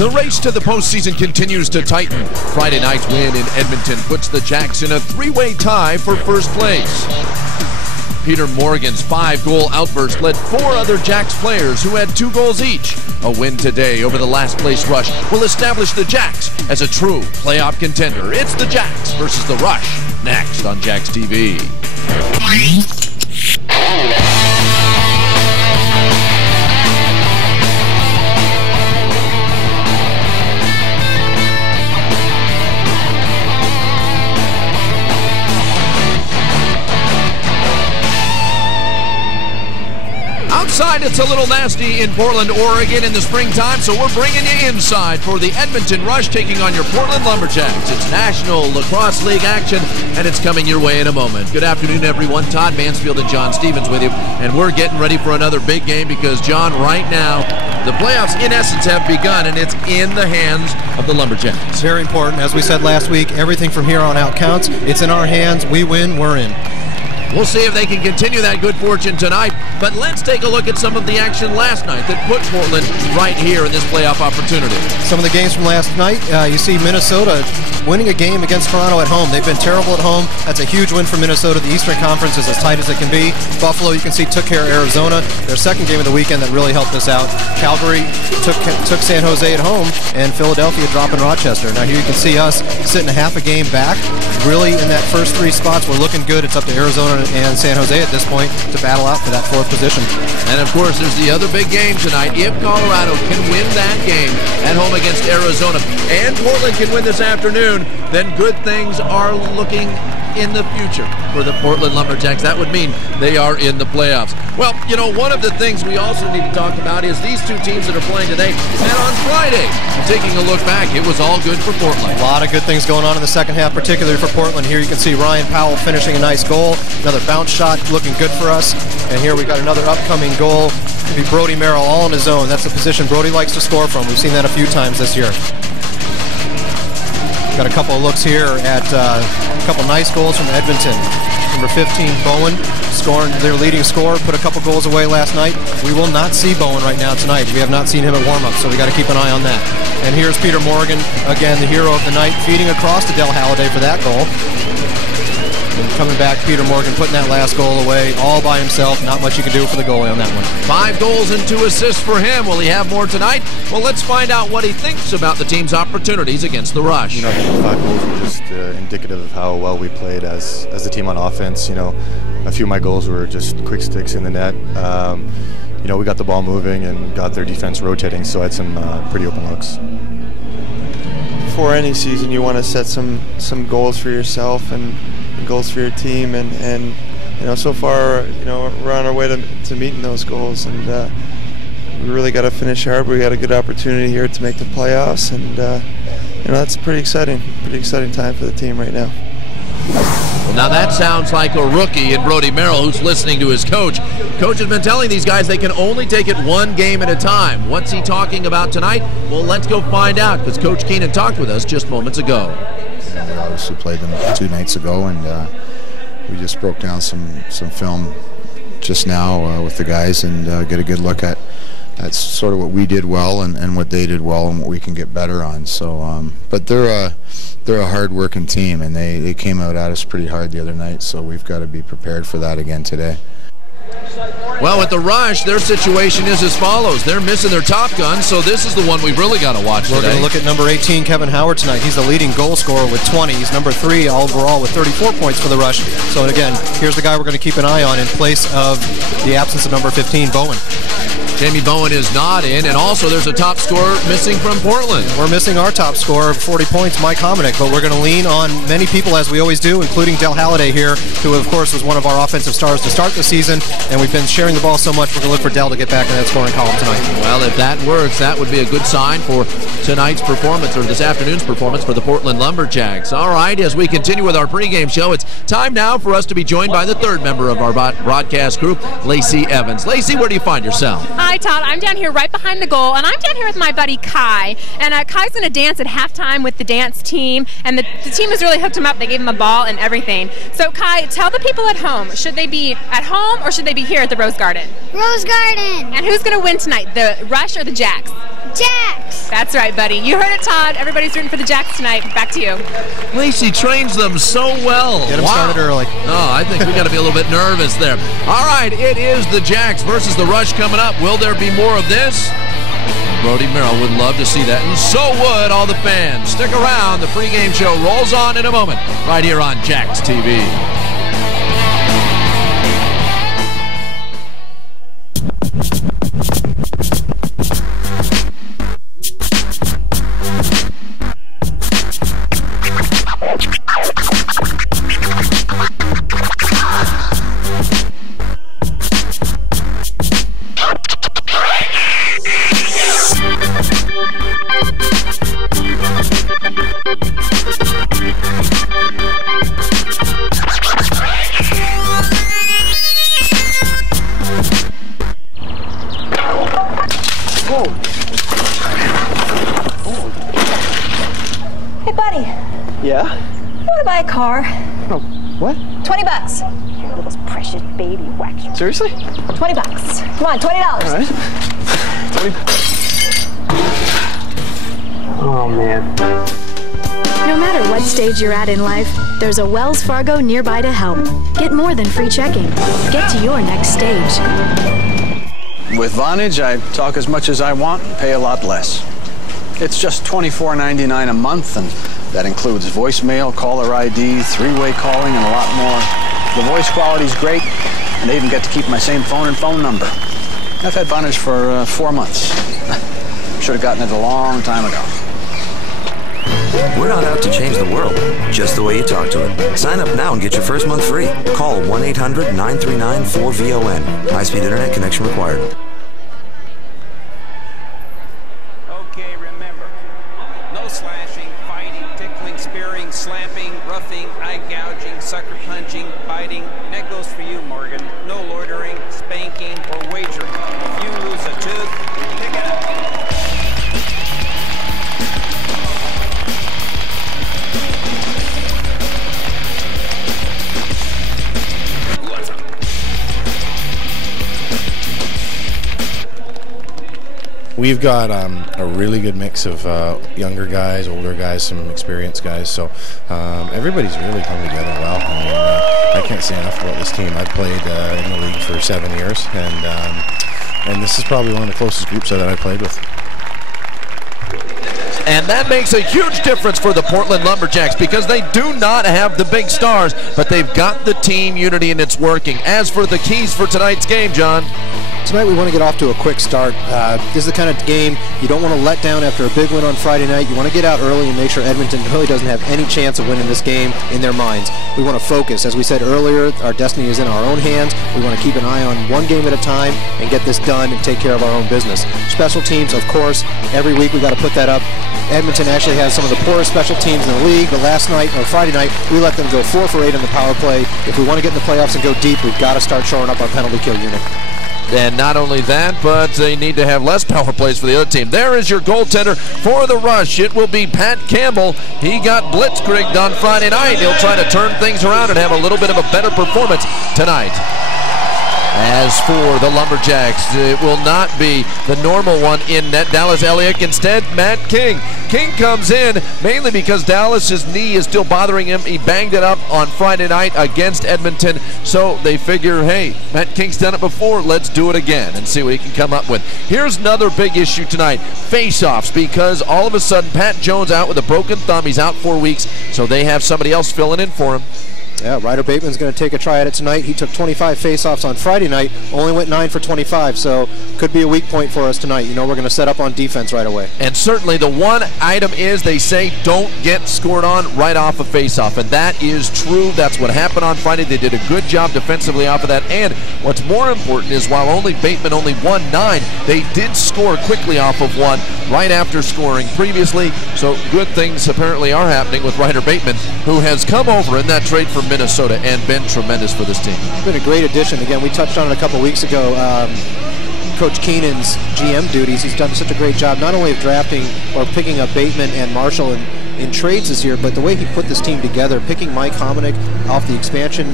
The race to the postseason continues to tighten. Friday night's win in Edmonton puts the Jacks in a three-way tie for first place. Peter Morgan's 5-goal outburst led 4 other Jacks players who had 2 goals each. A win today over the last-place Rush will establish the Jacks as a true playoff contender. It's the Jacks versus the Rush, next on Jacks TV. Outside, it's a little nasty in Portland, Oregon in the springtime, so we're bringing you inside for the Edmonton Rush taking on your Portland Lumberjacks. It's National Lacrosse League action, and it's coming your way in a moment. Good afternoon, everyone. Todd Mansfield and John Stevens with you, and we're getting ready for another big game because, John, right now, the playoffs, in essence, have begun, and it's in the hands of the Lumberjacks. It's very important. As we said last week, everything from here on out counts. It's in our hands. We win, we're in. We'll see if they can continue that good fortune tonight, but let's take a look at some of the action last night that put Portland right here in this playoff opportunity. Some of the games from last night, you see Minnesota winning a game against Toronto at home. They've been terrible at home. That's a huge win for Minnesota. The Eastern Conference is as tight as it can be. Buffalo, you can see, took care of Arizona. Their second game of the weekend that really helped us out. Calgary took San Jose at home, and Philadelphia dropping Rochester. Now here you can see us sitting a half a game back. Really, in that first 3 spots, we're looking good. It's up to Arizona and San Jose at this point to battle out for that 4th position. And of course, there's the other big game tonight. If Colorado can win that game at home against Arizona and Portland can win this afternoon, then good things are looking in the future for the Portland Lumberjacks. That would mean they are in the playoffs. Well, you know, one of the things we also need to talk about is these 2 teams that are playing today and on Friday. Taking a look back, it was all good for Portland. A lot of good things going on in the second half, particularly for Portland. Here you can see Ryan Powell finishing a nice goal. Another bounce shot looking good for us. And here we got another upcoming goal. It'll be Brody Merrill all on his own. That's the position Brody likes to score from. We've seen that a few times this year. Got a couple of looks here at a couple nice goals from Edmonton. Number 15, Bowen, scoring their leading scorer, put a couple goals away last night. We will not see Bowen right now tonight. We have not seen him at warm-up, so we got to keep an eye on that. And here's Peter Morgan, again, the hero of the night, feeding across to Del Halliday for that goal. And coming back, Peter Morgan putting that last goal away all by himself. Not much you can do for the goalie on that one. 5 goals and 2 assists for him. Will he have more tonight? Well, let's find out what he thinks about the team's opportunities against the Rush. You know, I think the 5 goals were just indicative of how well we played as a team on offense. You know, a few of my goals were just quick sticks in the net. You know, we got the ball moving and got their defense rotating, so I had some pretty open looks. For any season, you want to set some goals for yourself and goals for your team, and you know, so far, you know, we're on our way to meeting those goals, and we really got to finish hard. We got a good opportunity here to make the playoffs, and you know, that's pretty exciting time for the team right now. Well, now that sounds like a rookie in Brody Merrill who's listening to his coach. Coach has been telling these guys they can only take it 1 game at a time. What's he talking about tonight? Well, let's go find out, because Coach Keenan talked with us just moments ago. We obviously played them 2 nights ago, and we just broke down some film just now with the guys and get a good look at sort of what we did well and what they did well and what we can get better on. So, but they're a hard-working team, and they came out at us pretty hard the other night, so we've got to be prepared for that again today. Well, with the Rush, their situation is as follows. They're missing their top gun, so this is the one we've really got to watch today. We're going to look at number 18, Kevin Howard, tonight. He's the leading goal scorer with 20. He's number 3 overall with 34 points for the Rush. So, again, here's the guy we're going to keep an eye on in place of the absence of number 15, Bowen. Jamie Bowen is not in, and also there's a top scorer missing from Portland. We're missing our top scorer, 40 points, Mike Hominick, but we're going to lean on many people, as we always do, including Del Halliday here, who, of course, was one of our offensive stars to start the season, and we've been sharing the ball so much, we're going to look for Del to get back in that scoring column tonight. Well, if that works, that would be a good sign for tonight's performance, or this afternoon's performance for the Portland Lumberjacks. All right, as we continue with our pregame show, it's time now for us to be joined by the 3rd member of our broadcast group, Lacey Evans. Lacey, where do you find yourself? Hi, Todd. I'm down here right behind the goal, and I'm down here with my buddy Kai. And Kai's going to dance at halftime with the dance team, and the team has really hooked him up. They gave him a ball and everything. So, Kai, tell the people at home, should they be at home or should they be here at the Rose Garden? Rose Garden. And who's going to win tonight, the Rush or the Jacks? Jacks. That's right, buddy. You heard it, Todd. Everybody's rooting for the Jacks tonight. Back to you. Lacey trains them so well. Get them started early. Oh, I think we got to be a little bit nervous there. All right, it is the Jacks versus the Rush coming up. Will there be more of this? Brody Merrill would love to see that, and so would all the fans. Stick around. The pregame show rolls on in a moment right here on Jacks TV. Hey, buddy. Yeah? You want to buy a car? Oh, what? $20. You little precious baby whack. Seriously? $20. Come on, $20. All right. 20. Oh, man. No matter what stage you're at in life, there's a Wells Fargo nearby to help. Get more than free checking. Get to your next stage. With Vonage, I talk as much as I want and pay a lot less. It's just $24.99 a month, and that includes voicemail, caller ID, three-way calling, and a lot more. The voice quality's great, and I even get to keep my same phone and phone number. I've had Vonage for 4 months. Should have gotten it a long time ago. We're not out to change the world, just the way you talk to it. Sign up now and get your first month free. Call 1-800-939-4VON. High-speed internet connection required. Okay, remember, no slashing, fighting, tickling, spearing, slapping, roughing, eye gouging, sucker punching, biting. And that goes for you, Morgan. No loitering, spanking, or wagering. If you lose a tooth, pick it up. We've got a really good mix of younger guys, older guys, some experienced guys. So everybody's really come together well. I mean, I can't say enough about this team. I've played in the league for 7 years, and this is probably one of the closest groups that I've played with. And that makes a huge difference for the Portland Lumberjacks because they do not have the big stars, but they've got the team unity and it's working. As for the keys for tonight's game, John. Tonight we want to get off to a quick start. This is the kind of game you don't want to let down after a big win on Friday night. You want to get out early and make sure Edmonton really doesn't have any chance of winning this game in their minds. We want to focus. As we said earlier, our destiny is in our own hands. We want to keep an eye on one game at a time and get this done and take care of our own business. Special teams, of course, every week we got to put that up. Edmonton actually has some of the poorest special teams in the league, but last night, or Friday night, we let them go 4 for 8 in the power play. If we want to get in the playoffs and go deep, we've got to start shoring up our penalty kill unit. And not only that, but they need to have less power plays for the other team. There is your goaltender for the Rush. It will be Pat Campbell. He got blitzkrieged on Friday night. He'll try to turn things around and have a little bit of a better performance tonight. As for the Lumberjacks, it will not be the normal one in net. Dallas Elliott instead, Matt King. King comes in mainly because Dallas's knee is still bothering him. He banged it up on Friday night against Edmonton, so they figure, hey, Matt King's done it before, let's do it again and see what he can come up with. Here's another big issue tonight, face-offs, because all of a sudden Pat Jones out with a broken thumb. He's out 4 weeks, so they have somebody else filling in for him. Yeah, Ryder Bateman's going to take a try at it tonight. He took 25 face-offs on Friday night, only went 9 for 25, so could be a weak point for us tonight. You know, we're going to set up on defense right away. And certainly the one item is they say don't get scored on right off a face-off, and that is true. That's what happened on Friday. They did a good job defensively off of that, and what's more important is while Bateman only won 9, they did score quickly off of one right after scoring previously, so good things apparently are happening with Ryder Bateman, who has come over in that trade from Minnesota and been tremendous for this team. It's been a great addition. Again, we touched on it a couple weeks ago. Coach Keenan's GM duties, he's done such a great job not only of drafting or picking up Bateman and Marshall in trades this year, but the way he put this team together, picking Mike Hominick off the expansion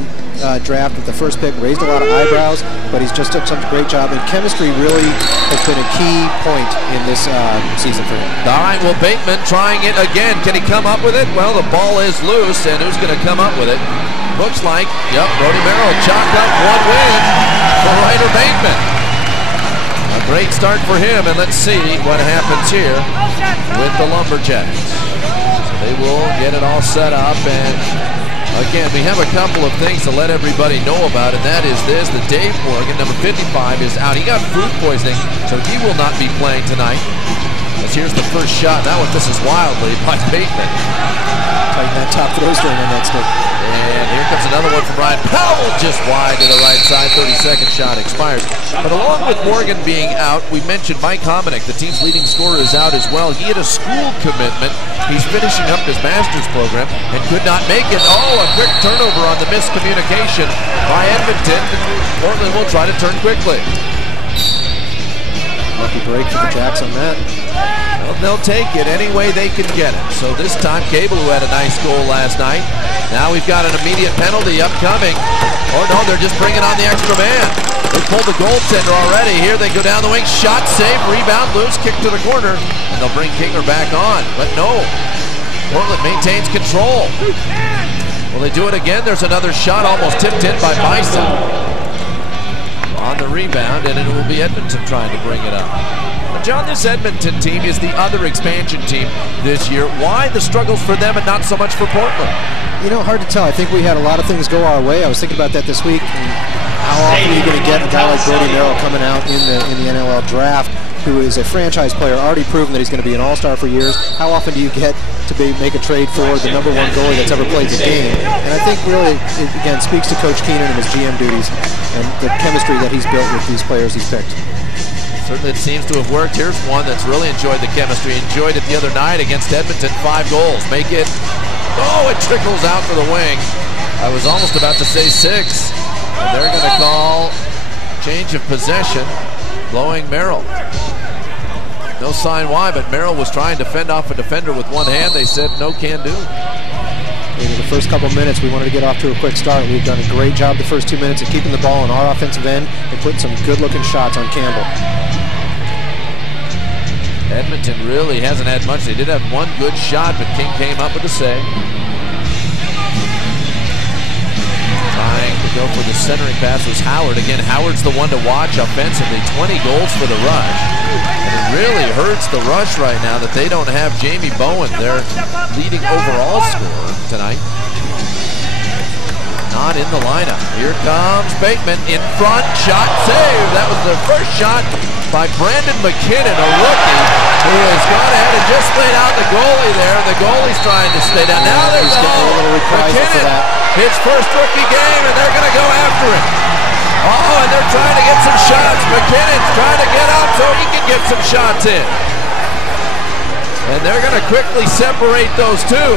draft with the first pick, raised a lot of eyebrows, but he's just done such a great job, and chemistry really has been a key point in this season for him. All right, well, Bateman trying it again. Can he come up with it? Well, the ball is loose, and who's going to come up with it? Looks like, yep, Brody Merrill chalked up one win for Ryder Bateman. A great start for him, and let's see what happens here with the Lumberjacks. So they will get it all set up, and again, we have a couple of things to let everybody know about, and that is this, that Dave Morgan, number 55, is out. He got food poisoning, so he will not be playing tonight. As here's the first shot. Now it misses wildly by Bateman. Tighten that top throw string on that stick. And here comes another one from Ryan Powell, just wide to the right side. 30-second shot expires. But along with Morgan being out, we mentioned Mike Hominick, the team's leading scorer, is out as well. He had a school commitment. He's finishing up his master's program and could not make it. Oh, a quick turnover on the miscommunication by Edmonton. Portland will try to turn quickly. Lucky break for the Jacks on that. Well, they'll take it any way they can get it. So this time, Cable, who had a nice goal last night. Now we've got an immediate penalty upcoming. Oh no, they're just bringing on the extra man. They pulled the goaltender already. Here they go down the wing. Shot, save, rebound, loose, kick to the corner. And they'll bring Kinger back on. But no, Portland maintains control. Will they do it again? There's another shot almost tipped in by Bison on the rebound, and it will be Edmonton trying to bring it up. But John, this Edmonton team is the other expansion team this year. Why the struggles for them and not so much for Portland? You know, hard to tell. I think we had a lot of things go our way. I was thinking about that this week. How often are you going to get a guy like Brody Merrill coming out in the NLL draft, who is a franchise player, already proven that he's going to be an all-star for years? How often do you get to make a trade for the #1 goalie that's ever played the game? And I think really, it again, speaks to Coach Keenan and his GM duties and the chemistry that he's built with these players he's picked. Certainly it seems to have worked. Here's one that's really enjoyed the chemistry. Enjoyed it the other night against Edmonton. 5 goals. Make it. Oh, it trickles out for the wing. I was almost about to say 6. And they're going to call change of possession, blowing Merrill. No sign why, but Merrill was trying to fend off a defender with one hand. They said no can do. In the first couple minutes, we wanted to get off to a quick start. We've done a great job the first 2 minutes of keeping the ball on our offensive end and putting some good-looking shots on Campbell. Edmonton really hasn't had much. They did have one good shot, but King came up with a save. Trying to go for the centering pass was Howard. Again, Howard's the one to watch offensively. 20 goals for the Rush. And it really hurts the Rush right now that they don't have Jamie Bowen, their leading overall scorer tonight. Not in the lineup. Here comes Bateman in front. Shot, save. That was the first shot by Brandon McKinnon, a rookie, who has gone ahead and just laid out the goalie there. The goalie's trying to stay down. Now there's McKinnon, his first rookie game, and they're going to go after him. Oh, and they're trying to get some shots. McKinnon's trying to get out so he can get some shots in. And they're going to quickly separate those two.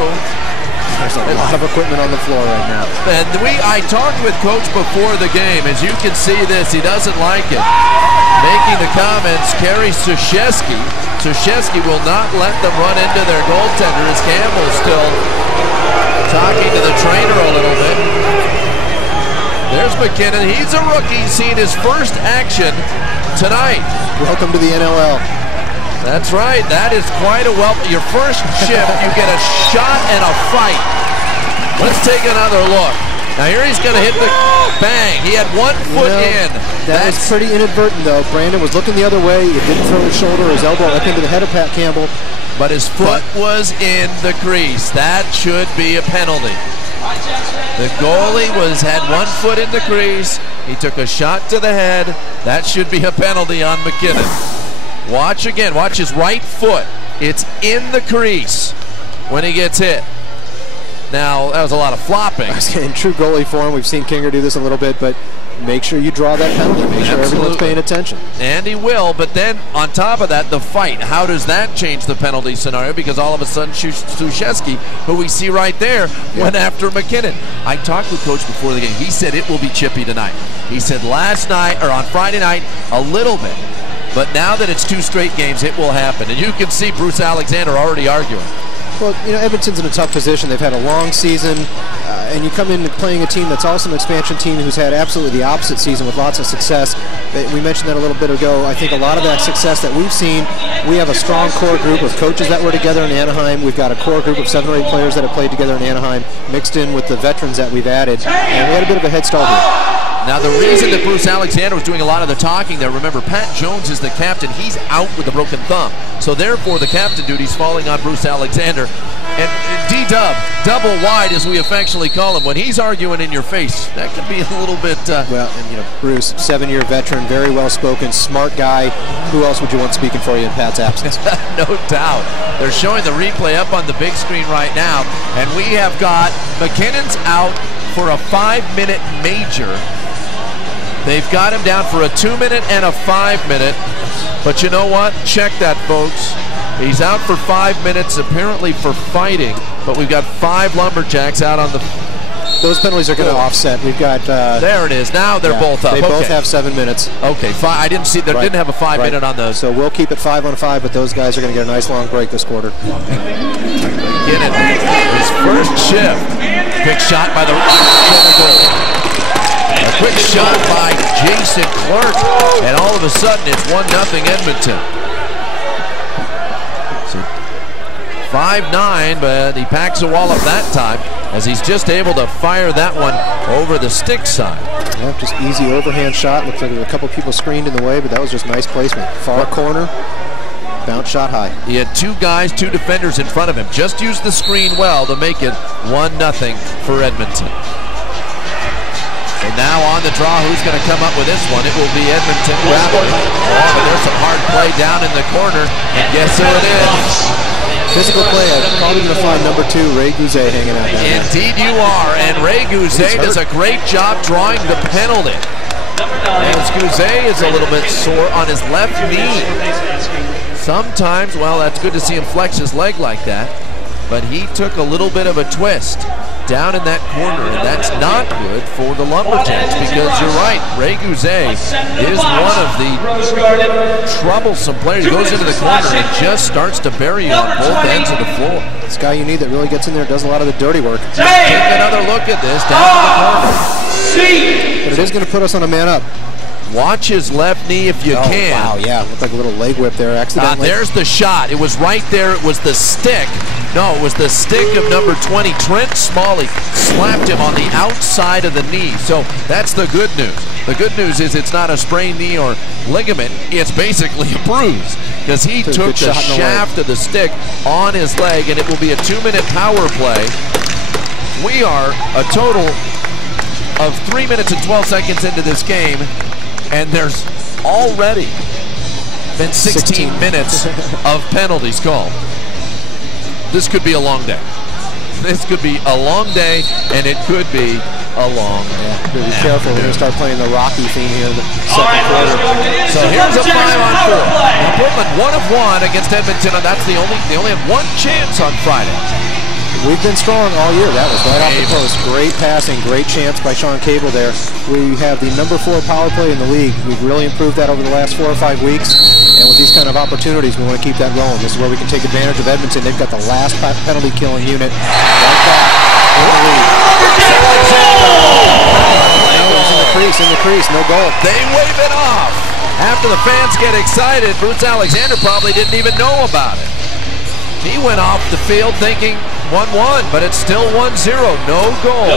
There's a lot of equipment on the floor right now. And I talked with Coach before the game. As you can see this, he doesn't like it. Making the comments, Kerry Sushesky. Sushesky will not let them run into their goaltender as Campbell's still talking to the trainer a little bit. There's McKinnon. He's a rookie, seen his first action tonight. Welcome to the NLL. That's right. That is quite a welcome. Your first shift, you get a shot and a fight. Let's take another look. Now here he's going to hit the bang. He had 1 foot in. That's pretty inadvertent, though. Brandon was looking the other way. He didn't throw his shoulder or his elbow up into the head of Pat Campbell. But his foot was in the crease. That should be a penalty. The goalie had 1 foot in the crease. He took a shot to the head. That should be a penalty on McKinnon. Watch again. Watch his right foot. It's in the crease when he gets hit. Now, that was a lot of flopping. In true goalie form, we've seen Kinger do this a little bit, but make sure you draw that penalty. Make sure everyone's paying attention. And he will, but then on top of that, the fight. How does that change the penalty scenario? Because all of a sudden, Sushesky, who we see right there, went after McKinnon. I talked with Coach before the game. He said it will be chippy tonight. He said last night, or on Friday night, a little bit. But now that it's 2 straight games, it will happen. And you can see Bruce Alexander already arguing. Well, you know, Edmonton's in a tough position. They've had a long season, and you come in playing a team that's also an expansion team who's had absolutely the opposite season with lots of success. We mentioned that a little bit ago. I think a lot of that success that we've seen, we have a strong core group of coaches that were together in Anaheim. We've got a core group of 7 or 8 players that have played together in Anaheim, mixed in with the veterans that we've added, and we had a bit of a head start here. Now, the reason that Bruce Alexander was doing a lot of the talking there, remember, Pat Jones is the captain. He's out with a broken thumb. So, therefore, the captain duty's falling on Bruce Alexander. And D-Dub, double wide as we affectionately call him, when he's arguing in your face, that could be a little bit... Well, and, you know, Bruce, 7-year veteran, very well-spoken, smart guy. Who else would you want speaking for you in Pat's absence? No doubt. They're showing the replay up on the big screen right now. And we have got McKinnon's out for a 5-minute major. They've got him down for a 2-minute and a 5-minute. But you know what? Check that, folks. He's out for 5 minutes, apparently for fighting. But we've got 5 Lumberjacks out on the... Those penalties are going to offset. We've got... there it is. Now they're both up. They both have 7 minutes. Okay, I didn't see... They didn't have a 5-minute on those. So we'll keep it 5-on-5, but those guys are going to get a nice long break this quarter. McKinnon, his first shift. Quick shot by the goal. A quick shot by Jason Clark, and all of a sudden it's 1-0 Edmonton. So 5-9, but he packs a wallop that time as he's just able to fire that one over the stick side. Yeah, just easy overhand shot. Looks like there were a couple people screened in the way, but that was just nice placement. Far corner, bounce shot high. He had 2 guys, 2 defenders in front of him. Just used the screen well to make it 1-0 for Edmonton. And now on the draw, who's going to come up with this one? It will be Edmonton. Oh, but there's some hard play down in the corner. And guess who it is? Physical play. I'm probably going to find number 2, Ray Gouze, hanging out down there. Indeed you are. And Ray Gouze does a great job drawing the penalty. As Gouze is a little bit sore on his left knee. Sometimes, well, that's good to see him flex his leg like that. But he took a little bit of a twist down in that corner, and that's not good for the Lumberjacks, because you're right, Ray Gouze is one of the troublesome players. He goes into the corner and just starts to bury you on both ends of the floor. This guy you need that really gets in there, does a lot of the dirty work. Take another look at this down in the corner. But it is going to put us on a man up. Watch his left knee if you can. Wow, yeah, looked like a little leg whip there accidentally. There's the shot. It was right there. It was the stick. No, it was the stick of number 20. Trent Smalley slapped him on the outside of the knee. So that's the good news. The good news is it's not a sprained knee or ligament. It's basically a bruise, because he took the shaft of the stick on his leg, and it will be a 2-minute power play. We are a total of 3 minutes and 12 seconds into this game, and there's already been 16 minutes of penalties called. This could be a long day. This could be a long day, and it could be a long Be careful. We're going to start playing the Rocky theme here in the second quarter. So here's a 5-on-4. Now Portland 1 of 1 against Edmonton, and that's they only had 1 chance on Friday. We've been strong all year. That was right off the post. Great passing, great chance by Sean Cable there. We have the number 4 power play in the league. We've really improved that over the last 4 or 5 weeks. And with these kind of opportunities, we want to keep that rolling. This is where we can take advantage of Edmonton. They've got the last penalty killing unit right back in the league. In the crease, no goal. They wave it off. After the fans get excited, Bruce Alexander probably didn't even know about it. He went off the field thinking 1-1, but it's still 1-0. No goal.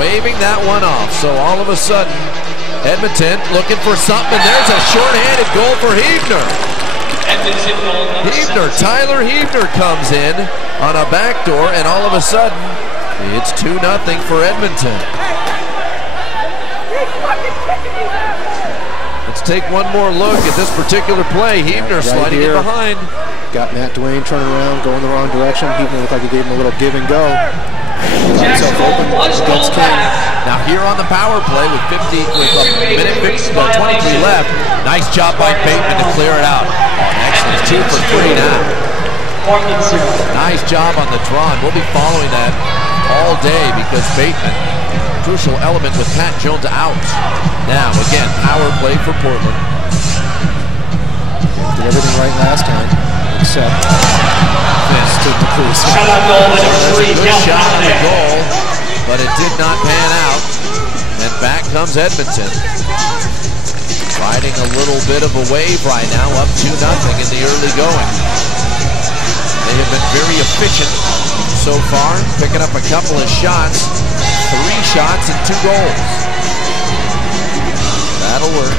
Waving that one off. So all of a sudden, Edmonton looking for something, and there's a short-handed goal for Heavner. Tyler Heavner comes in on a backdoor, and all of a sudden, it's 2-0 for Edmonton. Let's take one more look at this particular play. Heavner sliding in behind. Got Matt Duane turning around, going the wrong direction. Heavner looked like he gave him a little give and go. Got himself open against King. Now here on the power play with a minute 23 left. Nice job by Bateman to clear it out. Excellent, 2 for 3 now. Nice job on the draw, and we'll be following that all day because Bateman, crucial element with Pat Jones out. Now again, power play for Portland. Did everything right last time. set. Fist to the crease. Good shot on the goal, but it did not pan out. And back comes Edmonton. Riding a little bit of a wave right now, up 2-0 in the early going. They have been very efficient so far, picking up a couple of shots. 3 shots and 2 goals. That'll work.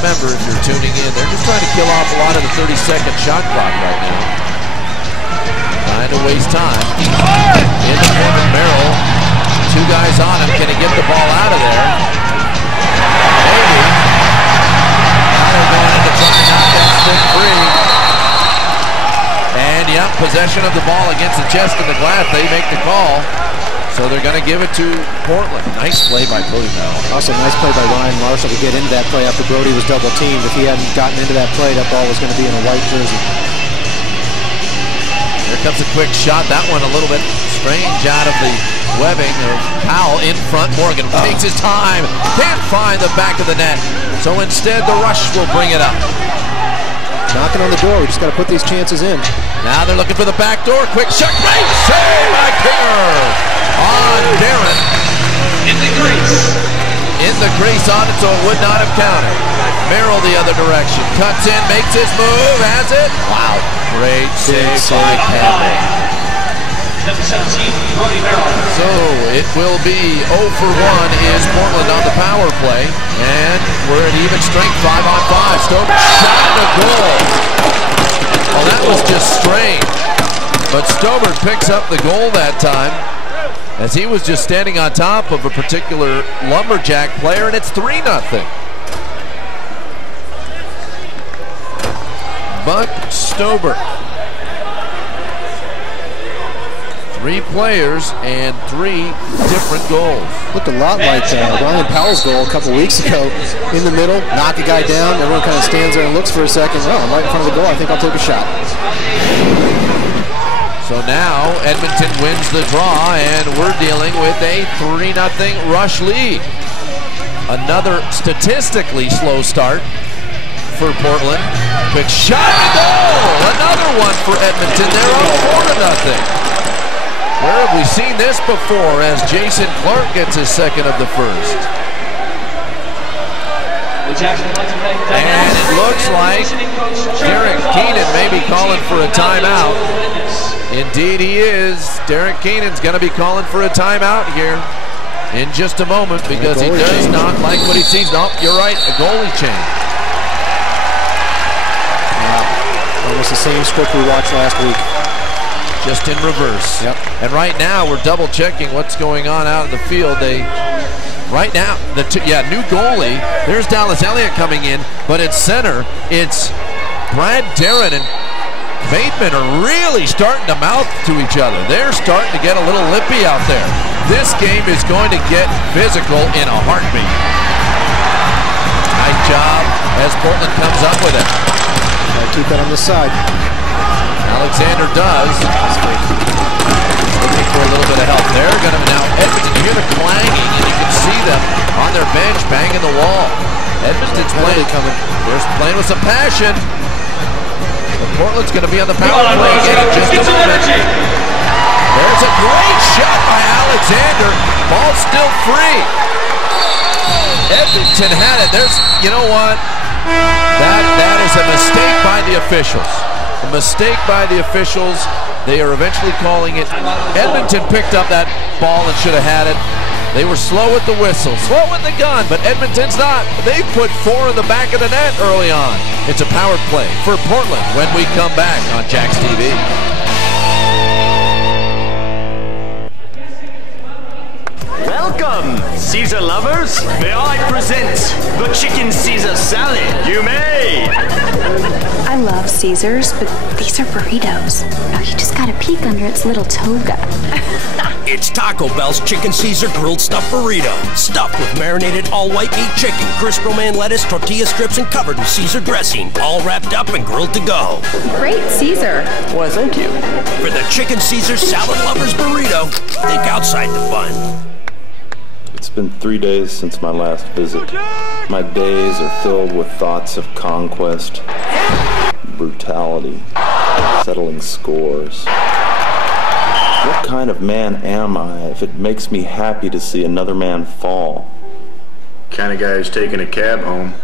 Remember, if you're tuning in, they're just trying to kill off a lot of the 30-second shot clock right now. Trying to waste time. In the corner, Merrill. 2 guys on him. Can he get the ball out of there? Maybe. Now they're going in to try and knock that stick free. And, yep, possession of the ball against the chest of the glass. They make the call. So they're going to give it to Portland. Nice play by Brody Merrill. Also, nice play by Ryan Marshall to get into that play after Brody was double teamed. If he hadn't gotten into that play, that ball was going to be in a white jersey. Here comes a quick shot. That one a little bit strange out of the webbing. Powell in front. Morgan takes his time. Can't find the back of the net. So instead, the Rush will bring it up. Knocking on the door. We just got to put these chances in. Now they're looking for the back door. Quick shot. Great save by Kinger on Darren. In the crease. In the crease on it, so it would not have counted. Merrill the other direction. Cuts in, makes his move, has it. Wow. Great save by Campbell. So it will be 0 for 1 is Portland on the power play. And we're at even strength, 5-on-5. Stover shot the goal. Well, that was just strange. But Stover picks up the goal that time, as he was just standing on top of a particular Lumberjack player, and it's 3-0. But Stober. 3 players and 3 different goals. Looked a lot like Ryan Powell's goal a couple weeks ago. In the middle, knock a guy down, everyone kind of stands there and looks for a second. Oh, I'm right in front of the goal, I think I'll take a shot. So now Edmonton wins the draw, and we're dealing with a 3-0 Rush lead. Another statistically slow start for Portland. Quick shot and goal! Another one for Edmonton. They're up 4-0. Where have we seen this before, as Jason Clark gets his second of the first? And it looks like Derek Keenan may be calling for a timeout. Indeed he is. Derek Keenan's going to be calling for a timeout here in just a moment, because he does not like what he sees. No, you're right, a goalie change. Almost the same script we watched last week. Just in reverse. Yep. And right now we're double checking what's going on out in the field. Right now, new goalie. There's Dallas Elliott coming in, but at center, it's Brad Darren and Bateman are really starting to mouth to each other. They're starting to get a little lippy out there. This game is going to get physical in a heartbeat. Nice job as Portland comes up with it. Keep that on the side. Alexander does. Looking for a little bit of help. They're going to now Edmonton. You hear the clanging, and you can see them on their bench banging the wall. Edmonton's playing coming. They're playing with some passion. But Portland's going to be on the power play again in just a moment. There's a great shot by Alexander. Ball's still free. Edmonton had it. You know what? That is a mistake by the officials. A mistake by the officials. They are eventually calling it. Edmonton picked up that ball and should have had it. They were slow with the whistle, slow with the gun, but Edmonton's not. They put 4 in the back of the net early on. It's a power play for Portland when we come back on Jax TV. Welcome, Caesar lovers. May I present the Chicken Caesar salad? You may. I love Caesars, but these are burritos. Oh, you just gotta peek under its little toga. It's Taco Bell's Chicken Caesar grilled stuffed burrito. Stuffed with marinated all-white meat chicken, crisp romaine lettuce, tortilla strips, and covered in Caesar dressing. All wrapped up and grilled to go. Great Caesar. Why, thank you. For the Chicken Caesar salad lovers burrito, think outside the bun. It's been 3 days since my last visit. My days are filled with thoughts of conquest, brutality, settling scores. What kind of man am I if it makes me happy to see another man fall? Kind of guy who's taking a cab home.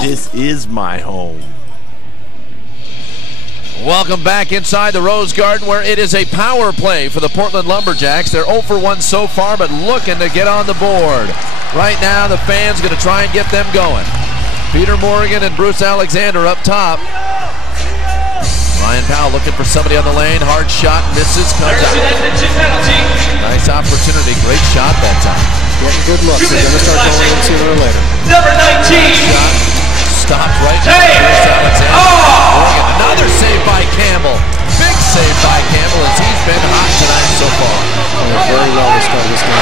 This is my home. Welcome back inside the Rose Garden, where it is a power play for the Portland Lumberjacks. They're 0 for 1 so far, but looking to get on the board. Right now, the fans going to try and get them going. Peter Morgan and Bruce Alexander up top. Ryan Powell looking for somebody on the lane. Hard shot, misses, comes out. Nice opportunity, great shot that time. Getting good looks. They're going to start going in sooner or later. Number 19. Shot stopped right now. Bruce Alexander. Morgan, another save by Campbell. Big save by Campbell as he's been hot tonight so far. Very well to start this game.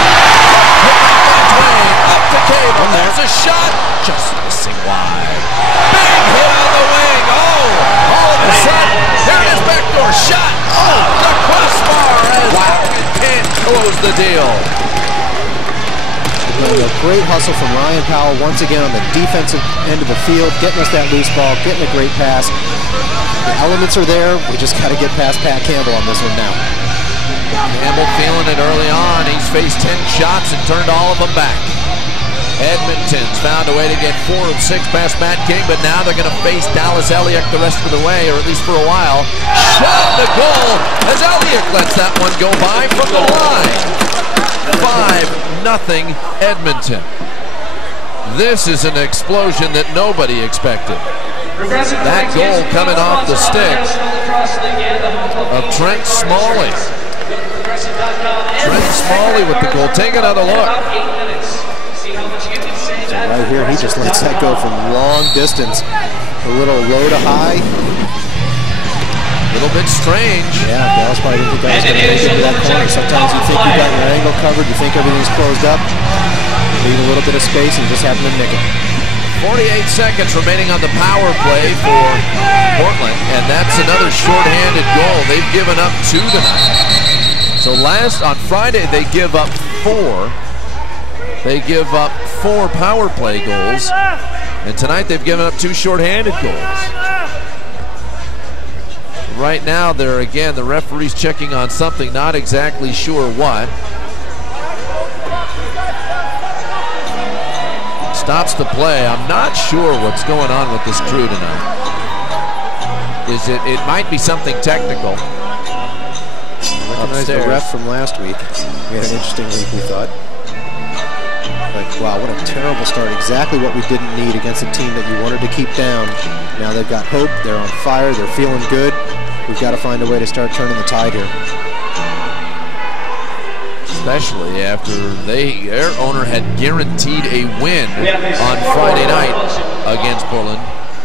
Up to Cable. There's a shot. Just missing wide. Big hit on the wing. Oh, all of a sudden, there it is, backdoor shot. Oh, the crossbar as Morgan can't close the deal. A great hustle from Ryan Powell once again on the defensive end of the field, getting us that loose ball, getting a great pass. The elements are there. We just got to get past Pat Campbell on this one now. Campbell feeling it early on. He's faced 10 shots and turned all of them back. Edmonton's found a way to get 4 of 6 past Matt King, but now they're going to face Dallas Elliott the rest of the way, or at least for a while. Shot the goal as Elliott lets that one go by from the line. 5-0 Edmonton. This is an explosion that nobody expected. That goal coming off the stick of Trent Smalley. Trent Smalley with the goal. Take another look. So right here, he just lets that go from long distance. A little low to high. A little bit strange. Yeah, Dallas probably didn't think that was going to make it to that corner. Sometimes you think you've got your angle covered, you think everything's closed up, leave a little bit of space and just happen to nick it. 48 seconds remaining on the power play for Portland, and that's another shorthanded goal. They've given up 2 tonight. So on Friday, they give up 4. They give up 4 power play goals, and tonight they've given up 2 shorthanded goals. Right now, the referee's checking on something, not exactly sure what. Stops the play. I'm not sure what's going on with this crew tonight. It might be something technical. Recognize the ref from last week. We had an interesting week, we thought. Like, wow, what a terrible start. Exactly what we didn't need against a team that you wanted to keep down. Now they've got hope. They're on fire. They're feeling good. We've got to find a way to start turning the tide here. Especially after their owner had guaranteed a win on Friday night against Portland.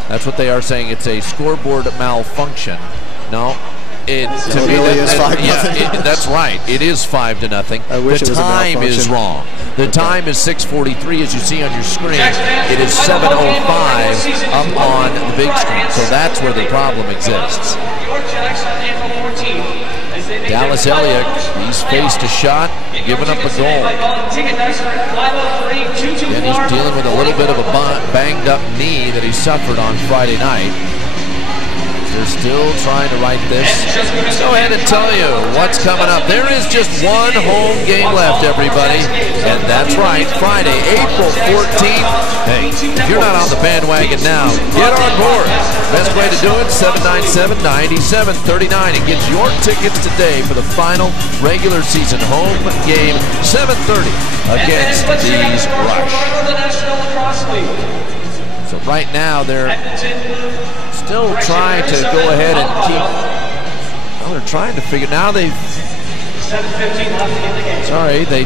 That's what they are saying. It's a scoreboard malfunction. No, to me, that's right. It is 5-0. The time is wrong. The time is 6:43, as you see on your screen. It is 7:05 up on the big screen. So that's where the problem exists. Dallas Elliott, he's faced a shot, given up a goal. And he's dealing with a little bit of a banged up knee that he suffered on Friday night. They're still trying to right this. Let's go ahead and tell you what's coming up. There is just one home game left, everybody. And that's right, Friday, April 14th. Hey, if you're not on the bandwagon now, get on board. Best way to do it, 797-9739. And get your tickets today for the final regular season home game, 7:30 against these Rush. So right now, they're still trying to go ahead and keep. Well, they're trying to figure. Now they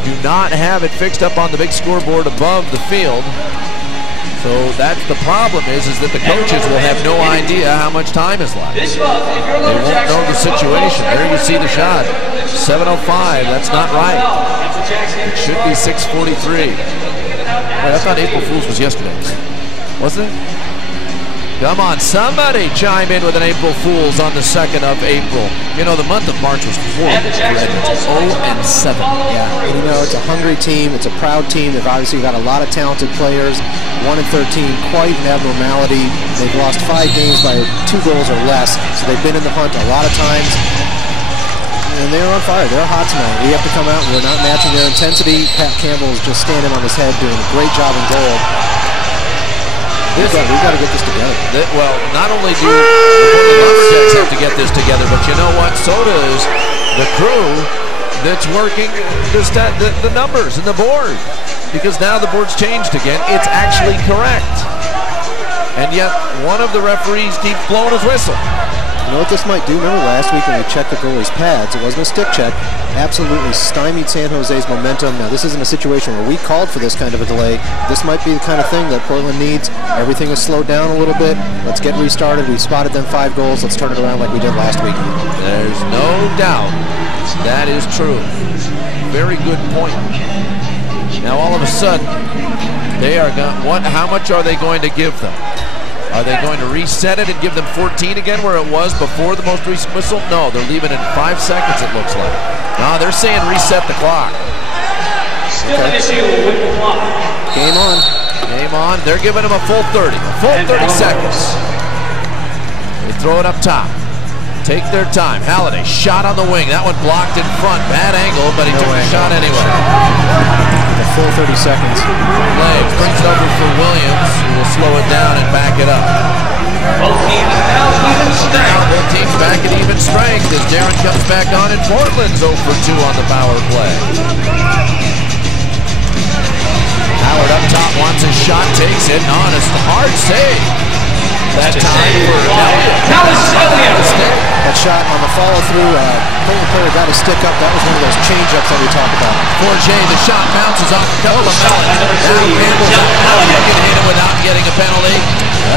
do not have it fixed up on the big scoreboard above the field. So that's the problem is that the coaches will have no idea how much time is left. They won't know the situation. There you see the shot. 7:05. That's not right. It should be 6:43. Wait, I thought April Fool's was yesterday. Wasn't it? Come on, somebody chime in with an April Fool's on the 2nd of April. You know, the month of March was horrible for Edmonton. 0-7. Yeah, and you know, it's a hungry team. It's a proud team. They've obviously got a lot of talented players. 1-13, quite an abnormality. They've lost 5 games by 2 goals or less, so they've been in the hunt a lot of times. And they're on fire. They're hot tonight. We have to come out. We're not matching their intensity. Pat Campbell is just standing on his head doing a great job in goal. We've got to get this together. Well, not only do the Lumberjacks have to get this together, but you know what? So does the crew that's working the numbers and the board. Because now the board's changed again. It's actually correct. And yet, one of the referees keeps blowing his whistle. You know what this might do? Remember last week when we checked the goalie's pads? It wasn't a stick check. Absolutely stymied San Jose's momentum. Now, this isn't a situation where we called for this kind of a delay. This might be the kind of thing that Portland needs. Everything is slowed down a little bit. Let's get restarted. We spotted them 5 goals. Let's turn it around like we did last week. There's no doubt that is true. Very good point. Now, all of a sudden, they are going. How much are they going to give them? Are they going to reset it and give them 14 again where it was before the most recent whistle? No, they're leaving it in 5 seconds, it looks like. No, they're saying reset the clock. Still an issue with the clock. Game on. Game on. They're giving them a full 30. Full 30 seconds. They throw it up top. Take their time. Halliday, shot on the wing. That one blocked in front. Bad angle, but he took the shot anyway. The full 30 seconds. Legs brings it over for Williams, who will slow it down and back it up. Both teams now even strength. Both teams back at even strength as Darren comes back on and Portland's 0 for 2 on the power play. Howard up top wants a shot, takes it, honest, hard save. That time for Elliott. That shot on the follow-through, Portland player got his stick up. That was one of those change-ups that we talked about. Forget, the shot bounces off a couple of Mellon. Now he can hit it without getting a penalty.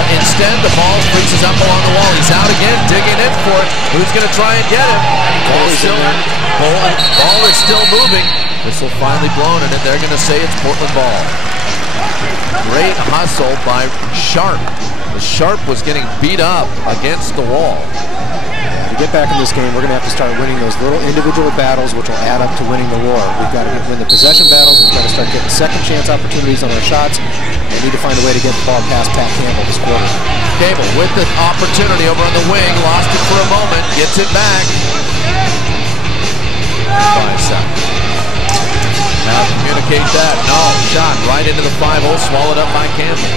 Instead, the ball freezes up along the wall. He's out again, digging in for it. Who's going to try and get him? Ball is still moving. Whistle finally blown, and they're going to say it's Portland ball. Great hustle by Sharp. Sharp was getting beat up against the wall. To get back in this game, we're going to have to start winning those little individual battles, which will add up to winning the war. We've got to win the possession battles. We've got to start getting second chance opportunities on our shots. We need to find a way to get the ball past Pat Campbell this quarter. Cable with the opportunity over on the wing, lost it for a moment, gets it back. 5 seconds. Now communicate that. No, shot right into the 5-0, swallowed up by Campbell.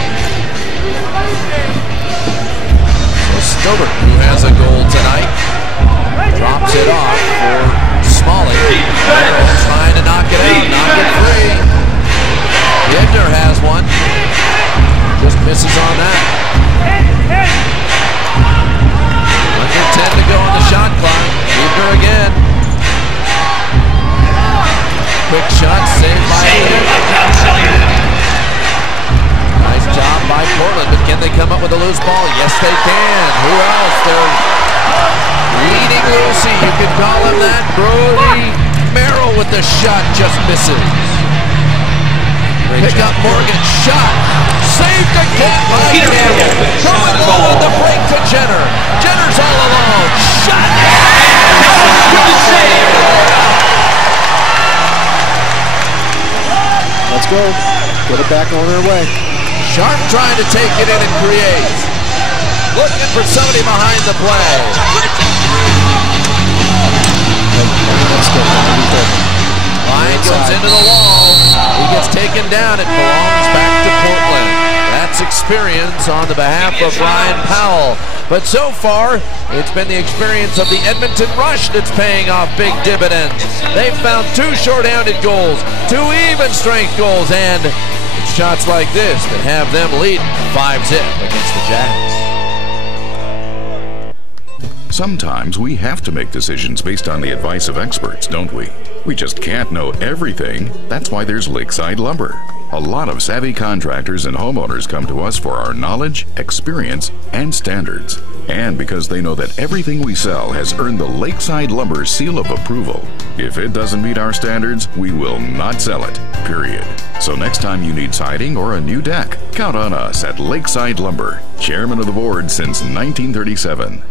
Stobert, who has a goal tonight, drops it off for Smalley. Trying to knock it out, knock it free. Yedner has one. Just misses on that. Under 10 to go on the shot clock. Yedner again. Quick shot, saved by Elliott. Nice job by Portland, but can they come up with a loose ball? Yes, they can. Who else? They're leading Lucy. You can call him that. Brody Merrill with the shot, just misses. Pick up Morgan, shot. Saved again by Campbell. Going low on the break to Jenner. Jenner's all alone. Shot. Let's go. Get it back on their way. Sharp trying to take it in and create. Looking for somebody behind the play. Line goes into the wall. He gets taken down. It belongs back to Portland. That's experience on the behalf of Ryan Powell. But so far, it's been the experience of the Edmonton Rush that's paying off big dividends. They've found 2 short-handed goals, 2 even-strength goals, and shots like this that have them leading 5-0 against the Jacks. Sometimes we have to make decisions based on the advice of experts, don't we? We just can't know everything. That's why there's Lakeside Lumber. A lot of savvy contractors and homeowners come to us for our knowledge, experience, and standards. And because they know that everything we sell has earned the Lakeside Lumber seal of approval. If it doesn't meet our standards, we will not sell it, period. So next time you need siding or a new deck, count on us at Lakeside Lumber, chairman of the board since 1937.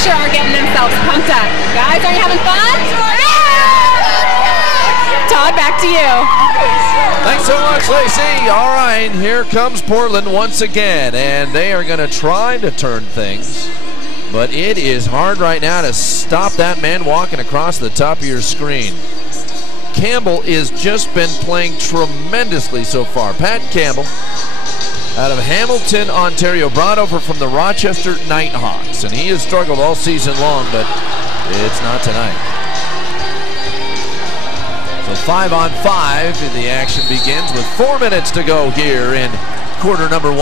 Are getting themselves pumped up. Guys, are you having fun? Todd, back to you. Thanks so much, Lacey. All right, here comes Portland once again, and they are going to try to turn things, but it is hard right now to stop that man walking across the top of your screen. Campbell has just been playing tremendously so far. Pat Campbell, out of Hamilton, Ontario, brought over from the Rochester Nighthawks, and he has struggled all season long, but it's not tonight. So 5-on-5, and the action begins with 4 minutes to go here in quarter number 1.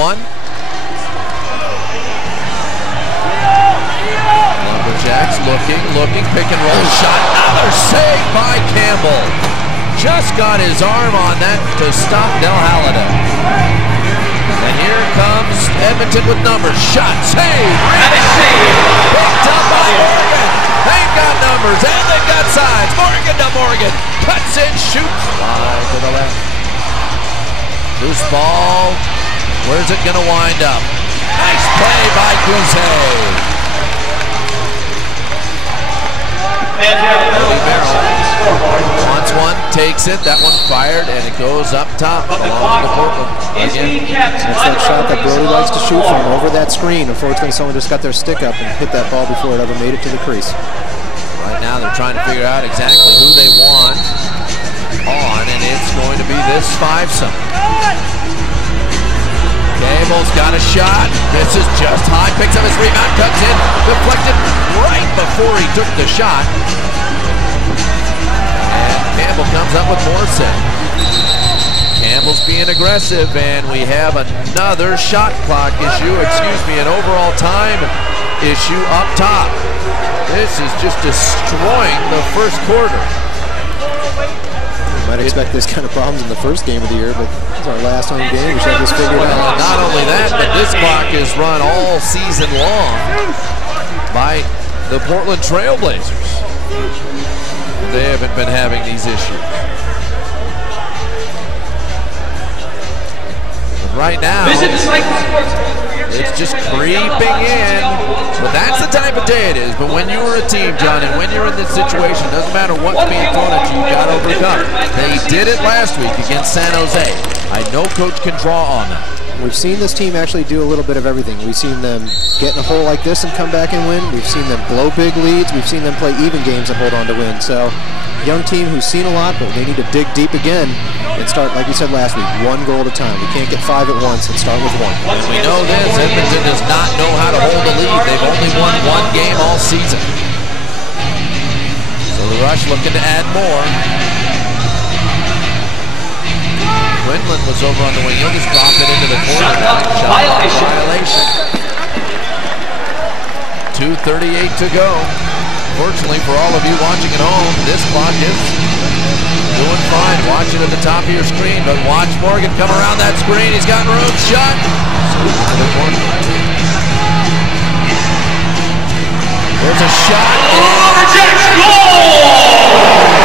Lumberjax looking, pick and roll shot, another save by Campbell. Just got his arm on that to stop Del Halliday. And here comes Edmonton with numbers. Shot, save, picked up by Morgan. They've got numbers and they've got sides. Morgan to Morgan, cuts in, shoots wide to the left. Loose ball. Where's it gonna wind up? Nice play by Gouze. Wants one, takes it, that one fired, and it goes up top along the Portland. Again, that's that shot that Brody likes to shoot from over that screen. Unfortunately, someone just got their stick up and hit that ball before it ever made it to the crease. Right now, they're trying to figure out exactly who they want on, and it's going to be this fivesome. Campbell's got a shot. This is just high. Picks up his rebound, comes in, deflected right before he took the shot. And Campbell comes up with more set. Campbell's being aggressive, and we have another shot clock issue, an overall time issue up top. This is just destroying the first quarter. Might expect this kind of problems in the first game of the year, but it's our last home game. We should have this figured out. Not only that, but this clock is run all season long by the Portland Trailblazers. They haven't been having these issues. But right now, it's just creeping in. But that's the type of day it is. But when you were a team, John, and when you're in this situation, doesn't matter what's being thrown at you, you've got to overcome. They did it last week against San Jose. I know Coach can draw on them. We've seen this team actually do a little bit of everything. We've seen them get in a hole like this and come back and win. We've seen them blow big leads. We've seen them play even games and hold on to win. So, young team who's seen a lot, but they need to dig deep again and start, like we said last week, 1 goal at a time. We can't get 5 at once and start with 1. And we know this, Edmonton does not know how to hold a lead. They've only won 1 game all season. So the Rush looking to add more. Quinlan was over on the wing. He'll just drop it into the corner. Violation. 2:38 to go. Fortunately for all of you watching at home, this clock is doing fine. Watch it at the top of your screen, but watch Morgan come around that screen. He's got room. Shot. There's a shot. Lumberjax goal!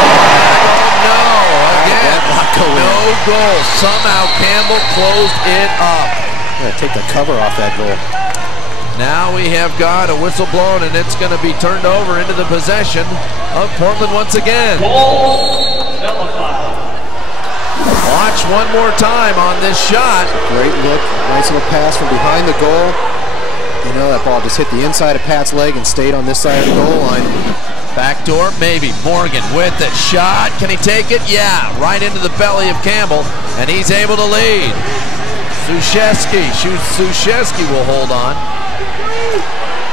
No goal. Somehow Campbell closed it up. Gotta take the cover off that goal. Now we have got a whistle blown, and it's going to be turned over into the possession of Portland once again. Watch one more time on this shot. Great look. Nice little pass from behind the goal. You know, that ball just hit the inside of Pat's leg and stayed on this side of the goal line. Backdoor, maybe. Morgan with the shot. Can he take it? Yeah, right into the belly of Campbell, and he's able to lead. Sushesky will hold on.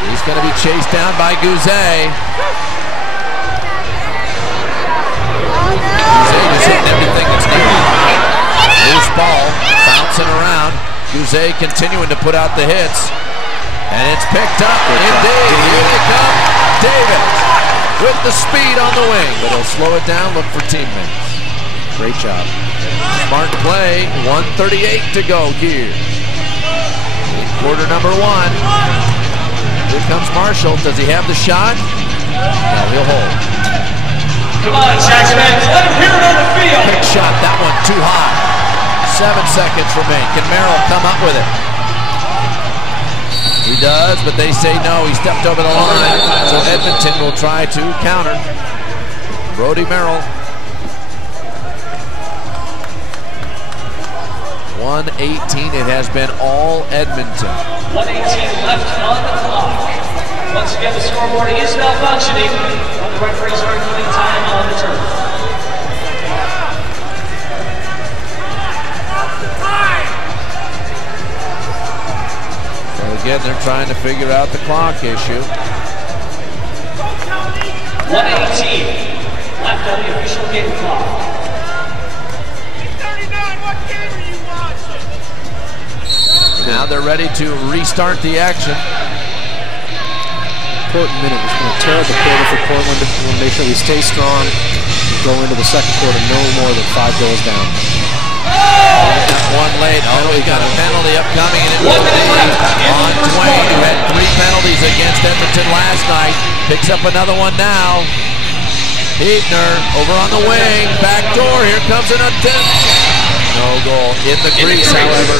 He's going to be chased down by Guzet. Guzet just hitting everything that's needed. Loose ball, bouncing around. Guzet continuing to put out the hits. And it's picked up. Indeed, here they come. David with the speed on the wing, but he'll slow it down, look for teammates. Great job. Smart play, 1:38 to go here. In quarter number 1. Here comes Marshall. Does he have the shot? No, he'll hold. Come on, Jackson. Let him hear it on the field. Big shot, that one too high. 7 seconds remain. Can Merrill come up with it? He does, but they say no. He stepped over the line. So Edmonton will try to counter. Brody Merrill. 1:18. It has been all Edmonton. 1:18 left on the clock. Once again, the scoreboard is malfunctioning when the referees are giving time on the turf. So again, they're trying to figure out the clock issue. 1:18 left on the official game clock. Now they're ready to restart the action. Important minute. It's been a terrible quarter for Portland. We want to make sure we stay strong and go into the second quarter no more than 5 goals down. One late. Oh, we got a penalty upcoming, and it will be on Twain, who had 3 penalties against Edmonton last night. Picks up another one now. Heatner over on the wing. Back door. Here comes an attempt. No goal. In the crease, however.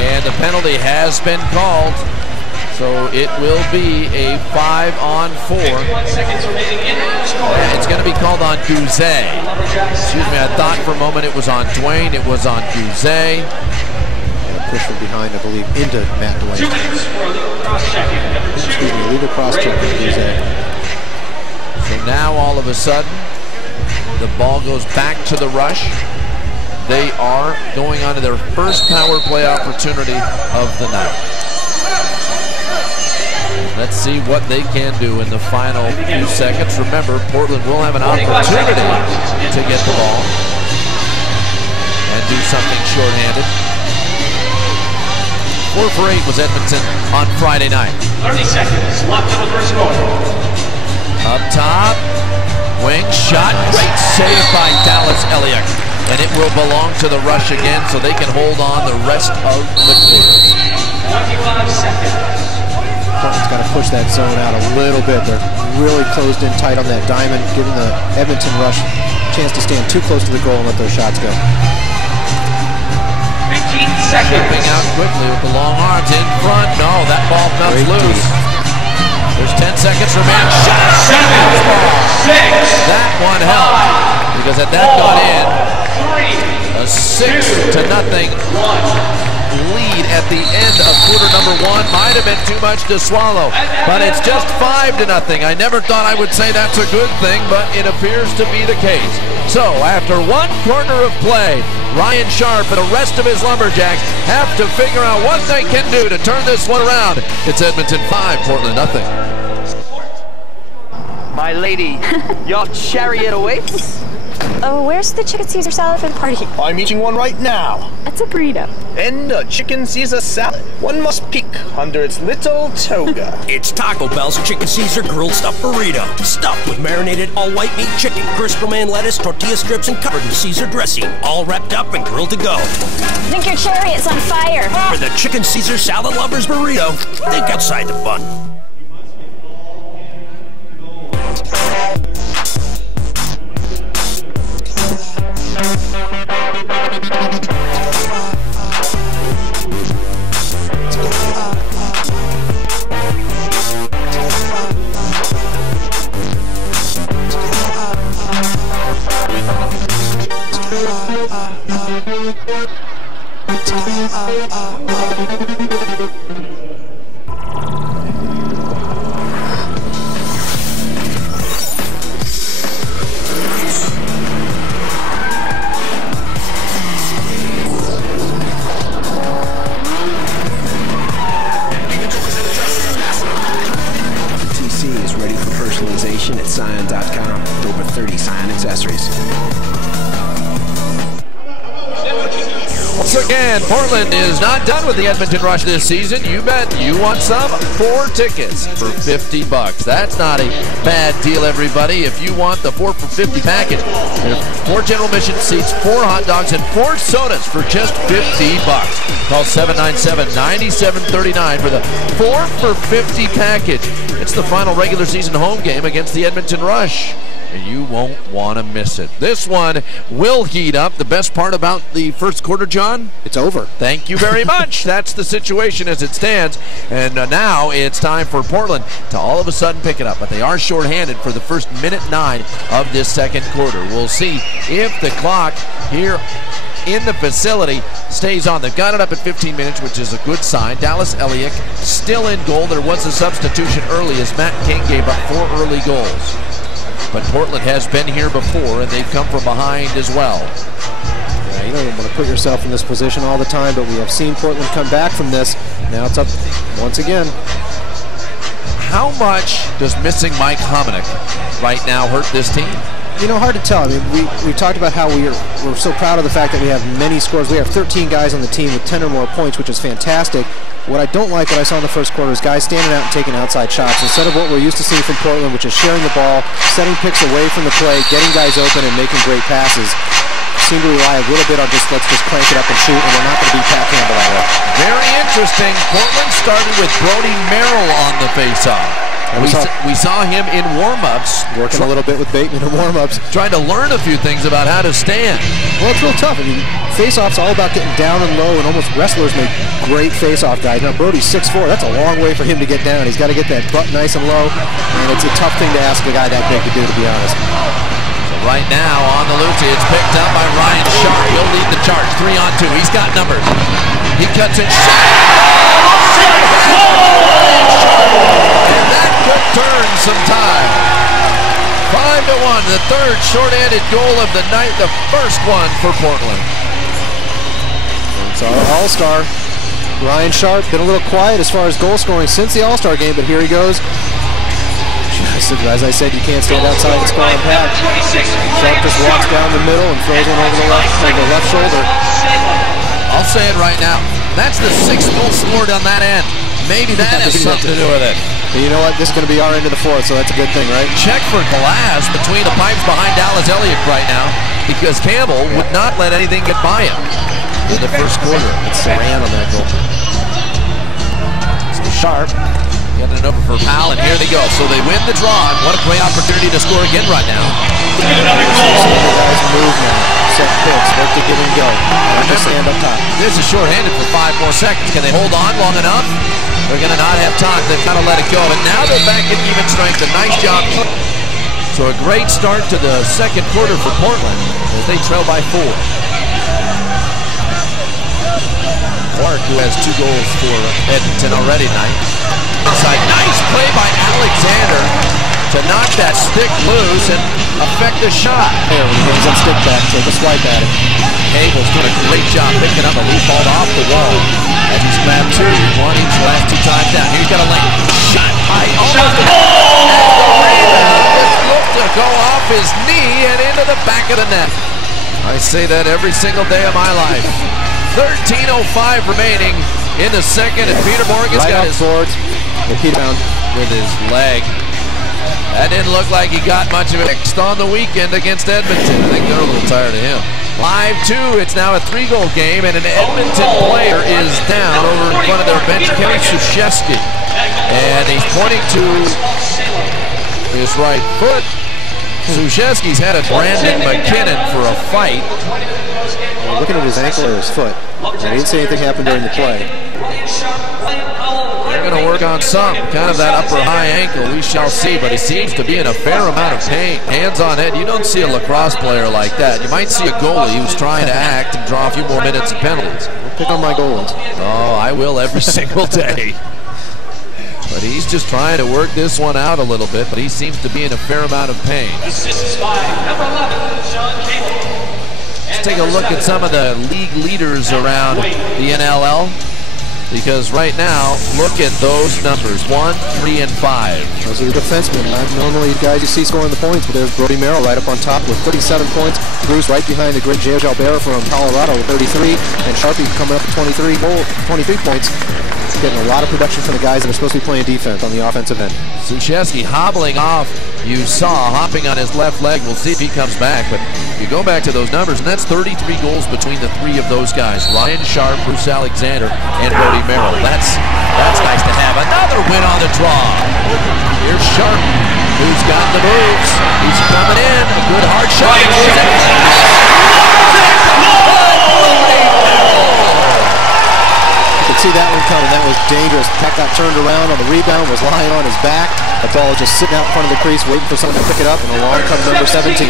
And the penalty has been called. So it will be a 5-on-4. Yeah, it's going to be called on Guzet. Excuse me, I thought for a moment it was on Twain. It was on Guzet. Push from behind, I believe, into Matt Dwayne. 2 minutes for a legal cross-check. Excuse me, legal cross-check with Guzet. So now all of a sudden, the ball goes back to the Rush. They are going on to their first power play opportunity of the night. Let's see what they can do in the final few seconds. Remember, Portland will have an opportunity to get the ball and do something shorthanded. 4 for 8 was Edmonton on Friday night. 30 seconds left in the first quarter. Up top, wing shot, great save by Dallas Elliott. And it will belong to the Rush again, so they can hold on the rest of the quarter. 25 seconds. Portland's got to push that zone out a little bit. They're really closed in tight on that diamond, giving the Edmonton Rush a chance to stand too close to the goal and let those shots go. 15 seconds. Stepping out quickly with the long arms in front. No, that ball comes loose. There's 10 seconds remaining. Shot! 7, 6. That one helped because had that gone in, a 6-0 lead at the end of quarter number 1 might have been too much to swallow, but it's just 5-0. I never thought I would say that's a good thing, but it appears to be the case. So after 1 quarter of play, Ryan Sharp and the rest of his Lumberjacks have to figure out what they can do to turn this one around. It's Edmonton 5, Portland 0. My lady, your chariot awaits. Oh, where's the chicken Caesar salad for the party? I'm eating one right now. That's a burrito. And a chicken Caesar salad. One must peek under its little toga. It's Taco Bell's Chicken Caesar Grilled Stuffed Burrito. Stuffed with marinated all-white meat chicken, crisp romaine lettuce, tortilla strips, and covered in Caesar dressing. All wrapped up and grilled to go. I think your chariot's on fire. For the Chicken Caesar Salad Lovers Burrito, think outside the bun. Once again, Portland is not done with the Edmonton Rush this season. You bet you want some? 4 tickets for $50. That's not a bad deal, everybody. If you want the 4 for $50 package, there's 4 general admission seats, 4 hot dogs, and 4 sodas for just $50. Call 797-9739 for the 4 for $50 package. It's the final regular season home game against the Edmonton Rush, and you won't want to miss it. This one will heat up. The best part about the first quarter, John? It's over. Thank you very much. That's the situation as it stands. And now it's time for Portland to all of a sudden pick it up. But they are shorthanded for the first minute 9 of this second quarter. We'll see if the clock here in the facility stays on. They've got it up at 15 minutes, which is a good sign. Dallas Elliott still in goal. There was a substitution early as Matt King gave up 4 early goals. But Portland has been here before, and they've come from behind as well. Yeah, you don't even want to put yourself in this position all the time, but we have seen Portland come back from this. Now it's up once again. How much does missing Mike Hominick right now hurt this team? You know, hard to tell. I mean, we talked about how we're so proud of the fact that we have many scores. We have 13 guys on the team with 10 or more points, which is fantastic. What I don't like, what I saw in the first quarter, is guys standing out and taking outside shots instead of what we're used to seeing from Portland, which is sharing the ball, setting picks away from the play, getting guys open, and making great passes. Seem to rely a little bit on let's just crank it up and shoot, and we're not going to be Pat Campbell that way. Very interesting. Portland started with Brody Merrill on the faceoff. We saw him in warm-ups. Working a little bit with Bateman in warm-ups. Trying to learn a few things about how to stand. Well, it's real tough. I mean, face-off's all about getting down and low, and almost wrestlers make great face-off guys. Now, Brody's 6'4". That's a long way for him to get down. He's got to get that butt nice and low, and it's a tough thing to ask a guy that big to do, to be honest. So right now, on the loose, it's picked up by Ryan Sharp. He'll lead the charge. 3-on-2. He's got numbers. He cuts it. And that could turn some time. 5-1, the third short-handed goal of the night, the first one for Portland. It's our all-star, Ryan Sharp. Been a little quiet as far as goal scoring since the all-star game, but here he goes. As I said, you can't stand outside and score on Pat. Sharp just walks down the middle and throws one over the left shoulder. I'll say it right now. That's the 6th goal scored on that end. Maybe that has something to do with it. And you know what? This is going to be our end of the 4th, so that's a good thing, right? Check for glass between the pipes behind Dallas Elliott right now, because Campbell would not let anything get by him in the first quarter. It's Saran on that goal. So Sharp getting it over for Powell, and here they go. So they win the draw, and what a great opportunity to score again right now. Guys move now. Set picks, work to get and go. Remember, stand up top. This is short-handed for 5 more seconds. Can they hold on long enough? They're going to not have time. They've got to let it go. And now they're back in even strength. A nice job. So a great start to the second quarter for Portland as they trail by 4. Clark, who has 2 goals for Edmonton already tonight. Inside, nice play by Alexander to knock that stick loose and affect the shot. There, when he gets that stick back, take a swipe at it. Cable's doing a great job picking up a loose ball off the wall. And he's grabbed 2, 1 each last 2 times down. He's got a lane. Shot high. Almost. And the rebound just looked to go off his knee and into the back of the net. I say that every single day of my life. 13:05 remaining in the second, and Peter Morgan's got his boards. with his leg. That didn't look like he got much of it on the weekend against Edmonton. I think they're a little tired of him. 5-2, it's now a 3-goal game, and an Edmonton player is down over in front of their bench, Kenny Sushevsky. And he's pointing to his right foot. Sushevsky's had a Brandon McKinnon for a fight. Well, looking at his ankle or his foot, I didn't see anything happen during the play. They're going to work on some, kind of that upper high ankle, we shall see, but he seems to be in a fair amount of pain. Hands on head, you don't see a lacrosse player like that. You might see a goalie who's trying to act and draw a few more minutes of penalties. Don't pick on my goalies. Oh, I will every single day. But he's just trying to work this one out a little bit, but he seems to be in a fair amount of pain. Assists by number 11, Sean Cable. Let's take a look at some of the league leaders around the NLL. Because right now, look at those numbers, 1, 3, and 5. Those are the defensemen. Not normally guys you see scoring the points, but there's Brody Merrill right up on top with 37 points. Bruce right behind the great J.J. Albert from Colorado with 33. And Sharpie coming up with 23 points. Getting a lot of production from the guys that are supposed to be playing defense on the offensive end. Sushesky hobbling off. You saw hopping on his left leg. We'll see if he comes back. But you go back to those numbers, and that's 33 goals between the three of those guys. Ryan Sharp, Bruce Alexander, and Brody Merrill. That's nice to have. Another win on the draw. Here's Sharp, who's got the moves. He's coming in. A good hard shot. See that one coming. That was dangerous. Peck got turned around on the rebound, was lying on his back. The ball was just sitting out in front of the crease, waiting for someone to pick it up, and along comes number 17.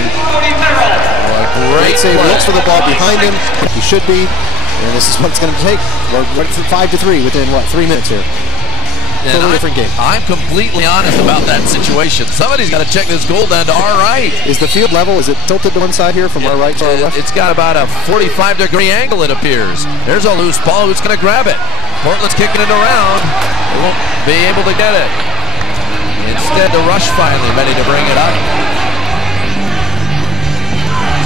Great save. Looks for the ball behind him. He should be, and this is what it's going to take. We're 5-3 within, 3 minutes here. Totally different game. I'm completely honest about that situation. Somebody's got to check this goal down to our right. Is the field level? Is it tilted to one side here from our right to our left? It's got about a 45-degree angle, it appears. There's a loose ball. Who's going to grab it? Portland's kicking it around. They won't be able to get it. Instead, the Rush finally ready to bring it up.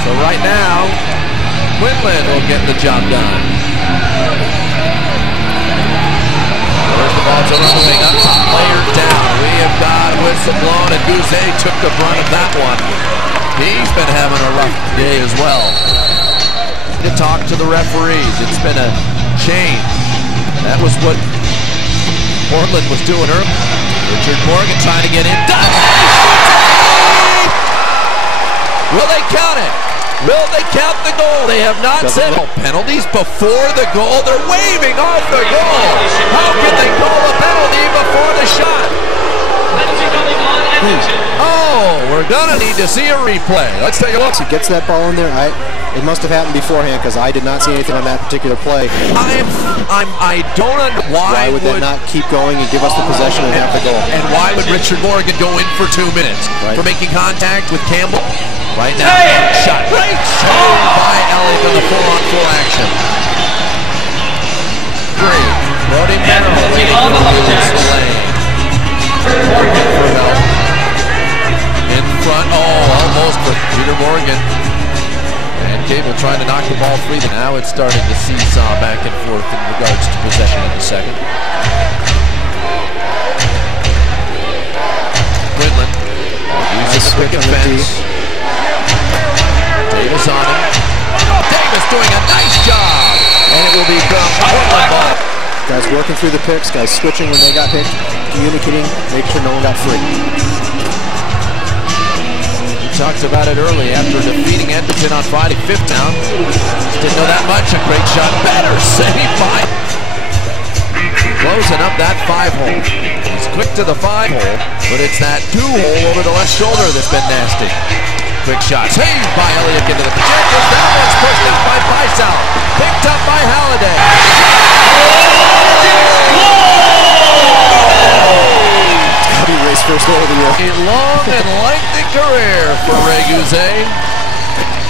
So right now, Quinlan will get the job done. There's the ball to the wing, up top, player down. We have got a whistle blown, and Guzet took the brunt of that one. He's been having a rough day as well. To talk to the referees, it's been a change. That was what Portland was doing earlier. Richard Morgan trying to get in. Will they count it? Will they count the goal? They have not said penalties before the goal. They're waving off the goal. How can they call a penalty before the shot? Oh, we're gonna need to see a replay. Let's take a look. He gets that ball in there. It must have happened beforehand because I did not see anything on that particular play. I don't understand why would that not keep going and give us the possession and have the goal? And why would Richard Morgan go in for 2 minutes for making contact with Campbell? Right now, shot. Great save by Elliott on the 4-on-4 action. Great. Brody Merrill waiting for the wheels to lane. Morgan for help. In front. Oh, almost for Peter Morgan. And Cable trying to knock the ball free. Now it's starting to seesaw back and forth in regards to possession in the second. Quinlan using the quick offense. Davis on him. Oh, Davis doing a nice job. And it will become Portland ball. Guys working through the picks, guys switching when they got picked, communicating, making sure no one got free. We talked about it early after defeating Edmonton on Friday, 5th down. Didn't know that much. A great shot. Better save by. Closing up that 5-hole. He's quick to the 5-hole, but it's that 2-hole over the left shoulder that's been nasty. Quick shot. Saved by Elliott into the projectors. That one's pushed out by Bicel. Picked up by Halliday. He raced first goal of the year. A long and lengthy career for Ray Guzet.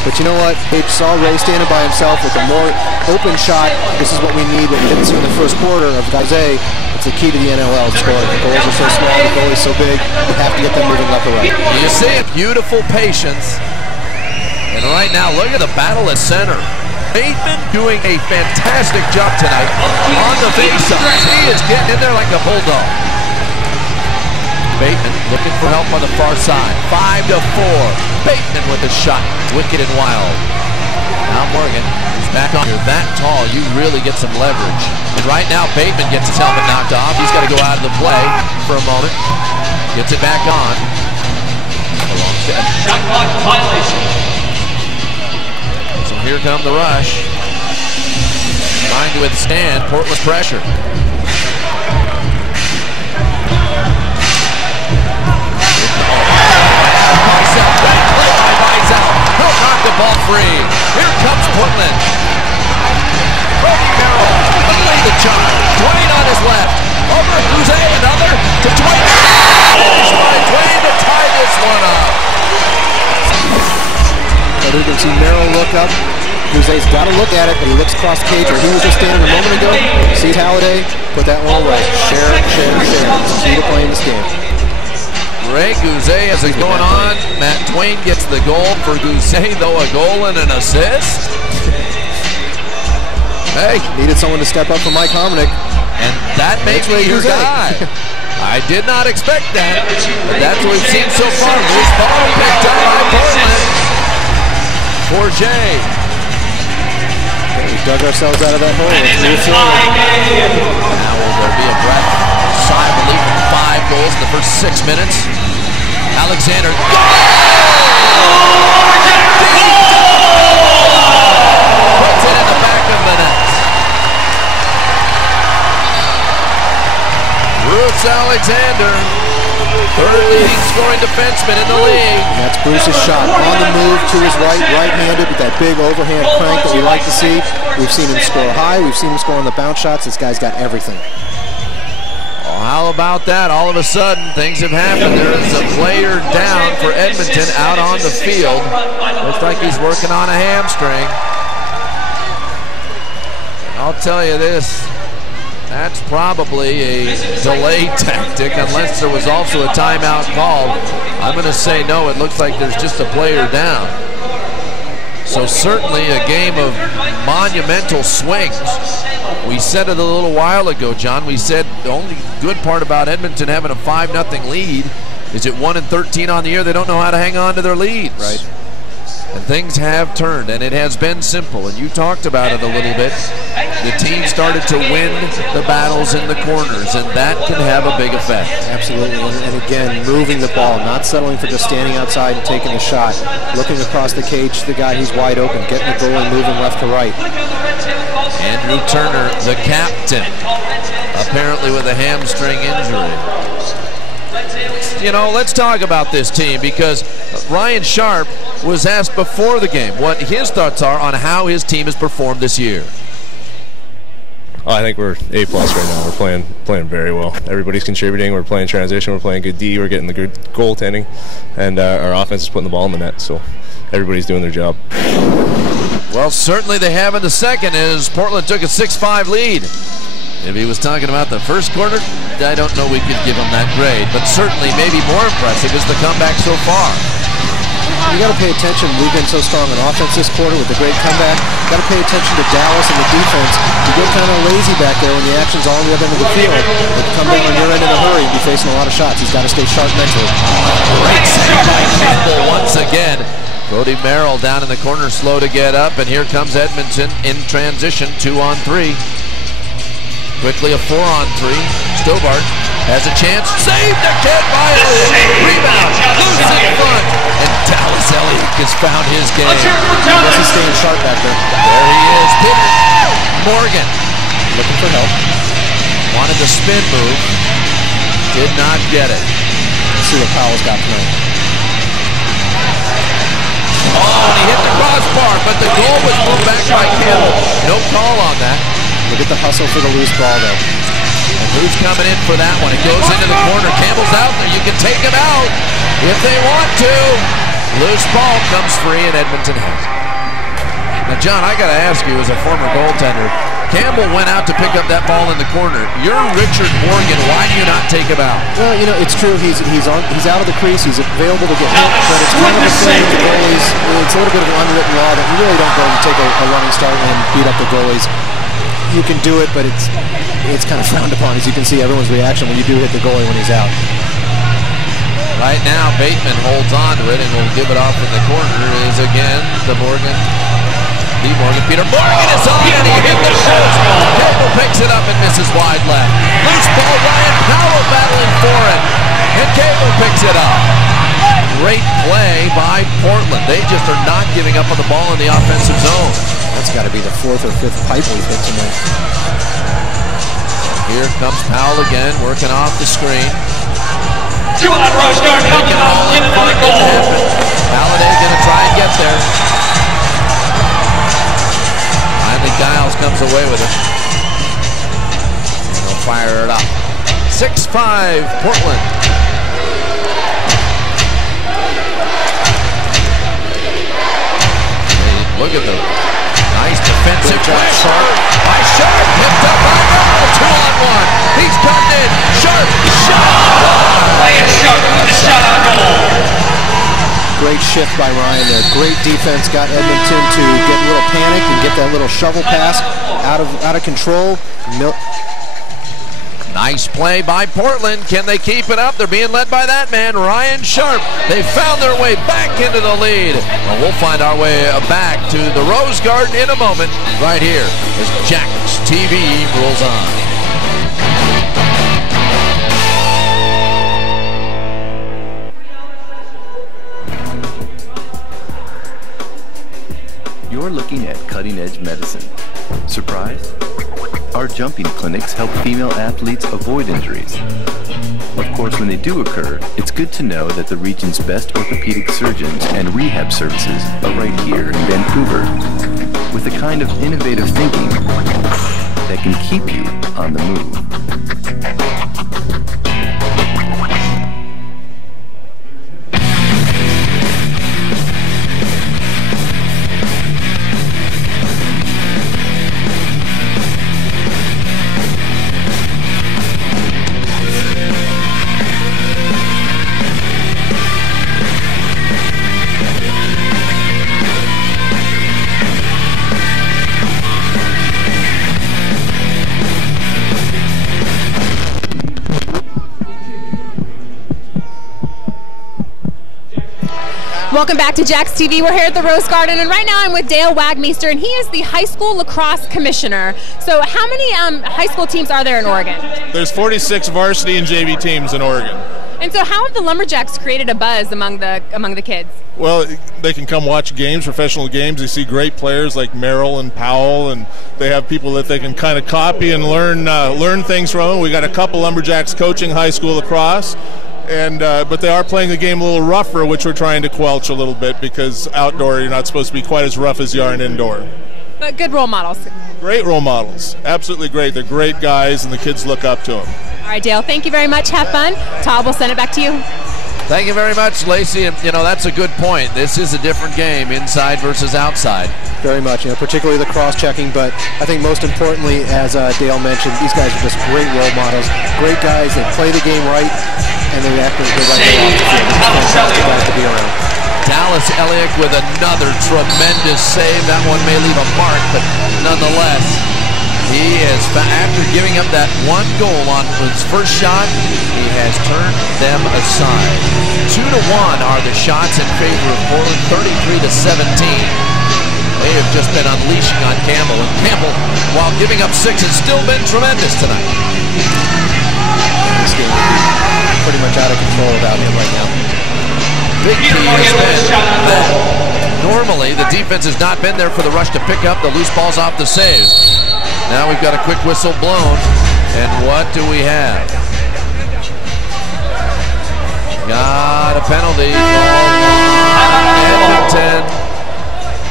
But you know what? They saw Ray standing by himself with a more open shot. This is what we need. What we didn't see in the first quarter of Guzet. It's the key to the NLL scoring. The goals are so small, the goal is so big. You have to get them moving left or right. You see it, beautiful patience. And right now, look at the battle at center. Bateman doing a fantastic job tonight on the face-offs. He is getting in there like a bulldog. Bateman looking for help on the far side. 5-4. Bateman with a shot. Wicked and wild. Now Morgan is back on. You're that tall, you really get some leverage. And right now, Bateman gets his helmet knocked off. He's got to go out of the play for a moment. Gets it back on. Shot clock violation. So here come the Rush. Trying to withstand Portland's pressure. He'll knock the ball free. Here comes Portland. Brody Merrill, literally the jump. Dwayne on his left. Over Guzet, another to Dwayne. Finish by Dwayne to tie this one up. So we can see Merrill look up. Gouzet's got to look at it, but he looks across the cage where he was just standing a moment ago. See Halliday, put that one away. Share. It's the key to playing this game. Ray Gouzet has it going on. Matt Twain gets the goal for Gouzet, though a goal and an assist. Hey. Needed someone to step up for Mike Hominick. And that may be your guy. I did not expect that, but that's what we've seen so far. Loose ball picked up by Portland. For Jay. We dug ourselves out of that hole. Now will there be a breath? Sigh of relief from 5 goals in the first 6 minutes. Alexander. Puts it in the back of the net. Bruce Alexander, third leading scoring defenseman in the league. And that's Bruce's shot on the move to his right-handed with that big overhand crank that we like to see. We've seen him score high. We've seen him score on the bounce shots. This guy's got everything. Well, how about that? All of a sudden, things have happened. There is a player down for Edmonton out on the field. Looks like he's working on a hamstring. I'll tell you this. That's probably a delay tactic unless there was also a timeout called. I'm going to say no. It looks like there's just a player down. So certainly a game of monumental swings. We said it a little while ago, John. We said the only good part about Edmonton having a 5-0 lead is at 1-13 on the year. They don't know how to hang on to their leads. Right. And things have turned, and it has been simple. And you talked about it a little bit. The team started to win the battles in the corners, and that can have a big effect. Absolutely, and again, moving the ball, not settling for just standing outside and taking a shot, looking across the cage to the guy who's wide open, getting the goal and moving left to right. Andrew Turner, the captain, apparently with a hamstring injury. You know, let's talk about this team, because Ryan Sharp was asked before the game what his thoughts are on how his team has performed this year. I think we're A+ right now. We're playing very well. Everybody's contributing. We're playing transition. We're playing good D. We're getting the good goaltending, and our offense is putting the ball in the net. So everybody's doing their job. Well, certainly they have in the second, as Portland took a 6-5 lead. If he was talking about the first quarter, I don't know we could give him that grade, but certainly maybe more impressive is the comeback so far. You got to pay attention. We've been so strong in offense this quarter with the great comeback. Got to pay attention to Dallas and the defense. You get kind of lazy back there when the action's all on the other end of the field. If you come down on your end in a hurry, you'll be facing a lot of shots. He's got to stay sharp mentally. Great save by Campbell once again. Brody Merrill down in the corner, slow to get up, and here comes Edmonton in transition, 2-on-3. Quickly a 4-on-3. Stobart has a chance. Saved again by Elliott. Rebound. Loose in front. And Dallas Elliott has found his game. He's staying sharp back there. There he is. Peter Morgan looking for help. Wanted the spin move. Did not get it. Let's see what Powell's got tonight. Oh, and he hit the crossbar, but the goal was moved back by Campbell. No call on that. Look at the hustle for the loose ball, though. And who's coming in for that one? It goes into the corner. Campbell's out there. You can take him out if they want to. Loose ball comes free, and Edmonton has it. Now, John, I got to ask you, as a former goaltender, Campbell went out to pick up that ball in the corner. You're Richard Morgan. Why do you not take him out? Well, you know, it's true. He's out of the crease. He's available to get hit, but it's kind of a thing with the goalies. It's a little bit of an unwritten law that you really don't go and take a running start and beat up the goalies. You can do it, but it's kind of frowned upon, as you can see everyone's reaction when you do hit the goalie when he's out. Right now, Bateman holds on to it and will give it off in the corner. Is again the Morgan. Peter Morgan is on, and he hit the post. Campbell picks it up and misses wide left. Loose ball, Ryan Powell battling for it, and Campbell picks it up. Great play by Portland. They just are not giving up on the ball in the offensive zone. That's got to be the 4th or 5th pipe we've hit tonight. Here comes Powell again, working off the screen. Come on, Rosgaard, help him out, get another goal. Halliday gonna try and get there. Finally, Giles comes away with it. They'll fire it up. 6-5, Portland. Look at them. Nice defensive pressure by Sharp. Picked up by Merrill. 2-on-1. He's cutting in. Sharp. Shot. Ryan Sharp with the shot on goal. Great shift by Ryan there. Great defense got Edmonton to get a little panicked and get that little shovel pass out of control. Nice play by Portland. Can they keep it up? They're being led by that man, Ryan Sharp. They found their way back into the lead. Well, we'll find our way back to the Rose Garden in a moment, right here as Jax TV rolls on. You're looking at cutting-edge medicine. Surprise? Our jumping clinics help female athletes avoid injuries. Of course, when they do occur, it's good to know that the region's best orthopedic surgeons and rehab services are right here in Vancouver, with the kind of innovative thinking that can keep you on the move. Welcome back to Jax TV. We're here at the Rose Garden, and right now I'm with Dale Wagmeister, and he is the high school lacrosse commissioner. So how many high school teams are there in Oregon? There's 46 varsity and JV teams in Oregon. And so how have the Lumberjacks created a buzz among the kids? Well, they can come watch games, professional games. They see great players like Merrill and Powell, and they have people that they can kind of copy and learn things from. We got a couple Lumberjacks coaching high school lacrosse. And but they are playing the game a little rougher, which we're trying to quelch a little bit, because outdoor you're not supposed to be quite as rough as you are in indoor. But good role models. Great role models. Absolutely great. They're great guys, and the kids look up to them. All right, Dale, thank you very much. Have fun. Todd, we'll send it back to you. Thank you very much, Lacey. And, that's a good point. This is a different game, inside versus outside. Very much, particularly the cross-checking, but I think most importantly, as Dale mentioned, these guys are just great role models. Great guys that play the game right, and they actually go right off the field. It's fantastic guys to be around. Dallas Elliott with another tremendous save. That one may leave a mark, but nonetheless, he is, after giving up that one goal on his first shot, he has turned them aside. 2-1 are the shots in favor of Portland, 33-17. They have just been unleashing on Campbell, and Campbell, while giving up 6, has still been tremendous tonight. This game is pretty much out of control without him right now. Big key has been that normally the defense has not been there for the rush to pick up the loose balls off the saves. Now we've got a quick whistle blown, and what do we have? Got a penalty. Edmonton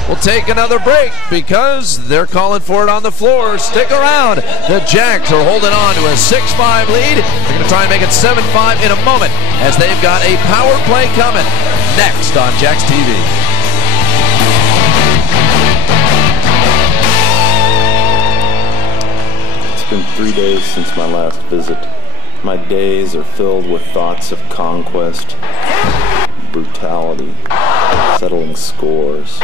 will take another break because they're calling for it on the floor. Stick around. The Jacks are holding on to a 6-5 lead. They're going to try and make it 7-5 in a moment as they've got a power play coming next on Jax TV. It's been 3 days since my last visit. My days are filled with thoughts of conquest, brutality, settling scores.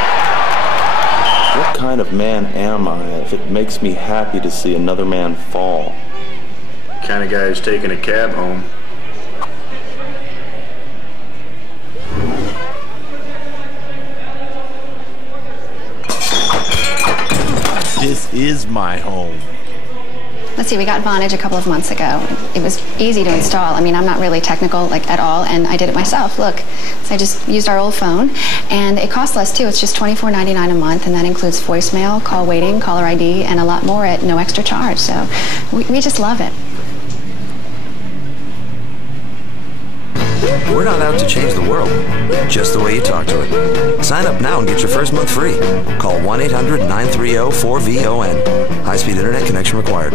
What kind of man am I if it makes me happy to see another man fall? Kind of guy who's taking a cab home. This is my home. Let's see, we got Vonage a couple of months ago. It was easy to install. I mean, I'm not really technical at all, and I did it myself. Look, so I just used our old phone, and it costs less too. It's just $24.99 a month, and that includes voicemail, call waiting, caller ID, and a lot more at no extra charge. So we just love it. We're not out to change the world, just the way you talk to it. Sign up now and get your first month free. Call 1-800-930-4VON. High-speed internet connection required.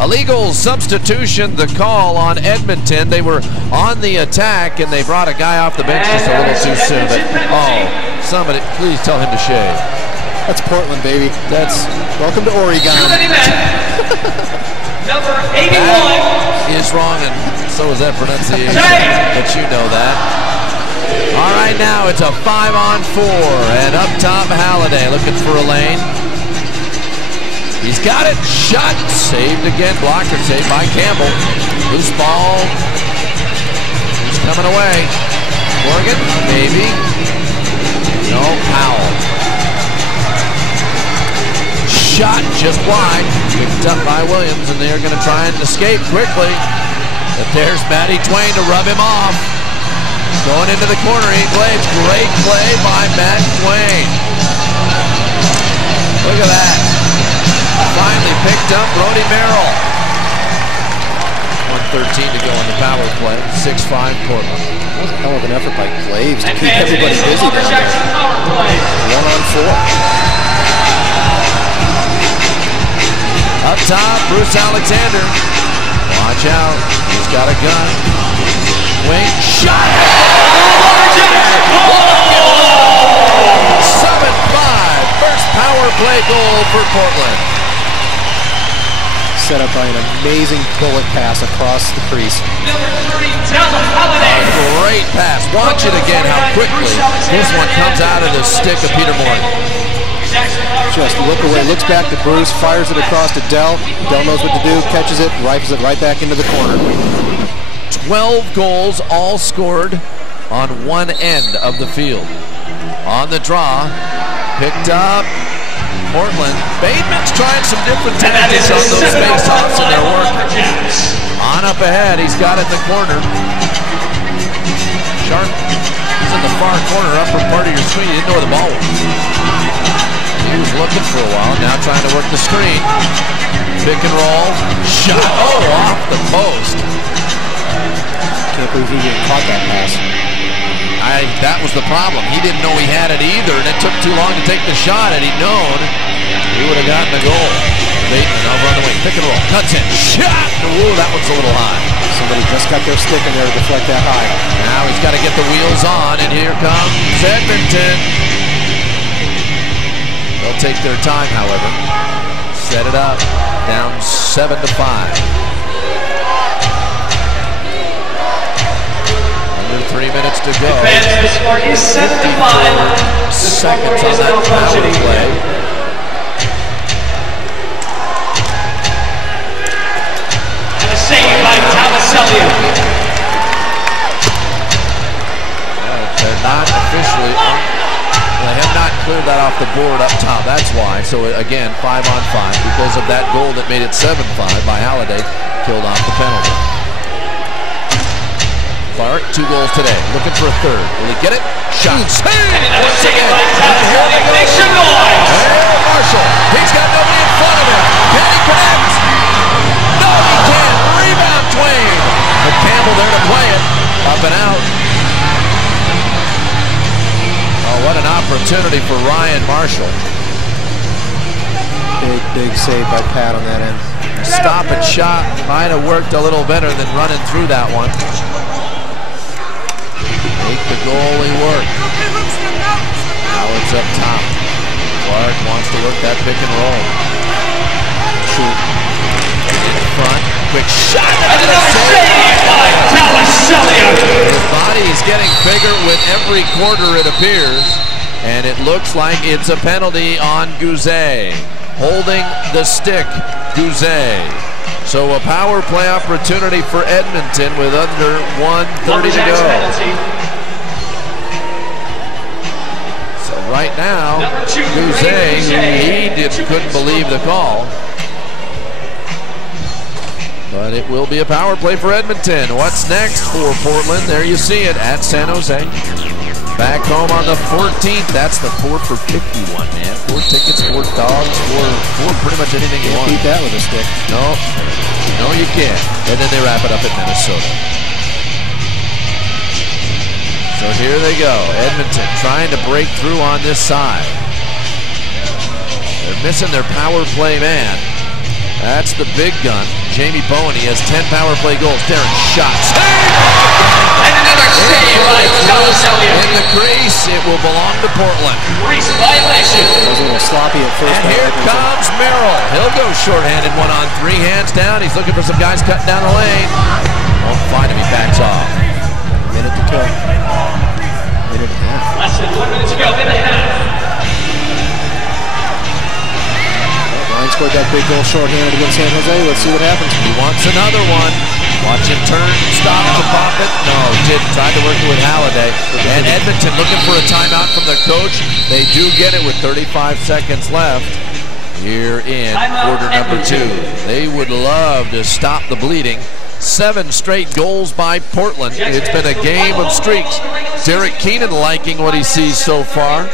A legal substitution, the call on Edmonton. They were on the attack, and they brought a guy off the bench just a little too soon. But, Somebody, please tell him to shave. That's Portland, baby. That's welcome to Oregon. Number 81 is wrong, and so is that pronunciation. But you know that. All right, now it's a 5-on-4, and up top Halliday looking for a lane. He's got it. Shot. Saved again. Blocker saved by Campbell. Loose ball. Who's coming away? Morgan, maybe. No, Powell. Shot just wide. Picked up by Williams, and they're going to try and escape quickly. But there's Matty Twain to rub him off. Going into the corner, he plays. Great play by Matt Twain. Look at that. Finally picked up Brody Merrill. 1:13 to go on the power play. 6-5 Portland. That was a hell of an effort by Glaves to keep everybody busy down there. 1-on-4. Up top, Bruce Alexander. Watch out. He's got a gun. Wing. Shot! 7-5. First power play goal for Portland. Set up by an amazing bullet pass across the crease. Number 3, Talon Halliday. Great pass. Watch it again how quickly this one comes out of the stick of Peter Morgan. Just look away, looks back to Bruce, fires it across to Dell. Dell knows what to do, catches it, rifles it right back into the corner. 12 goals all scored on one end of the field. On the draw, picked up Portland. Bateman's trying some different tactics on those face-offs, and they're working. On up ahead, he's got it in the corner. Sharp is in the far corner, upper part of your screen. You didn't know where the ball was. He was looking for a while, now trying to work the screen. Pick and roll. Shot. Oh, off the post. Can't believe he didn't caught that pass. That was the problem. He didn't know he had it either, and it took too long to take the shot. Had he known, he would have gotten the goal. Bateman over on the wing. Pick and roll. Cuts in. Shot. Ooh, that one's a little high. Somebody just got their stick in there to deflect that high. Now he's got to get the wheels on, and here comes Edmonton. They'll take their time, however. Set it up. Down 7-5. Under 3 minutes to go. The score is 7-5. Seconds on that power play. And a save by Tomaselli. They're not officially on. They have not cleared that off the board up top. That's why. So again, 5-on-5 because of that goal that made it 7-5 by Halliday, killed off the penalty. Clark, 2 goals today. Looking for a third. Will he get it? Shot. Save! Once again. Make some noise. Hey, Marshall. He's got nobody in front of him. Can he connect? No, he can't. Rebound, Twain. But Campbell there to play it. Up and out. Oh, what an opportunity for Ryan Marshall. Big save by Pat on that end. Stop and shot might have worked a little better than running through that one. Make the goalie work. Now it's up top. Clark wants to work that pick and roll. Shoot. In front. Quick shot. And another save by Tomaselli. His body is getting bigger with every quarter, it appears. And it looks like it's a penalty on Guzet. Holding the stick, Guzet. So a power play opportunity for Edmonton with under 1:30 to go. So right now, Guzet, couldn't believe the call. But it will be a power play for Edmonton. What's next for Portland? There you see it at San Jose. Back home on the 14th. That's the 4 for 51, man. 4 tickets, 4 dogs, 4 pretty much anything you want. Beat that with a stick. No, you can't. And then they wrap it up at Minnesota. So here they go. Edmonton trying to break through on this side. They're missing their power play man. That's the big gun. Jamie Bowen. He has 10 power play goals. Darren shot. And another save by Caliselli. In the crease, it will belong to Portland. Crease violation. It was a little sloppy at first. And here comes Merrill. He'll go shorthanded 1-on-3, hands down. He's looking for some guys cutting down the lane. Won't find him. He backs off. Minute to kill. Minute and a half. Less than 1 minute to go in the half. Ryan scored that big goal shorthanded against San Jose. Let's see what happens. He wants another one. Watch him turn, stop to pop it. No, didn't. Tried to work it with Halliday. And Edmonton looking for a timeout from their coach. They do get it with 35 seconds left here in quarter number 2. They would love to stop the bleeding. 7 straight goals by Portland. It's been a game of streaks. Derek Keenan liking what he sees so far.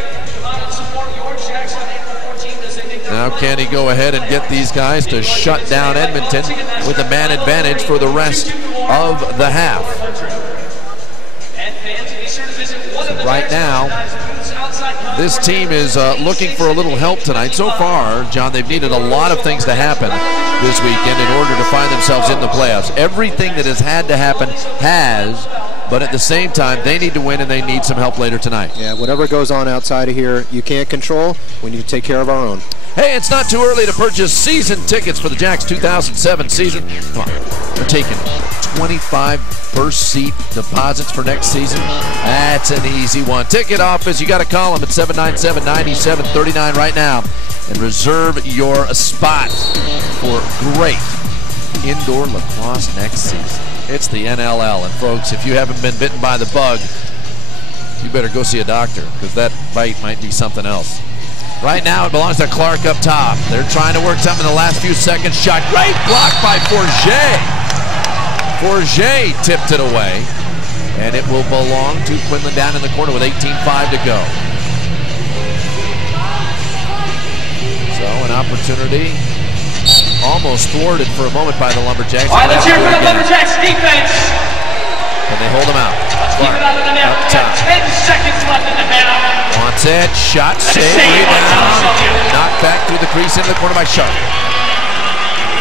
Now can he go ahead and get these guys to shut down Edmonton with a man advantage for the rest of the half? Right now, this team is looking for a little help tonight. So far, John, they've needed a lot of things to happen this weekend in order to find themselves in the playoffs. Everything that has had to happen has, but at the same time, they need to win and they need some help later tonight. Yeah, whatever goes on outside of here, you can't control. We need to take care of our own. Hey, it's not too early to purchase season tickets for the Jacks 2007 season. Come on, they're taking 25 first seat deposits for next season. That's an easy one. Ticket office, you got to call them at 797-9739 right now and reserve your spot for great indoor lacrosse next season. It's the NLL, and folks, if you haven't been bitten by the bug, you better go see a doctor, because that bite might be something else. Right now, it belongs to Clark up top. They're trying to work something in the last few seconds. Shot, great block by Forget. Forget tipped it away, and it will belong to Quinlan down in the corner with 18:5 to go. So an opportunity almost thwarted for a moment by the Lumberjacks. All right, let's hear from the Lumberjacks defense. And they hold them out. Keep it out of the net. We got 10 seconds left in the half. Wants it, shot, save, rebound. Knocked back through the crease into the corner by Sharp.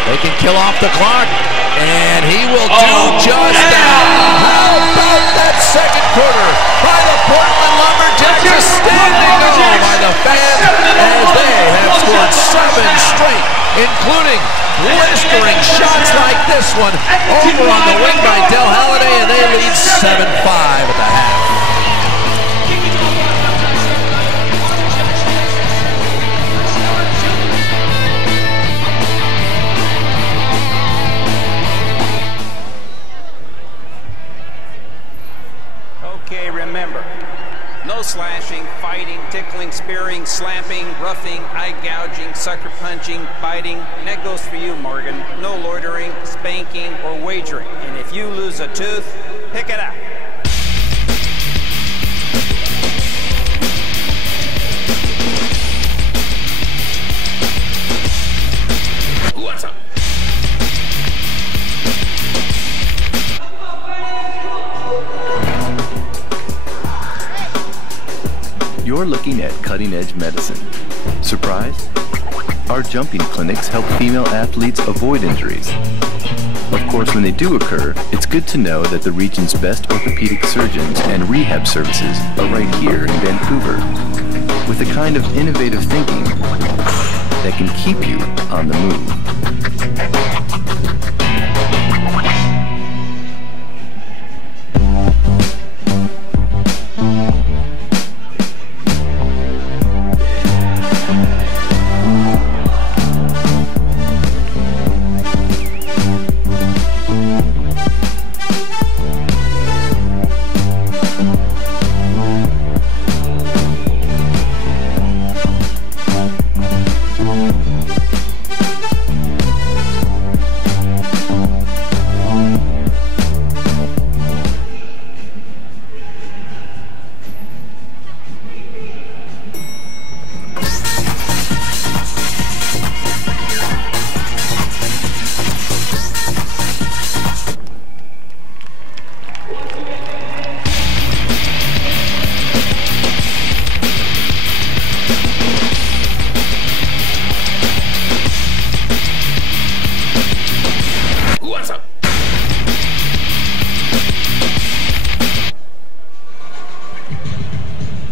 They can kill off the clock, and he will do just that. How about that second quarter by the Portland Lumberjacks? A standing goal by the fans as they have scored 7 straight, including blistering shots like this one over on the wing by Del Halliday, and they lead 7-5 at the half. Okay, remember, no slashing, fighting, tickling, spearing, slapping, roughing, eye gouging, sucker punching, biting. And that goes for you, Morgan. No loitering, spanking, or wagering. And if you lose a tooth, pick it up. What's up? You're looking at cutting-edge medicine. Surprised? Our jumping clinics help female athletes avoid injuries. Of course, when they do occur, it's good to know that the region's best orthopedic surgeons and rehab services are right here in Vancouver, with the kind of innovative thinking that can keep you on the move.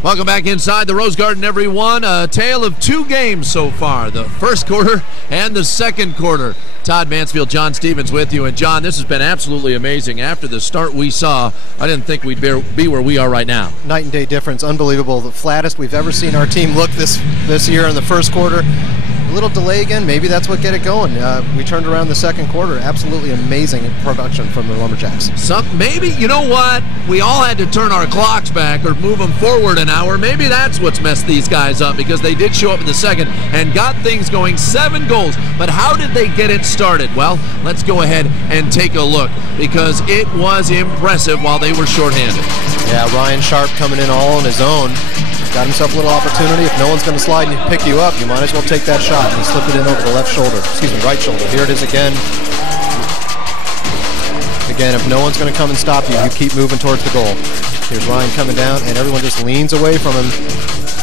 Welcome back inside the Rose Garden, everyone. A tale of two games so far, the first quarter and the second quarter. Todd Mansfield, John Stevens with you. And, John, this has been absolutely amazing. After the start we saw, I didn't think we'd be where we are right now. Night and day difference. Unbelievable. The flattest we've ever seen our team look this year in the first quarter. A little delay again. Maybe that's what get it going. We turned around the second quarter. Absolutely amazing production from the Lumberjacks. Maybe, you know what? We all had to turn our clocks back or move them forward an hour. Maybe that's what's messed these guys up, because they did show up in the second and got things going. 7 goals. But how did they get it started? Well, let's go ahead and take a look, because it was impressive while they were shorthanded. Yeah, Ryan Sharp coming in all on his own. Got himself a little opportunity. If no one's going to slide and pick you up, you might as well take that shot. And he slipped it in over the right shoulder. Here it is again. Again, if no one's going to come and stop you, you keep moving towards the goal. Here's Ryan coming down, and everyone just leans away from him.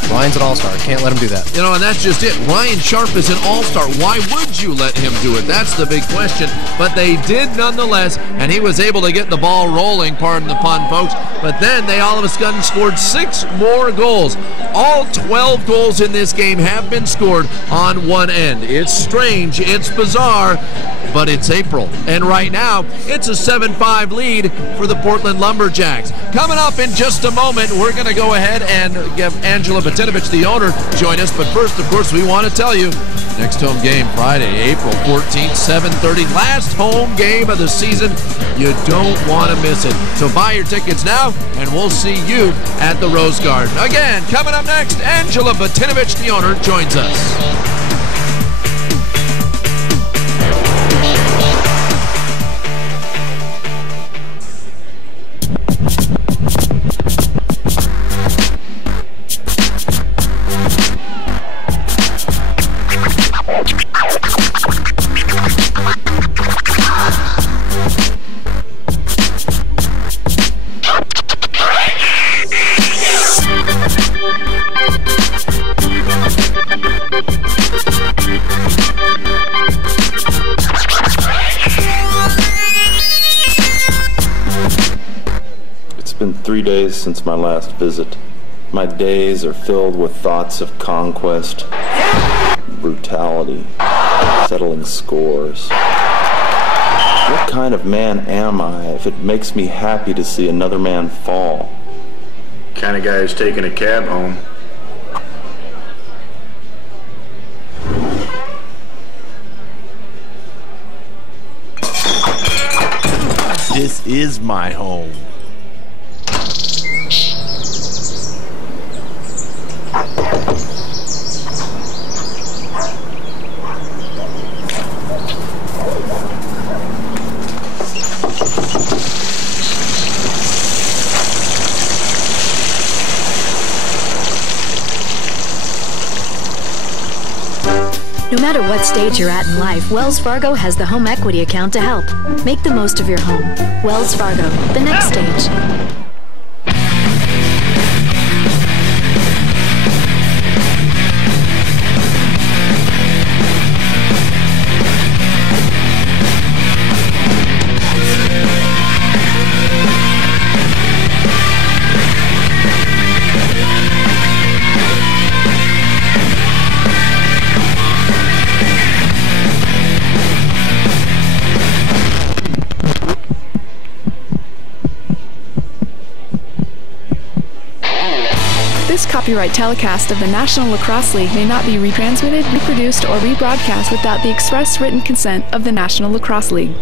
Ryan's an all-star. Can't let him do that. You know, and that's just it. Ryan Sharp is an all-star. Why would you let him do it? That's the big question. But they did nonetheless, and he was able to get the ball rolling, pardon the pun, folks. But then they all of a sudden scored 6 more goals. All 12 goals in this game have been scored on one end. It's strange. It's bizarre. But it's April, and right now it's a 7-5 lead for the Portland Lumberjacks. Coming up in just a moment, we're going to go ahead and give Angela Batinovich, the owner, join us. But first, of course, we want to tell you, next home game Friday, April 14th, 7:30, last home game of the season. You don't want to miss it. So buy your tickets now, and we'll see you at the Rose Garden. Again, coming up next, Angela Batinovich, the owner, joins us. It's been 3 days since my last visit. My days are filled with thoughts of conquest, brutality, settling scores. What kind of man am I if it makes me happy to see another man fall? Kind of guy who's taking a cab home. This is my home. No matter what stage you're at in life, Wells Fargo has the home equity account to help. Make the most of your home. Wells Fargo, the next stage. This copyright telecast of the National Lacrosse League may not be retransmitted, reproduced, or rebroadcast without the express written consent of the National Lacrosse League.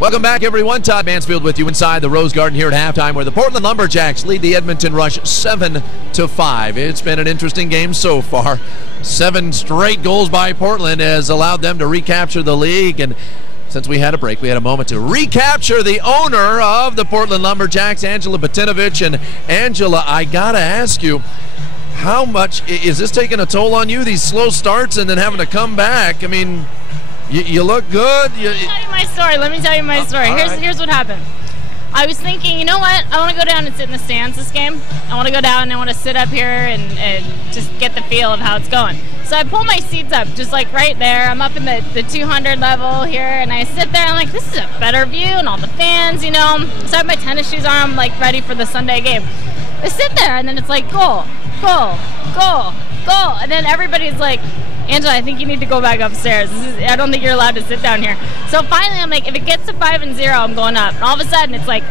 Welcome back, everyone. Todd Mansfield with you inside the Rose Garden here at halftime, where the Portland Lumberjacks lead the Edmonton Rush 7-5. It's been an interesting game so far. 7 straight goals by Portland has allowed them to recapture the league, and since we had a break, we had a moment to recapture the owner of the Portland Lumberjacks, Angela Batinovich. And Angela, I gotta ask you, how much is this taking a toll on you, these slow starts and then having to come back? I mean, you look good. Let me tell you my story. Here's what happened. I was thinking, you know what? I want to go down and sit in the stands this game. I want to go down and I want to sit up here and just get the feel of how it's going. So I pull my seats up just like right there. I'm up in the 200 level here, and I sit there and I'm like, this is a better view and all the fans, you know. So I have my tennis shoes on. I'm like ready for the Sunday game. They sit there, and then it's like, goal, goal, goal, goal. And then everybody's like, Angela, I think you need to go back upstairs. I don't think you're allowed to sit down here. So finally, I'm like, if it gets to 5-0, I'm going up. And all of a sudden, it's like,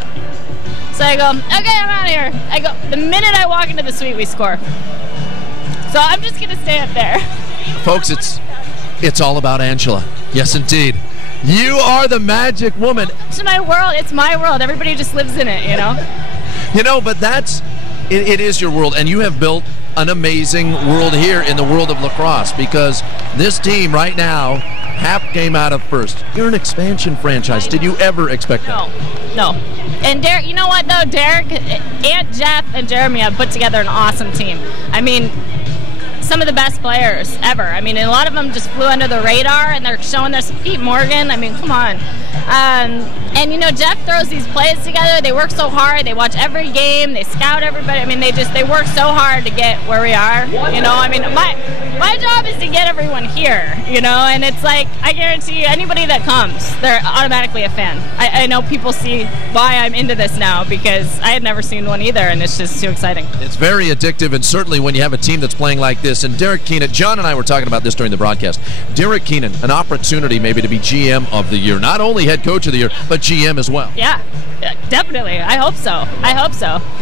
so I go, okay, I'm out of here. I go, the minute I walk into the suite, we score. So I'm just going to stay up there. Folks, it's all about Angela. Yes, indeed. You are the magic woman. It's my world. It's my world. Everybody just lives in it, you know? You know, but it is your world, and you have built an amazing world here in the world of lacrosse, because this team right now, half game out of first. You're an expansion franchise. Did you ever expect that? No. And Derek, you know what, though? Derek, Aunt Jeff, and Jeremy have put together an awesome team. I mean, some of the best players ever. I mean, and a lot of them just flew under the radar, and they're showing their Pete Morgan. I mean, come on. And, you know, Jeff throws these plays together. They work so hard. They watch every game. They scout everybody. I mean, they work so hard to get where we are. You know, I mean, my job is to get everyone here, you know, and it's like, I guarantee you, anybody that comes, they're automatically a fan. I know people see why I'm into this now, because I had never seen one either, and it's just too exciting. It's very addictive, and certainly when you have a team that's playing like this. And Derek Keenan, John and I were talking about this during the broadcast. Derek Keenan, an opportunity maybe to be GM of the year, not only head coach of the year, but GM as well. Yeah, definitely. I hope so.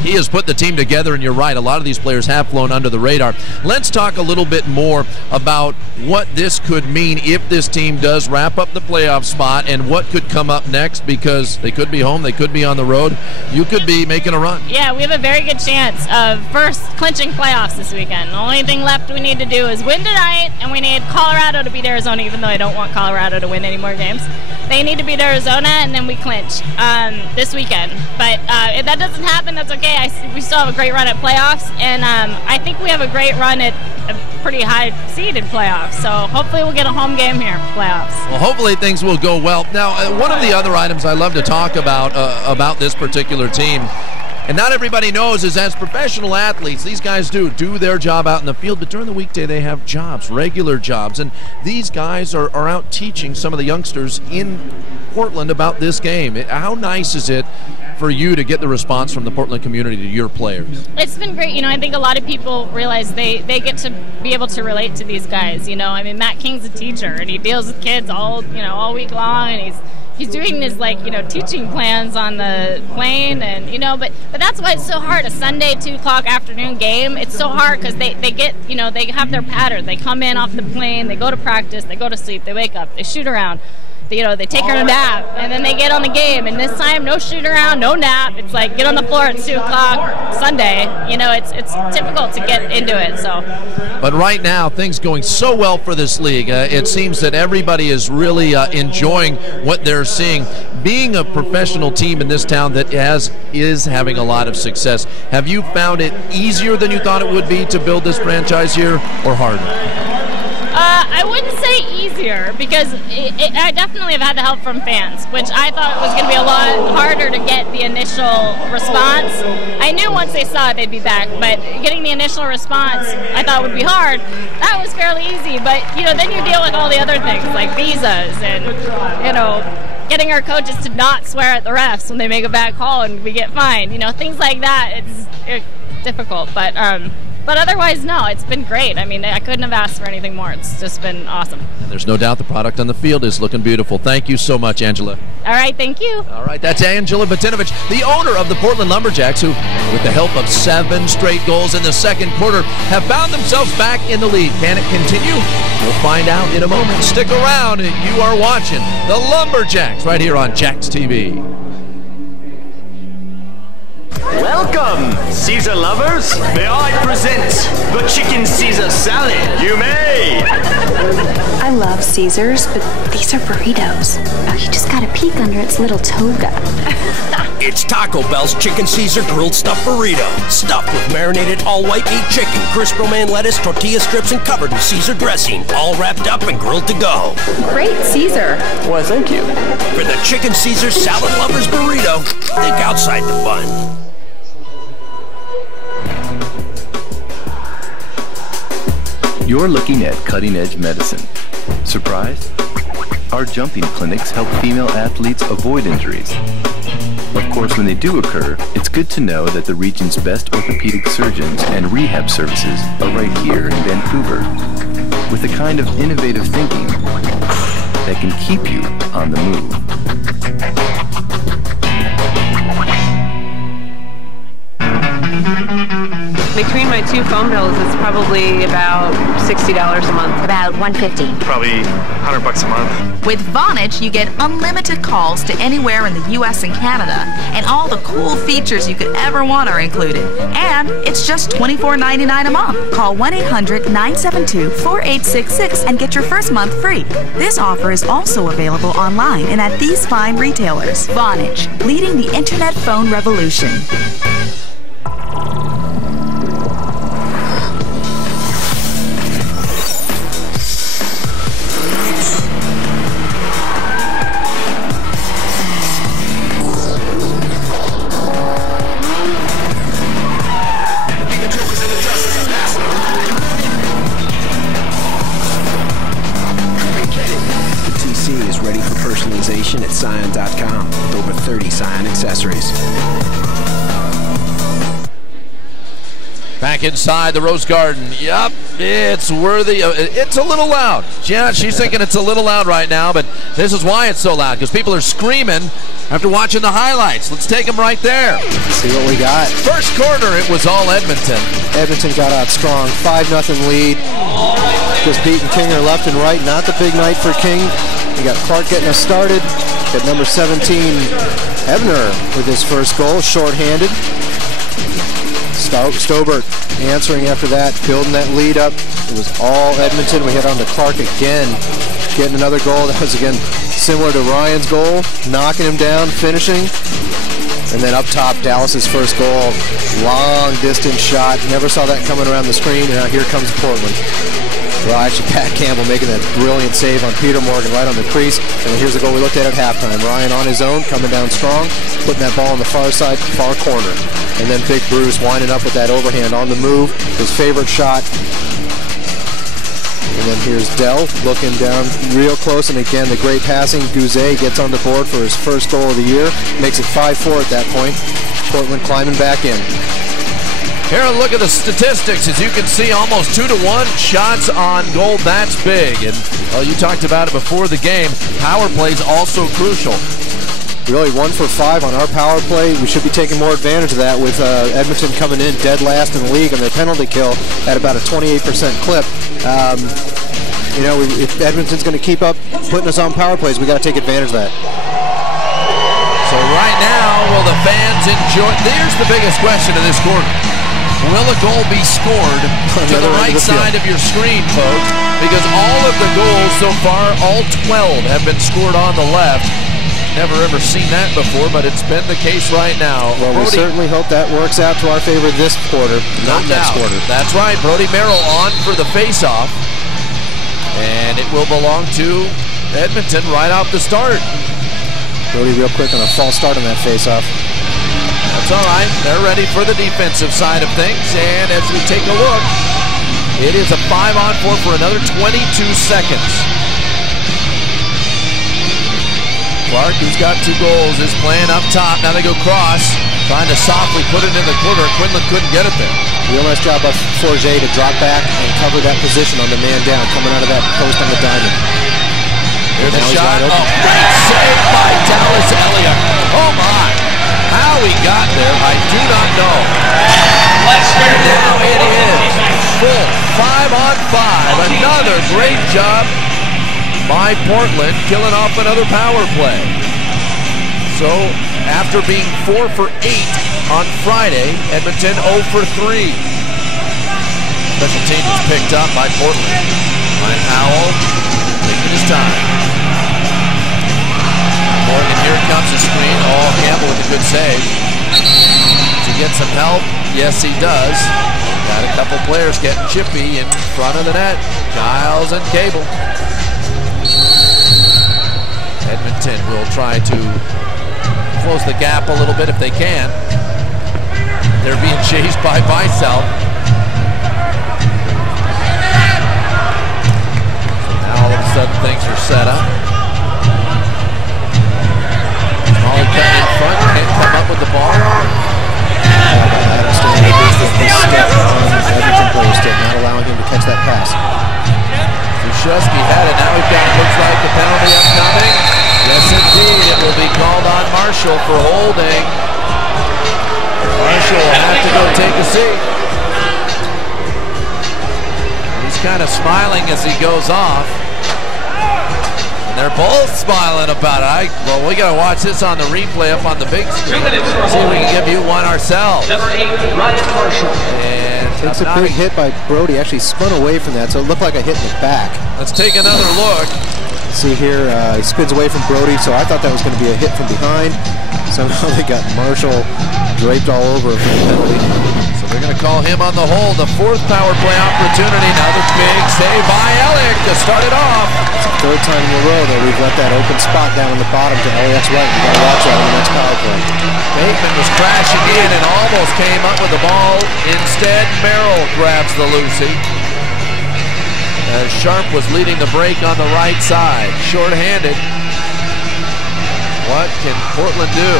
He has put the team together, and you're right, a lot of these players have flown under the radar. Let's talk a little bit more about what this could mean if this team does wrap up the playoff spot, and what could come up next, because they could be home, they could be on the road. You could be making a run. Yeah, we have a very good chance of first clinching playoffs this weekend. The only thing left we need to do is win tonight, and we need Colorado to beat Arizona, even though I don't want Colorado to win any more games. They need to beat Arizona, and then we clinch this weekend. But if that doesn't happen, that's okay. We still have a great run at playoffs, and I think we have a great run at a pretty high seed in playoffs. So hopefully we'll get a home game here, playoffs. Well, hopefully things will go well. Now, one of the other items I love to talk about this particular team, and not everybody knows, is as professional athletes, these guys do their job out in the field, but during the weekday they have jobs, regular jobs, and these guys are out teaching some of the youngsters in Portland about this game. How nice is it for you to get the response from the Portland community to your players? It's been great. You know, I think a lot of people realize they get to be able to relate to these guys. You know, I mean, Matt King's a teacher, and he deals with kids all week long, and he's doing his, like, you know, teaching plans on the plane, and, you know, but that's why it's so hard. A Sunday 2 o'clock afternoon game, it's so hard because they get, you know, they have their pattern. They come in off the plane, they go to practice, they go to sleep, they wake up, they shoot around. You know, they take her a nap, and then they get on the game, and this time, no shoot around, no nap. It's like, get on the floor at 2 o'clock Sunday. You know, it's difficult to get into it, so. But right now, things going so well for this league. It seems that everybody is really enjoying what they're seeing. Being a professional team in this town that is having a lot of success, have you found it easier than you thought it would be to build this franchise here, or harder? I wouldn't say easier, because I definitely have had the help from fans, which I thought was going to be a lot harder to get the initial response. I knew once they saw it they'd be back, but getting the initial response I thought would be hard. That was fairly easy, but, you know, then you deal with all the other things like visas and, you know, getting our coaches to not swear at the refs when they make a bad call and we get fined. You know, things like that. It's difficult, but otherwise, no, it's been great. I mean, I couldn't have asked for anything more. It's just been awesome. And there's no doubt the product on the field is looking beautiful. Thank you so much, Angela. All right, thank you. All right, that's Angela Batinovich, the owner of the Portland Lumberjacks, who, with the help of 7 straight goals in the second quarter, have found themselves back in the lead. Can it continue? We'll find out in a moment. Stick around. You are watching the Lumberjacks right here on Jax TV. Welcome, Caesar lovers. May I present the chicken Caesar salad? You may. I love Caesars, but these are burritos. Oh, you just gotta peek under its little toga. It's Taco Bell's Chicken Caesar Grilled Stuffed Burrito. Stuffed with marinated all-white meat chicken, crisp romaine lettuce, tortilla strips, and covered in Caesar dressing. All wrapped up and grilled to go. Great Caesar. Why, thank you. For the Chicken Caesar Salad Lovers Burrito, think outside the bun. You're looking at cutting-edge medicine. Surprised? Our jumping clinics help female athletes avoid injuries. Of Of course, when they do occur, it's good to know that the region's best orthopedic surgeons and rehab services are right here in Vancouver, with the kind of innovative thinking that can keep you on the move. Between my two phone bills, it's probably about $60 a month. About $150. Probably $100 a month. With Vonage, you get unlimited calls to anywhere in the U.S. and Canada, and all the cool features you could ever want are included. And it's just $24.99 a month. Call 1-800-972-4866 and get your first month free. This offer is also available online and at these fine retailers. Vonage, leading the internet phone revolution. At Scion.com with over 30 Scion accessories. Back inside the Rose Garden. Yep, it's worthy. It's a little loud. Yeah, she's thinking it's a little loud right now, but this is why it's so loud, because people are screaming after watching the highlights. Let's take them right there. Let's see what we got. First quarter, it was all Edmonton. Edmonton got out strong. 5-0 lead. Just beating Kinger left and right. Not the big night for King. We got Clark getting us started. Got number 17, Ebner, with his first goal, shorthanded. Stobert answering after that, building that lead up. It was all Edmonton. We head on to Clark again, getting another goal. That was, again, similar to Ryan's goal, knocking him down, finishing. And then up top, Dallas's first goal, long distance shot. Never saw that coming around the screen, and now here comes Portland. Well, actually, Pat Campbell making that brilliant save on Peter Morgan right on the crease. And here's the goal we looked at halftime. Ryan on his own, coming down strong, putting that ball on the far side, far corner. And then Big Bruce winding up with that overhand on the move, his favorite shot. And then here's Dell looking down real close. And again, the great passing. Guzet gets on the board for his first goal of the year. Makes it 5-4 at that point. Portland climbing back in. Here, look at the statistics. As you can see, almost 2-1 shots on goal. That's big. And well, you talked about it before the game. Power play is also crucial. Really 1 for 5 on our power play. We should be taking more advantage of that with Edmonton coming in dead last in the league on their penalty kill at about a 28% clip. You know, if Edmonton's going to keep up putting us on power plays, we got to take advantage of that. So right now, will the fans enjoy? There's the biggest question of this quarter. Will a goal be scored to the right side of your screen, folks? Because all of the goals so far, all 12 have been scored on the left. Never ever seen that before, but it's been the case right now. Well, we certainly hope that works out to our favor this quarter, not next quarter. That's right. Brody Merrill on for the face-off. And it will belong to Edmonton right off the start. Brody real quick on a false start on that face-off. That's all right. They're ready for the defensive side of things. And as we take a look, it is a 5-on-4 for another 22 seconds. Clark, who's got 2 goals, is playing up top. Now they go cross, trying to softly put it in the corner. Quinlan couldn't get it there. Real nice job by Forget to drop back and cover that position on the man down, coming out of that post on the diamond. Here's a shot. Oh, great save by Dallas Elliott. Oh, my. How he got there, I do not know. Now it is full 5-on-5. Another great job by Portland, killing off another power play. So after being 4 for 8 on Friday, Edmonton 0 for 3. Special team is picked up by Portland. Ryan Powell taking his time. Morgan, here comes the screen. Oh, Campbell with a good save. Does he get some help? Yes, he does. Got a couple players getting chippy in front of the net. Giles and Cable. Edmonton will try to close the gap a little bit if they can. They're being chased by Bicel. Now all of a sudden things are set up. Molly cutting in front, can't come up catch that pass. Krzyzewski had it. Now we've got, looks like the penalty upcoming. Yes, indeed. It will be called on Marshall for holding. Marshall will have to go take a seat. He's kind of smiling as he goes off. And they're both smiling about it. Well, we got to watch this on the replay up on the big screen. See if we can give you one ourselves. Number 8, Ryan Marshall. And it's a big hit by Brody. Actually spun away from that, so it looked like a hit in the back. Let's take another look. See here, he spins away from Brody, so I thought that was going to be a hit from behind. Somehow they got Marshall draped all over for the penalty. So they're going to call him on the hold. The fourth power play opportunity. Another big save by Elliott to start it off. It's the third time in a row that we've let that open spot down on the bottom to Elliott's right. You got to watch that on the next power play. Bateman was crashing in and almost came up with the ball. Instead, Merrill grabs the Lucy. As Sharp was leading the break on the right side. Short-handed. What can Portland do?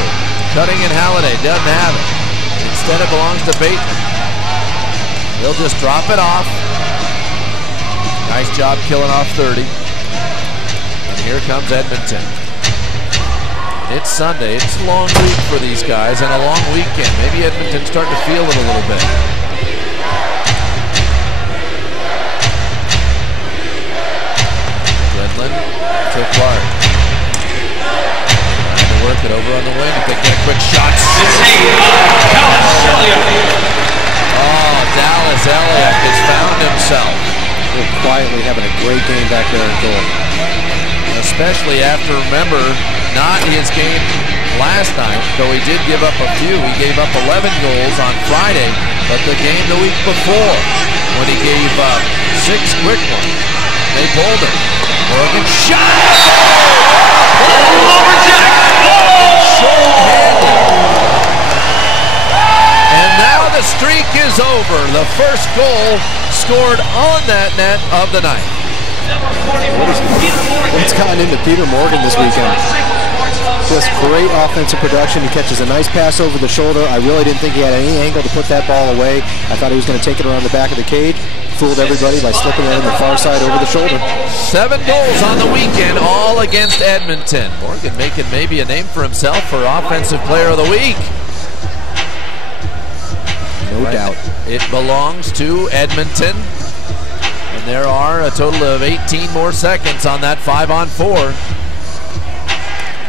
Cutting in Halliday, doesn't have it. Instead it belongs to Bateman. He'll just drop it off. Nice job killing off 30. And here comes Edmonton. It's Sunday, it's a long week for these guys and a long weekend. Maybe Edmonton's starting to feel it a little bit. Glenlund to Clark. Work it over on the wing. If they get a quick shot. Oh, Dallas Elliott has found himself. They're quietly having a great game back there in goal. Especially after, remember, not his game last night, though he did give up a few. He gave up 11 goals on Friday, but the game the week before, when he gave up 6 quick ones, they pulled him. Morgan shot! Lumberjax! And now the streak is over. The first goal scored on that net of the night. What's gotten into Peter Morgan this weekend? Just great offensive production. He catches a nice pass over the shoulder. I really didn't think he had any angle to put that ball away. I thought he was going to take it around the back of the cage. Fooled everybody by slipping it on the far side over the shoulder. 7 goals on the weekend, all against Edmonton. Morgan making maybe a name for himself for Offensive Player of the Week. No doubt. It belongs to Edmonton. And there are a total of 18 more seconds on that 5-on-4.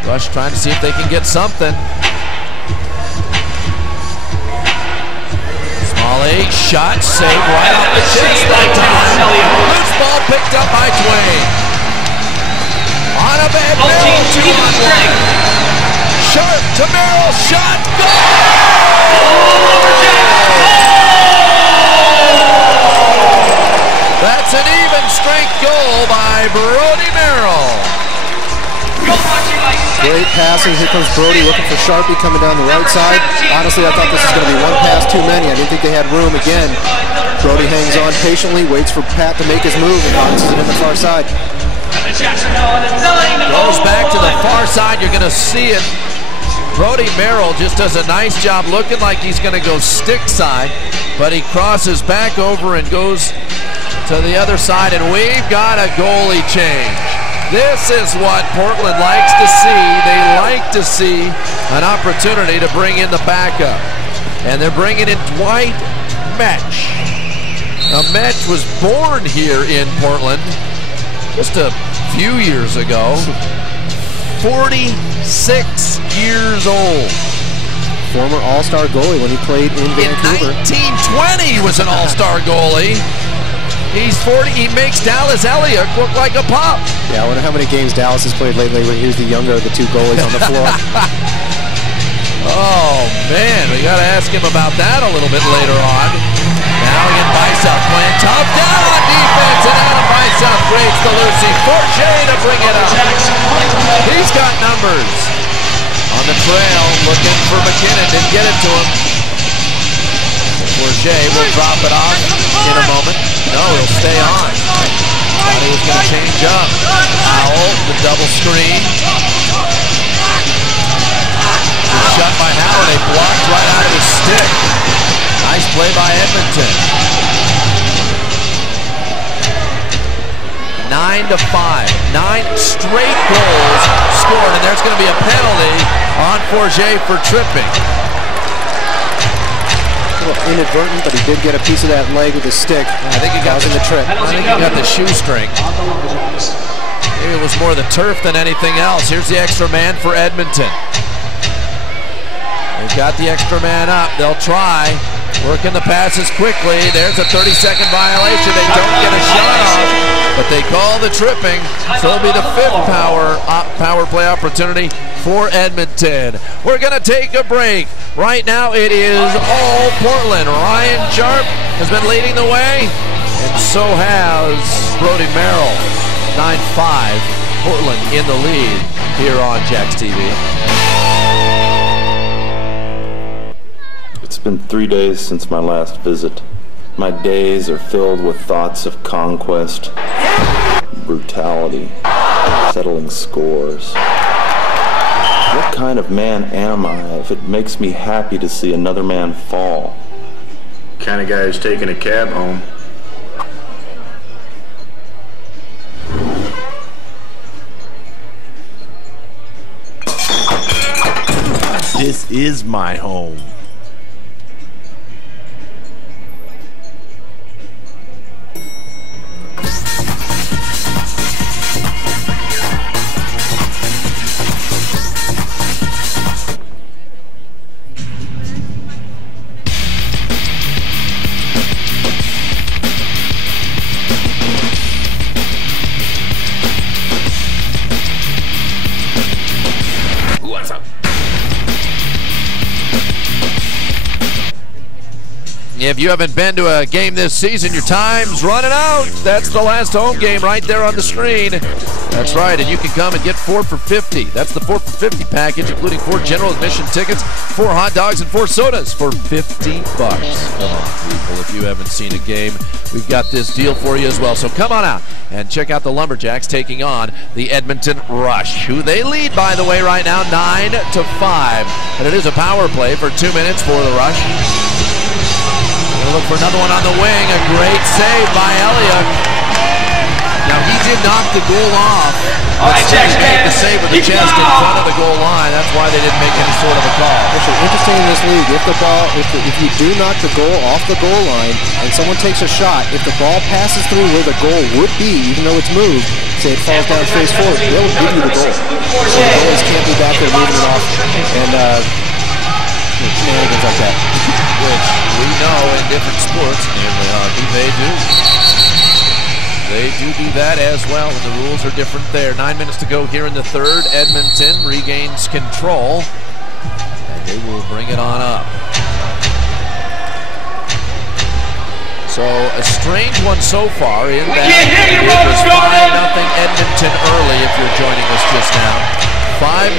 Rush trying to see if they can get something. Smalley, shot, saved right off the chest that time. Loose ball picked up by Twain. On a bad Merrill, 2-on-1. Sharp to Merrill, shot, goal! That's an even strength goal by Brody Merrill. Great passing. Here comes Brody looking for Sharpie coming down the right side. Honestly, I thought this was going to be one pass too many. I didn't think they had room again. Brody hangs on patiently, waits for Pat to make his move, and bounces it in the far side. Goes back to the far side. You're going to see it. Brody Merrill just does a nice job looking like he's going to go stick side, but he crosses back over and goes to the other side, and we've got a goalie change. This is what Portland likes to see. They like to see an opportunity to bring in the backup. And they're bringing in Dwight Metch. Now, Metch was born here in Portland just a few years ago. 46 years old. Former All-Star goalie when he played in Vancouver. In 1920 he was an All-Star goalie. He's 40. He makes Dallas Elliott look like a pup. Yeah, I wonder how many games Dallas has played lately when he's the younger of the 2 goalies on the floor. Oh, man. We got to ask him about that a little bit later on. Now again, Bicep playing tough down on defense, and Adam Bicep breaks the Lucy. Forche to bring it up. He's got numbers. On the trail, looking for McKinnon. Didn't get it to him. Forche will drop it off in a moment. No, he'll stay on. Thought he was going to change up. Howell, the double screen. Shot by Halliday, blocked right out of his stick. Nice play by Edmonton. 9-5. 9 straight goals scored, and there's going to be a penalty on Forget for tripping. A little inadvertent, but he did get a piece of that leg with his stick. I think he got the trip. I think he got the shoestring. Maybe it was more the turf than anything else. Here's the extra man for Edmonton. They've got the extra man up. They'll try. Working the passes quickly. There's a 30-second violation. They don't get a shot off, but they call the tripping. So it'll be the 5th power play opportunity for Edmonton. We're going to take a break. Right now it is all Portland. Ryan Sharp has been leading the way, and so has Brody Merrill. 9-5. Portland in the lead here on Jax TV. It's been 3 days since my last visit. My days are filled with thoughts of conquest, brutality, settling scores. What kind of man am I if it makes me happy to see another man fall? Kind of guy who's taking a cab home. This is my home. If you haven't been to a game this season, your time's running out. That's the last home game right there on the screen. That's right, and you can come and get 4 for $50. That's the 4 for $50 package, including 4 general admission tickets, 4 hot dogs, and 4 sodas for $50. Come on, people, if you haven't seen a game, we've got this deal for you as well. So come on out and check out the Lumberjax taking on the Edmonton Rush, who they lead, by the way, right now 9-5. And it is a power play for 2 minutes for the Rush. Gonna look for another one on the wing. A great save by Elliott. Now he did knock the goal off. All right, Jax, made the save with the chest in front of the goal line. That's why they didn't make any sort of a call. Actually, interesting in this league, if the ball, if you do knock the goal off the goal line and someone takes a shot, if the ball passes through where the goal would be, even though it's moved, say it falls down face forward, they'll give you the goal. So the goalies can't be back there moving it off and shenanigans like that. Which we know in different sports, namely hockey, they do that as well, and the rules are different there. 9 minutes to go here in the third. Edmonton regains control, and they will bring it on up. So a strange one so far in that it was 5-0 Edmonton early, if you're joining us just now. 5-0.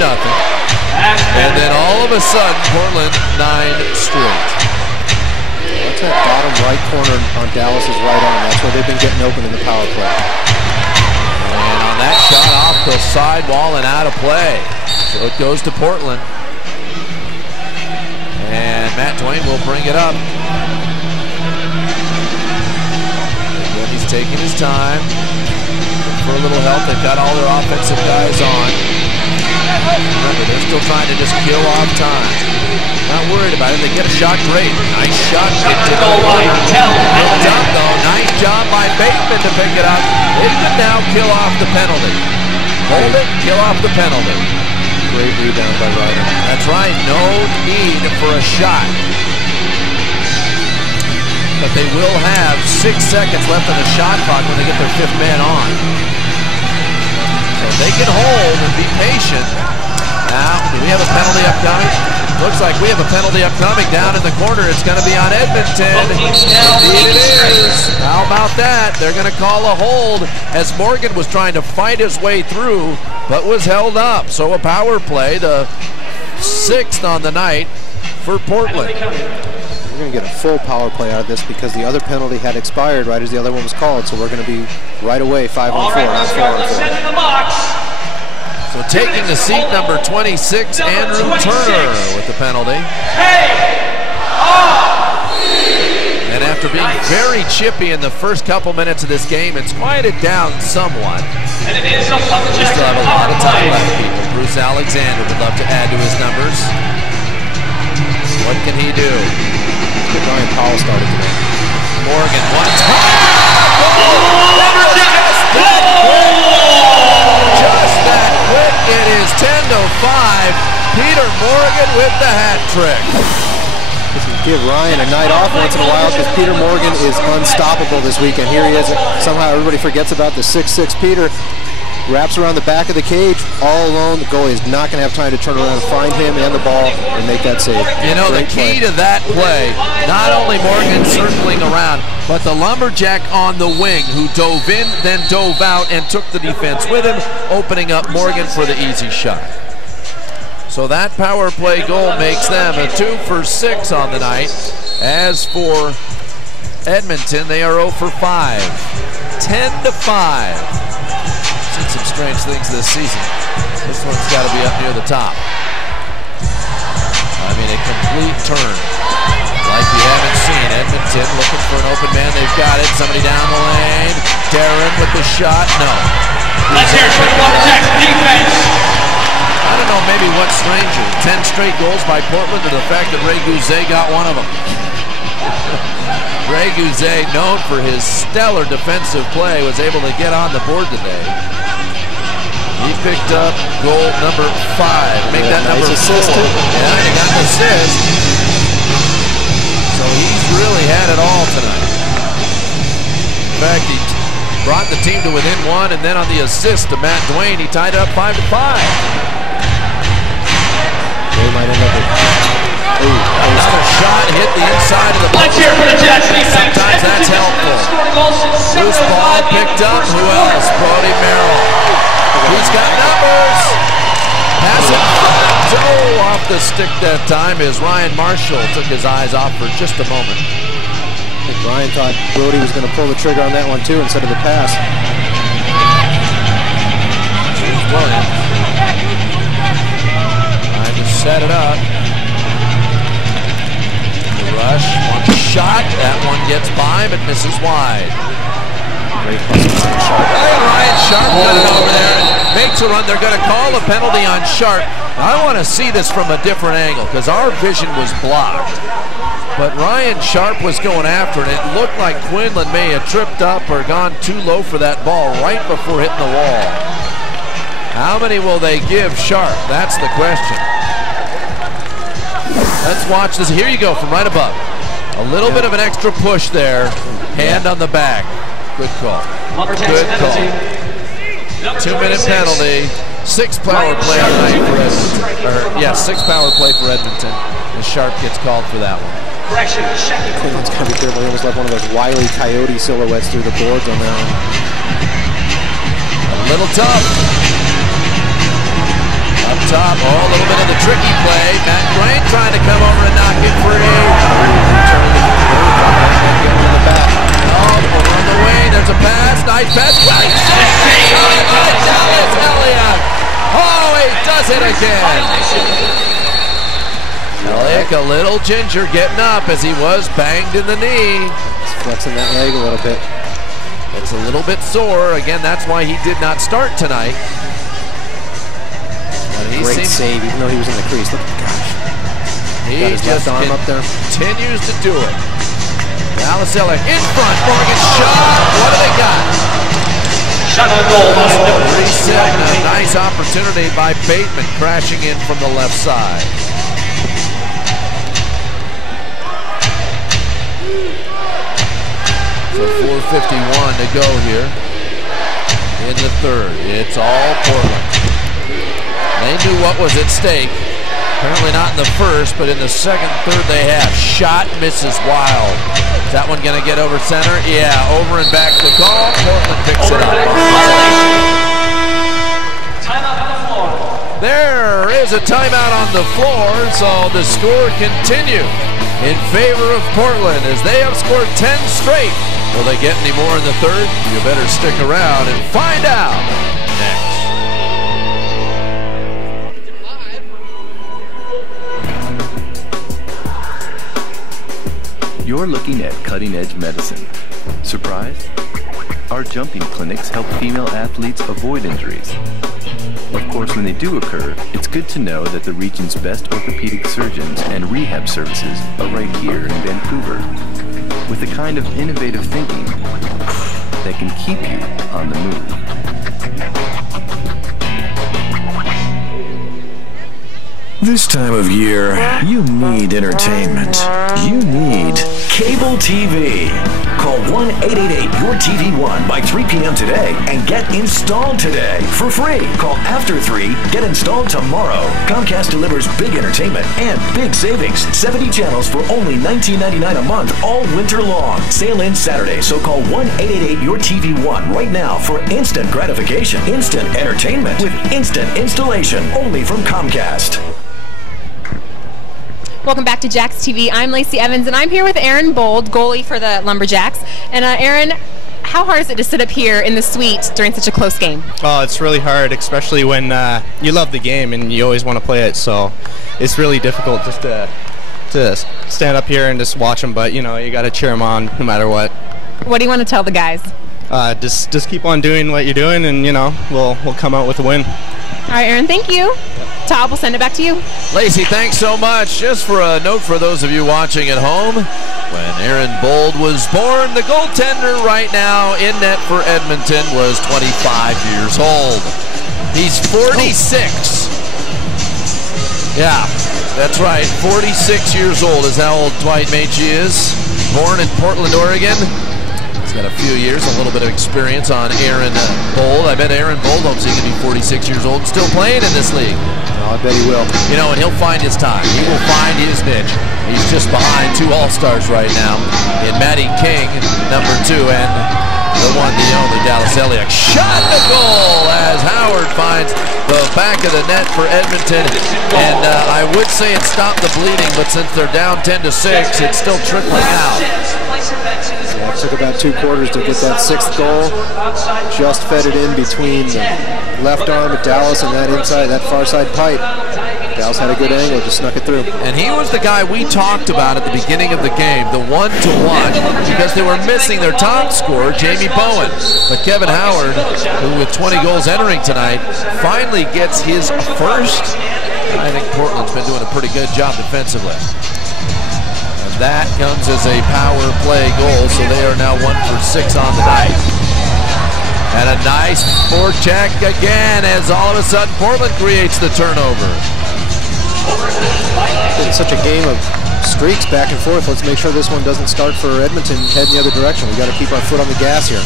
And then all of a sudden, Portland 9 straight. That's that bottom right corner on Dallas's right arm. That's where they've been getting open in the power play. And on that shot off the sidewall and out of play. So it goes to Portland. And Matt Twain will bring it up. Again, he's taking his time. For a little help, they've got all their offensive guys on. Remember, they're still trying to just kill off time. Not worried about it. They get a shot, great. Nice shot. Into the goal line. Picked up, though. Nice job by Bateman to pick it up. They can now kill off the penalty. Hold it, kill off the penalty. Great rebound by Ryder. That's right. No need for a shot. But they will have 6 seconds left on the shot clock when they get their 5th man on. So they can hold and be patient. Now, do we have a penalty upcoming? Looks like we have a penalty upcoming down in the corner. It's going to be on Edmonton. Indeed it is. How about that? They're going to call a hold as Morgan was trying to fight his way through, but was held up. So a power play, the 6th on the night for Portland. We're going to get a full power play out of this because the other penalty had expired right as the other one was called. So we're going to be right away 5-on-4. All right, let's go. Let's send in the box. So taking the seat, number 26, Andrew Turner with the penalty. And after being very chippy in the first couple minutes of this game, it's quieted down somewhat. And it is a We still have a lot of time left, people. Bruce Alexander would love to add to his numbers. What can he do? Ryan Powell started today. Morgan, one time. Just that quick. It is 10-5. Peter Morgan with the hat trick. Give Ryan a night off once in a while because Peter Morgan is unstoppable this weekend. Here he is. Somehow everybody forgets about the 6'6" Peter. Wraps around the back of the cage, all alone. The goalie is not going to have time to turn around and find him and the ball and make that save. You know, the key to that play, not only Morgan circling around, but the Lumberjack on the wing who dove in, then dove out and took the defense with him, opening up Morgan for the easy shot. So that power play goal makes them a 2 for 6 on the night. As for Edmonton, they are 0 for 5. 10-5. Seen some strange things this season. This one's got to be up near the top. I mean, a complete turn like you haven't seen. Edmonton looking for an open man. They've got it. Somebody down the lane. Darren with the shot. No. Let's hear it for the Lumberjax defense. I don't know, maybe what's stranger, 10 straight goals by Portland or the fact that Ray Guzet got one of them. Ray Guzet, known for his stellar defensive play, was able to get on the board today. He picked up goal number 5. Make that number 4. Yeah, he got an assist. So he's really had it all tonight. In fact, he brought the team to within 1, and then on the assist to Matt Duane, he tied it up 5-5. They might end up with another shot hit the inside of the post. Let's hear for the Jets defense. Sometimes that's helpful. Loose ball picked up. Who else? Brody Merrill. He's got numbers. Pass it. Oh, off the stick that time as Ryan Marshall took his eyes off for just a moment. I think Ryan thought Brody was going to pull the trigger on that one too instead of the pass. Here's Williams. Trying to set it up. The rush, one shot. That one gets by but misses wide. Great pass from Ryan Sharp. Ryan Sharp got it over there and makes a run. They're going to call a penalty on Sharp. I want to see this from a different angle because our vision was blocked. But Ryan Sharp was going after it. It looked like Quinlan may have tripped up or gone too low for that ball right before hitting the wall. How many will they give Sharp? That's the question. Let's watch this. Here you go from right above. A little bit of an extra push there. Hand on the back. Good call. Good call. 2-minute penalty. 6 power play on the night for Edmonton. 6 power play for Edmonton. And Sharp gets called for that one. Quinlan's got to be careful. He almost left one of those Wile E. Coyote silhouettes through the boards on that one. A little tough. Up top, a little bit of the tricky play. Matt Duane trying to come over and knock it free. Over on the wing, there's a pass. Nice pass. Right save by Dallas Elliott. Oh, he does it again. Elliott, a little ginger getting up as he was banged in the knee. He's flexing that leg a little bit. It's a little bit sore. Again, that's why he did not start tonight. Great save, even though he was in the crease. Look, gosh. He just continues to do it. Dallas Elliott in front. Morgan shot. What do they got? Shot on goal. Reset. A nice opportunity by Bateman crashing in from the left side. So 4:51 to go here in the third. It's all Portland. They knew what was at stake. Apparently not in the first, but in the second, third they have. Shot misses wild. Is that one going to get over center? Yeah, over and back the call. Portland picks it up. Timeout on the floor. There is a timeout on the floor, so the score continues in favor of Portland as they have scored 10 straight. Will they get any more in the third? You better stick around and find out next. You're looking at cutting-edge medicine. Surprised? Our jumping clinics help female athletes avoid injuries. Of course, when they do occur, it's good to know that the region's best orthopedic surgeons and rehab services are right here in Vancouver, with the kind of innovative thinking that can keep you on the move. This time of year, you need entertainment. You need cable TV. Call 1-888-YOUR-TV1 by 3 p.m. today and get installed today for free. Call after 3, get installed tomorrow. Comcast delivers big entertainment and big savings. 70 channels for only $19.99 a month all winter long. Sale ends Saturday, so call 1-888-YOUR-TV1 right now for instant gratification, instant entertainment with instant installation only from Comcast. Welcome back to Jax TV. I'm Lacey Evans, and I'm here with Aaron Bold, goalie for the Lumberjacks. And Aaron, how hard is it to sit up here in the suite during such a close game? Oh, it's really hard, especially when you love the game and you always want to play it. So it's really difficult just to stand up here and just watch them. But, you know, you got to cheer them on no matter what. What do you want to tell the guys? Just keep on doing what you're doing, and, you know, we'll come out with a win. All right, Aaron, thank you. Todd, we'll send it back to you. Lacey, thanks so much. Just for a note for those of you watching at home, when Aaron Bold was born, the goaltender right now in net for Edmonton was 25 years old. He's 46. Yeah, that's right. 46 years old is how old Dwight Maechie is. Born in Portland, Oregon. Got a few years, a little bit of experience on Aaron Bold. I bet Aaron Bold hopes he can be 46 years old and still playing in this league. Oh, I bet he will. You know, and he'll find his time. He will find his niche. He's just behind 2 All-Stars right now in Matty King, number 2, and the one, the only Dallas Elliott. Shot the goal as Howard finds the back of the net for Edmonton. And I would say it stopped the bleeding, but since they're down 10-6, it's still trickling out. Yeah, it took about 2 quarters to get that 6th goal. Just fed it in between the left arm of Dallas and that inside, that far side pipe. Dallas had a good angle, just snuck it through. And he was the guy we talked about at the beginning of the game, the one to watch, because they were missing their top scorer, Jamie Bowen. But Kevin Howard, who with 20 goals entering tonight, finally gets his first. I think Portland's been doing a pretty good job defensively. And that comes as a power play goal, so they are now 1 for 6 on the night. And a nice forecheck again as all of a sudden Portland creates the turnover. It's such a game of streaks back and forth. Let's make sure this one doesn't start for Edmonton heading the other direction. We got to keep our foot on the gas here.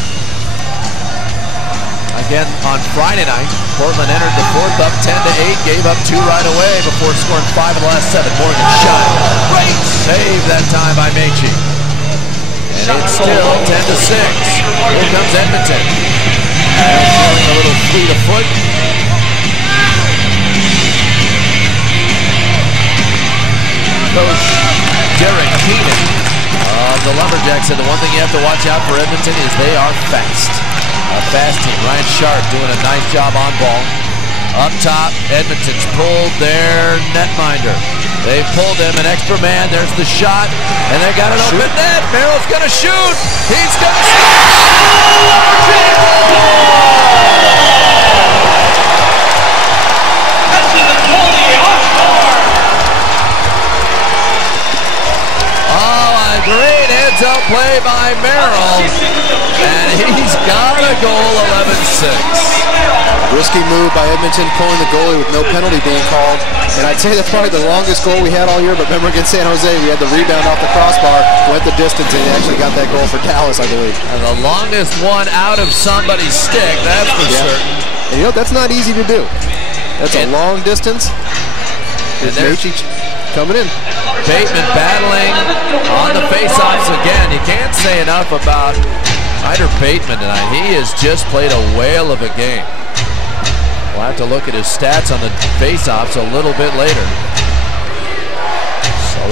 Again, on Friday night, Portland entered the 4th up 10-8, gave up 2 right away before scoring 5 of the last 7. Morgan shot. Great save that time by Maechie. And it's still 10-6. Here comes Edmonton. Showing a little fleet of foot. Coach Derek Keenan of the Lumberjacks said the one thing you have to watch out for Edmonton is they are fast. A fast team. Ryan Sharp doing a nice job on ball. Up top, Edmonton's pulled their netminder. They've pulled him an extra man. There's the shot, and they got it open net. Merrill's going to shoot. He's going to shoot. Great heads-up play by Merrill, and he's got a goal, 11-6. Risky move by Edmonton, pulling the goalie with no penalty being called. And I'd say that's probably the longest goal we had all year, but remember against San Jose, we had the rebound off the crossbar, went the distance, and actually got that goal for Dallas, I believe. And the longest one out of somebody's stick, that's for certain. And you know, that's not easy to do. That's a long distance. And there's Maechie coming in. Bateman battling on the face-offs again. You can't say enough about Ryder Bateman tonight. He has just played a whale of a game. We'll have to look at his stats on the face-offs a little bit later.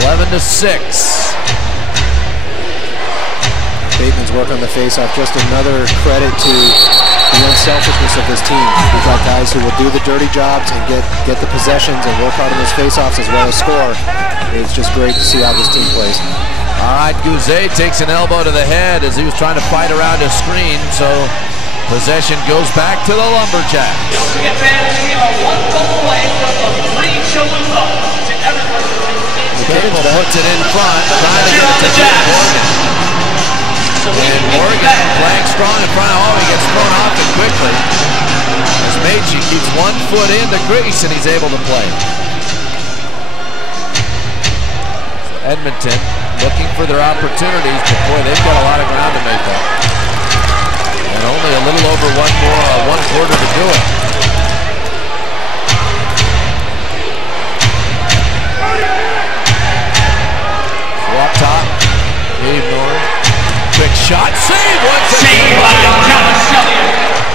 11-6. Bateman's work on the face-off, just another credit to the unselfishness of this team. We've got guys who will do the dirty jobs and get the possessions and work hard on those face-offs as well as score. It's just great to see how this team plays. All right, Guzet takes an elbow to the head as he was trying to fight around a screen, so possession goes back to the Lumberjacks. Don't forget, fans, we are one goal away from the free chalupa to everyone. Cable puts it in front, trying to get it to Morgan. And Morgan playing strong in front of home. He gets thrown off it quickly. As Meiji keeps 1 foot in the crease and he's able to play. Edmonton looking for their opportunities, but boy, they've got a lot of ground to make up. And only a little over one quarter to do it. Up top, Dave Norton. Quick shot, save once again. Save by Cavaselli.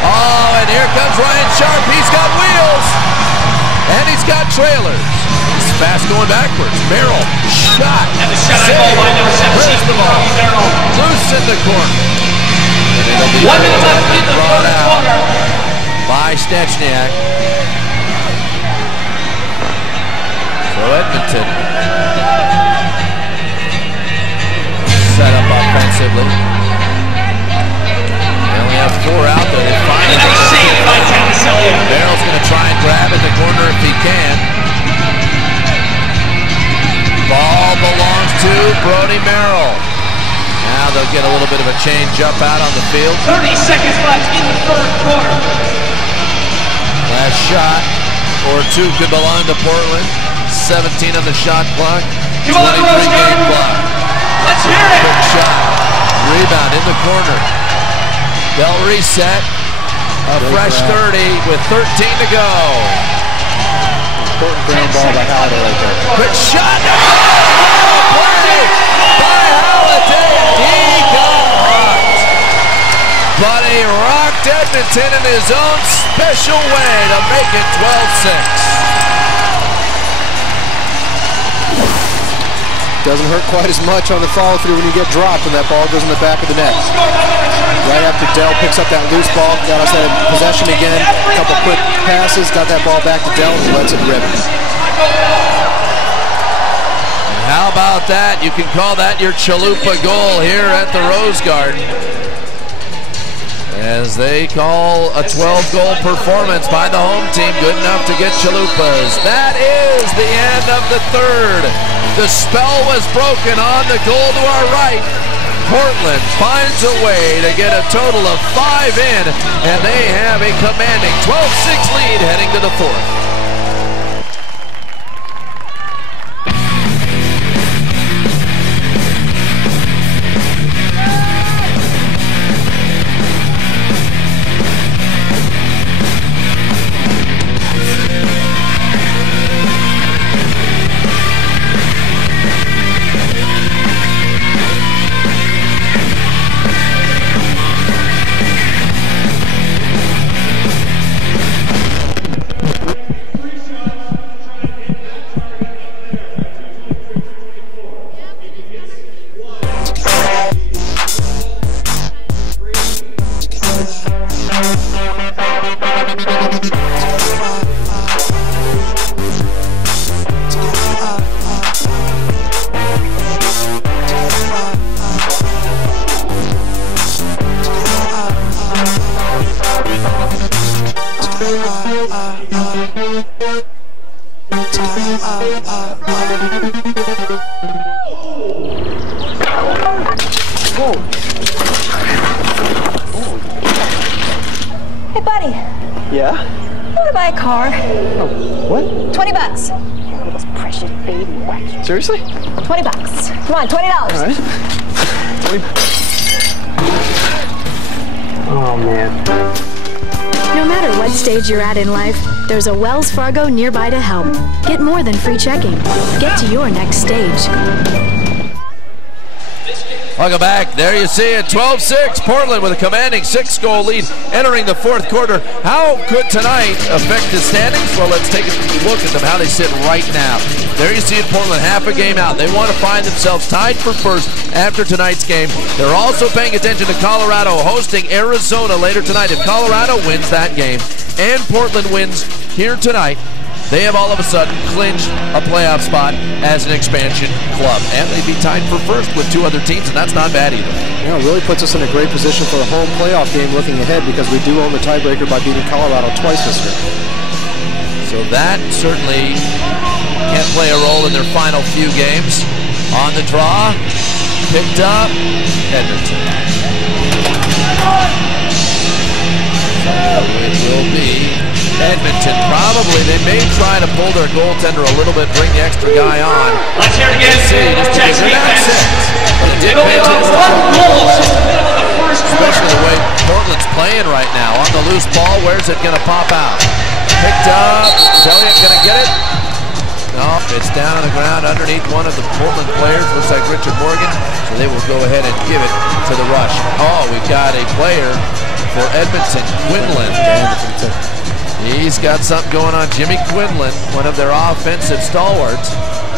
Oh, and here comes Ryan Sharp. He's got wheels, and he's got trailers. He's fast going backwards. Merrill, shot. And the center goal by number 17, Merrill. Loose in the corner. 1 minute left in the third quarter. By Stechniak. So Edmonton set up offensively. They only have 4 out there. They finally and saved by Cavaselli. Merrill's going to try and grab in the corner if he can. Ball belongs to Brody Merrill. Now they'll get a little bit of a change up out on the field. 30 seconds left in the third quarter. Last shot or 2 could belong to Portland. 17 on the shot clock. 23 game clock. Let's hear it. Quick shot. Rebound in the corner. They'll reset. A fresh 30 with 13 to go. Important ground ball by Halliday right there. Quick shot. Play by Halliday. He got rocked. But he rocked Edmonton in his own special way to make it 12-6. Doesn't hurt quite as much on the follow-through when you get dropped and that ball goes in the back of the net. Right after Dell picks up that loose ball, got us that possession again, a couple quick passes, got that ball back to Dell and he lets it rip. How about that? You can call that your chalupa goal here at the Rose Garden. As they call a 12-goal performance by the home team good enough to get chalupas. That is the end of the third. The spell was broken on the goal to our right. Portland finds a way to get a total of 5 in, and they have a commanding 12-6 lead heading to the fourth. Hey, buddy. Yeah? I want to buy a car. Oh, what? $20. Those precious baby wax. Seriously? $20. Come on, $20. All right. Oh, man. No matter what stage you're at in life, there's a Wells Fargo nearby to help. Get more than free checking. Get to your next stage. Welcome back. There you see it, 12-6. Portland with a commanding 6-goal lead entering the fourth quarter. How could tonight affect the standings? Well, let's take a look at them, how they sit right now. There you see it, Portland half a game out. They want to find themselves tied for first after tonight's game. They're also paying attention to Colorado hosting Arizona later tonight. If Colorado wins that game and Portland wins here tonight, they have all of a sudden clinched a playoff spot as an expansion club. And they'd be tied for first with 2 other teams, and that's not bad either. Yeah, it really puts us in a great position for a home playoff game looking ahead, because we do own the tiebreaker by beating Colorado twice this year. So that certainly can play a role in their final few games. On the draw, picked up, Edmonton. So it will be Edmonton. Probably they may try to pull their goaltender a little bit, bring the extra guy on. Let's hear it again. Lumberjax defense. They've only allowed 1 goal since the middle of the first quarter. Especially the way Portland's playing right now. On the loose ball, where's it going to pop out? Picked up. Is Elliott going to get it? No, it's down on the ground underneath one of the Portland players. Looks like Richard Morgan. So they will go ahead and give it to the rush. Oh, we got a player for Edmonton, Quinlan. He's got something going on. Jimmy Quinlan, one of their offensive stalwarts,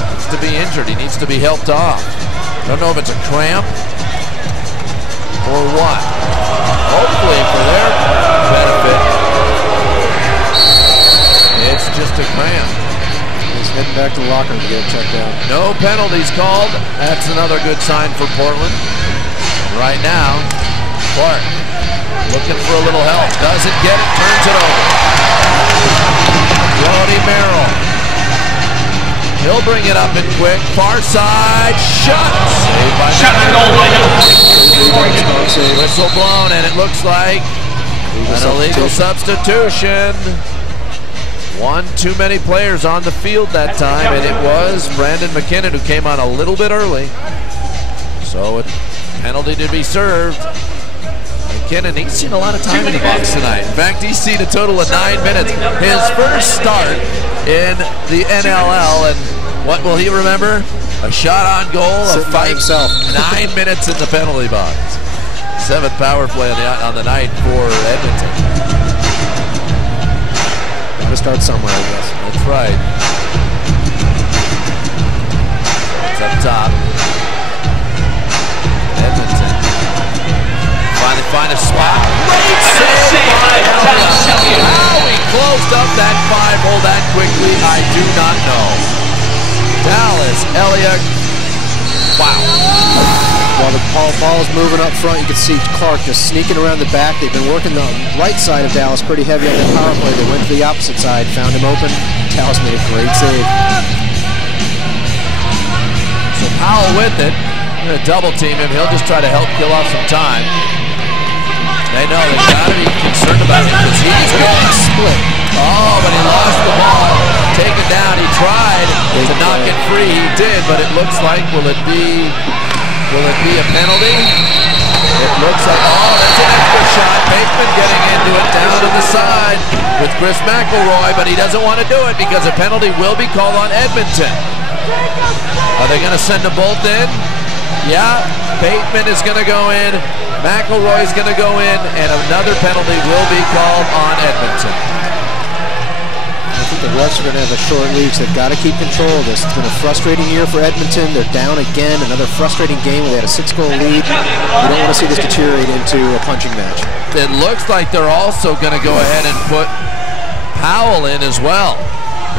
needs to be injured. He needs to be helped off. I don't know if it's a cramp or what. Hopefully for their benefit, it's just a cramp. He's heading back to the locker room to get it checked out. No penalties called. That's another good sign for Portland. Right now, Clark looking for a little help. Doesn't get it. Turns it over. Brody Merrill. He'll bring it up and quick. Far side. Shot. Saved by Merrill. Whistle blown, and it looks like an illegal substitution. 1 too many players on the field that time, and it was Brandon McKinnon who came on a little bit early. So a penalty to be served. McKinnon, he's seen a lot of time in the box tonight. In fact, he's seen a total of 9 minutes. His first start in the NLL, and what will he remember? A shot on goal, a fight, 9 minutes in the penalty box. 7th power play on the night for Edmonton. Gotta start somewhere, I guess. That's right. It's up top. Edmonton. Finally find a spot. Great save by Elliott. How he closed up that 5-hole that quickly, I do not know. Dallas, Elliott. Wow. While the ball is moving up front, you can see Clark just sneaking around the back. They've been working the right side of Dallas pretty heavy on that power play. They went to the opposite side, found him open. Dallas made a great save. So Powell with it. They're going to double team him. He'll just try to help kill off some time. They know they've got to be concerned about him because he's getting split. Oh, but he lost the ball. Taken down. He tried to knock it free. He did, but it looks like, will it be a penalty? It looks like, oh, that's an extra shot. Bateman getting into it down to the side with Chris McElroy, but he doesn't want to do it because a penalty will be called on Edmonton. Are they going to send them both in? Yeah, Bateman is going to go in, McElroy is going to go in, and another penalty will be called on Edmonton. I think the refs are going to have a short leash. They've got to keep control of this. It's been a frustrating year for Edmonton. They're down again. Another frustrating game where they had a 6-goal lead. You don't want to see this deteriorate into a punching match. It looks like they're also going to go ahead and put Powell in as well.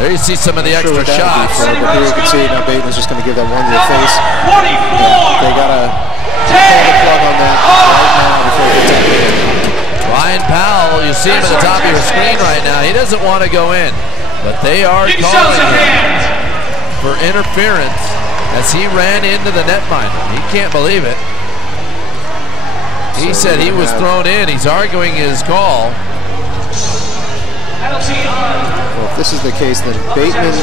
There you see some of the extra shots. But here you can see now Bateman's just going to give that one to the face. Yeah, they got to pull the plug on that right now before it gets up. Ryan Powell, you see him at the top of your screen right now. He doesn't want to go in, but they are calling him for interference as he ran into the netminder. He can't believe it. He said he was thrown in. He's arguing his call. Well, if this is the case, then Bateman's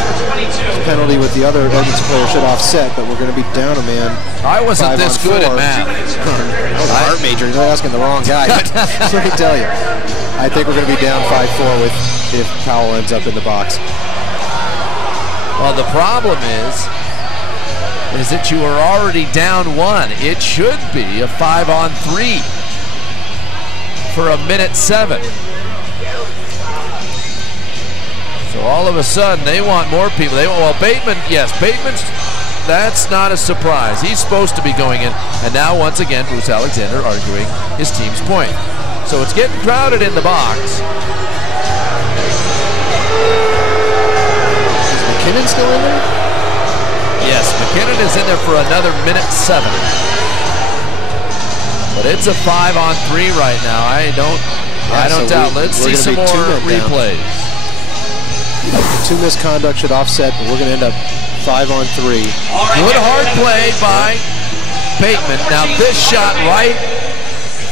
penalty with the other Edmonton player should offset, but we're going to be down a man. I wasn't this good at math. That was an art major. You're asking the wrong guy. Let me tell you. I think we're going to be down 5-4 if Powell ends up in the box. Well, the problem is that you are already down 1. It should be a 5-on-3 for a minute 7. So all of a sudden, they want more people. Well, Bateman, yes, Bateman's, that's not a surprise. He's supposed to be going in. And now, once again, Bruce Alexander arguing his team's point. So it's getting crowded in the box. McKinnon still in there? Yes, McKinnon is in there for another minute 7. But it's a 5-on-3 right now. I don't doubt. Let's see some more replays. Two misconduct should offset, but we're going to end up 5-on-3. Good hard play by Bateman. Now this shot right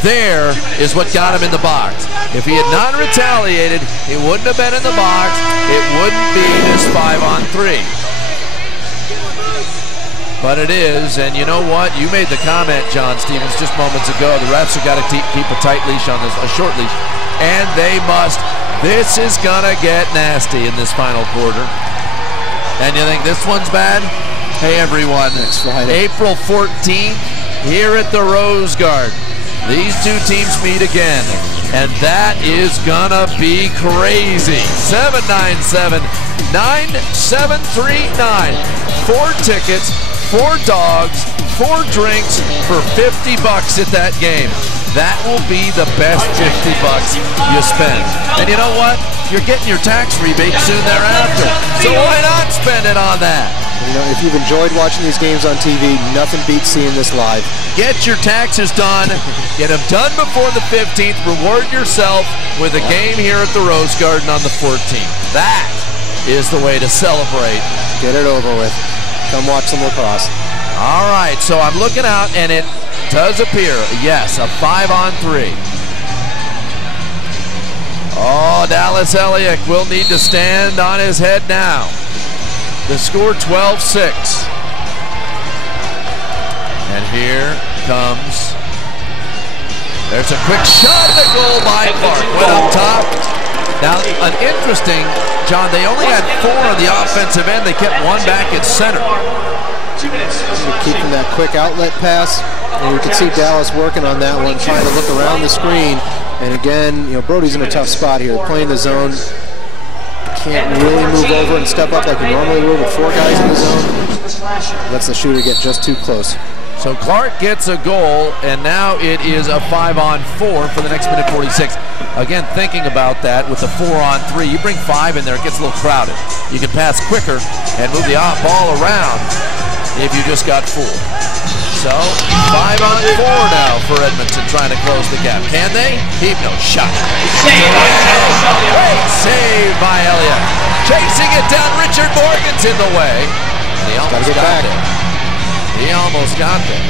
there is what got him in the box. If he had not retaliated, he wouldn't have been in the box. It wouldn't be this 5-on-3. But it is, and you know what? You made the comment, John Stevens, just moments ago. The refs have got to keep a tight leash on this, a short leash, and they must. This is gonna get nasty in this final quarter. And you think this one's bad? Hey everyone, April 14th here at the Rose Garden. These two teams meet again, and that is gonna be crazy. 797-9739. 4 tickets, 4 dogs, 4 drinks for $50 at that game. That will be the best $50 you spend. And you know what? You're getting your tax rebate soon thereafter. So why not spend it on that? You know, if you've enjoyed watching these games on TV, nothing beats seeing this live. Get your taxes done. Get them done before the 15th. Reward yourself with a game here at the Rose Garden on the 14th. That is the way to celebrate. Get it over with. Come watch some lacrosse. All right, so I'm looking out, and it does appear, yes, a 5-on-3. Oh, Dallas Elliott will need to stand on his head now. The score 12-6. And here comes, there's a quick shot at the goal by Clark. Went up top. Now, an interesting, John, they only had 4 on the offensive end. They kept 1 back at center. Keeping that quick outlet pass, and we can see Dallas working on that one, trying to look around the screen. And again, you know, Brody's in a tough spot here, playing the zone. Can't really move over and step up like he normally would with 4 guys in the zone. Lets the shooter get just too close. So Clark gets a goal, and now it is a 5-on-4 for the next minute 46. Again, thinking about that with the 4-on-3, you bring 5 in there, it gets a little crowded. You can pass quicker and move the ball around if you just got 4. So 5-on-4 now for Edmonton, trying to close the gap. Can they? Heave no shot. Great save by Elliott. Chasing it down, Richard Morgan's in the way. He almost got there. He almost got there.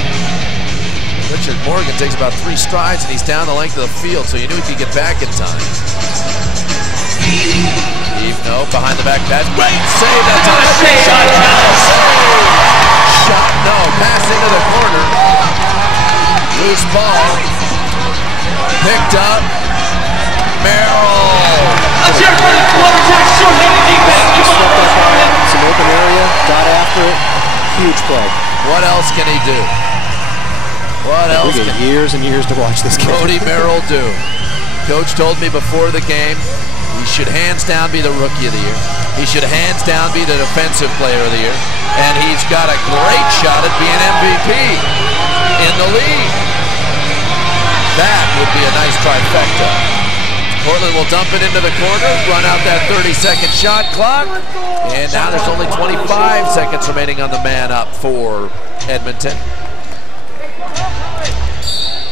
Richard Morgan takes about 3 strides and he's down the length of the field, so you knew he could get back in time. No, behind the back pass. Great save. That's on the shot. Shot, no. Pass into the corner. Loose ball. Picked up. Merrill. Let's hear it for the Lumberjax short-handed defense. Some open area. Got after it. Huge play. What else can he do? What else can years and years to watch this game. Cody Merrill do? Coach told me before the game he should hands down be the Rookie of the Year. He should hands down be the Defensive Player of the Year. And he's got a great shot at being MVP in the league. That would be a nice trifecta. Portland will dump it into the corner, run out that 30-second shot clock. And now there's only 25 seconds remaining on the man up for Edmonton.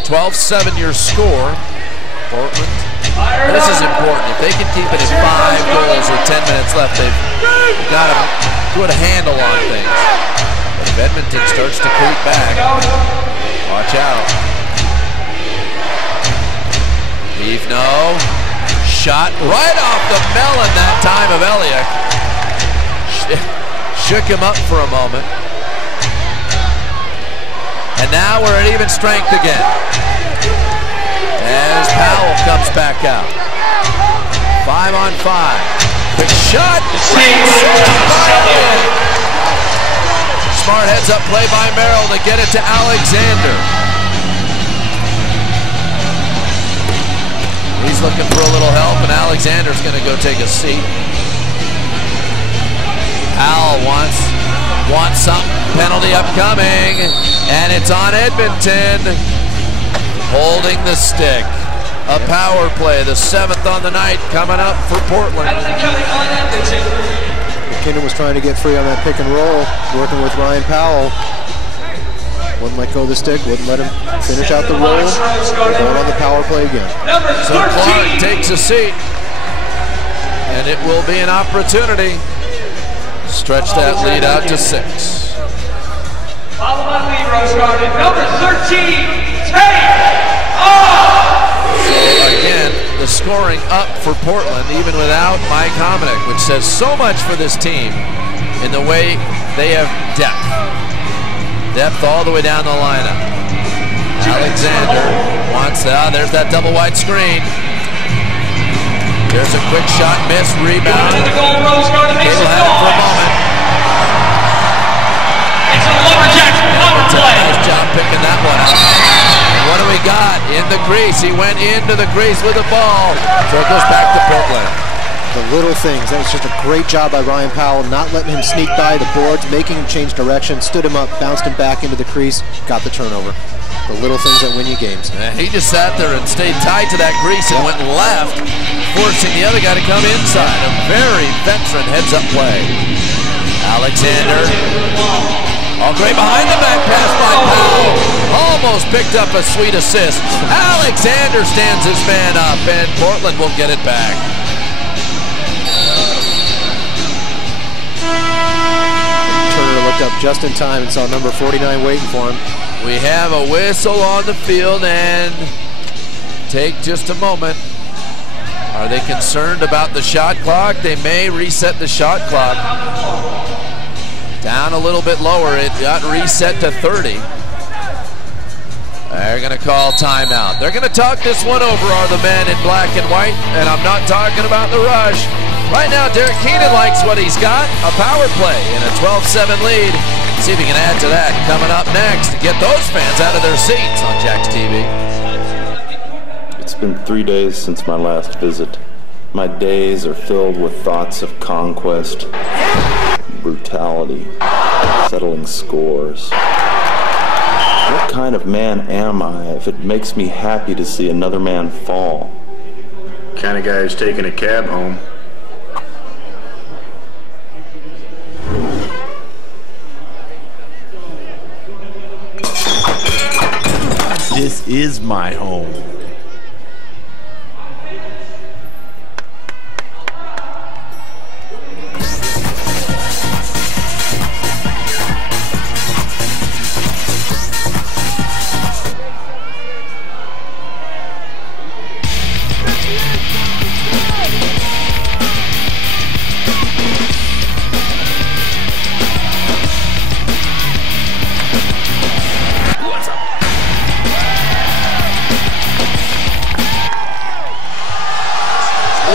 12-7 your score. Portland. This is important. If they can keep it at 5 goals with 10 minutes left, they've got to put a handle on things. But if Edmonton starts to creep back, watch out. Eve, no. Shot right off the melon that time of Elliott. Shook him up for a moment. And now we're at even strength again. As Powell comes back out. 5-on-5. Quick shot. Smart heads up play by Merrill to get it to Alexander. He's looking for a little help, and Alexander's going to go take a seat. Powell wants something. Penalty upcoming, and it's on Edmonton. Holding the stick. A power play, the 7th on the night, coming up for Portland. McKinnon was trying to get free on that pick and roll, working with Ryan Powell. Wouldn't let go of the stick, wouldn't let him finish out the roll. Going on the power play again. So Clark takes a seat, and it will be an opportunity to stretch that lead out to 6. Followed by lead rose guarded number 13, Tate off! So again, the scoring up for Portland, even without Mike Hominick, which says so much for this team in the way they have depth. Depth all the way down the lineup. Alexander wants that. There's that double wide screen. There's a quick shot, miss, rebound. Cable had it for a moment. It's a Lumberjax power play. Nice job picking that one up. And what do we got? In the crease. He went into the crease with the ball. So it goes back to Portland. The little things. That was just a great job by Ryan Powell, not letting him sneak by the boards, making him change direction, stood him up, bounced him back into the crease, got the turnover. The little things that win you games. And he just sat there and stayed tied to that crease and went left, forcing the other guy to come inside. A very veteran heads-up play. Alexander. Oh, great behind the back pass by Powell. Almost picked up a sweet assist. Alexander stands his man up, and Portland will get it back. Turner looked up just in time and saw number 49 waiting for him. We have a whistle on the field, and take just a moment. Are they concerned about the shot clock? They may reset the shot clock. Down a little bit lower. It got reset to 30. They're going to call timeout. They're going to talk this one over, are the men in black and white, and I'm not talking about the rush. Right now, Derek Keenan likes what he's got, a power play and a 12-7 lead. See if he can add to that coming up next to get those fans out of their seats on Jax TV. It's been 3 days since my last visit. My days are filled with thoughts of conquest, brutality, settling scores. What kind of man am I if it makes me happy to see another man fall? Kind of guy who's taking a cab home. This is my home.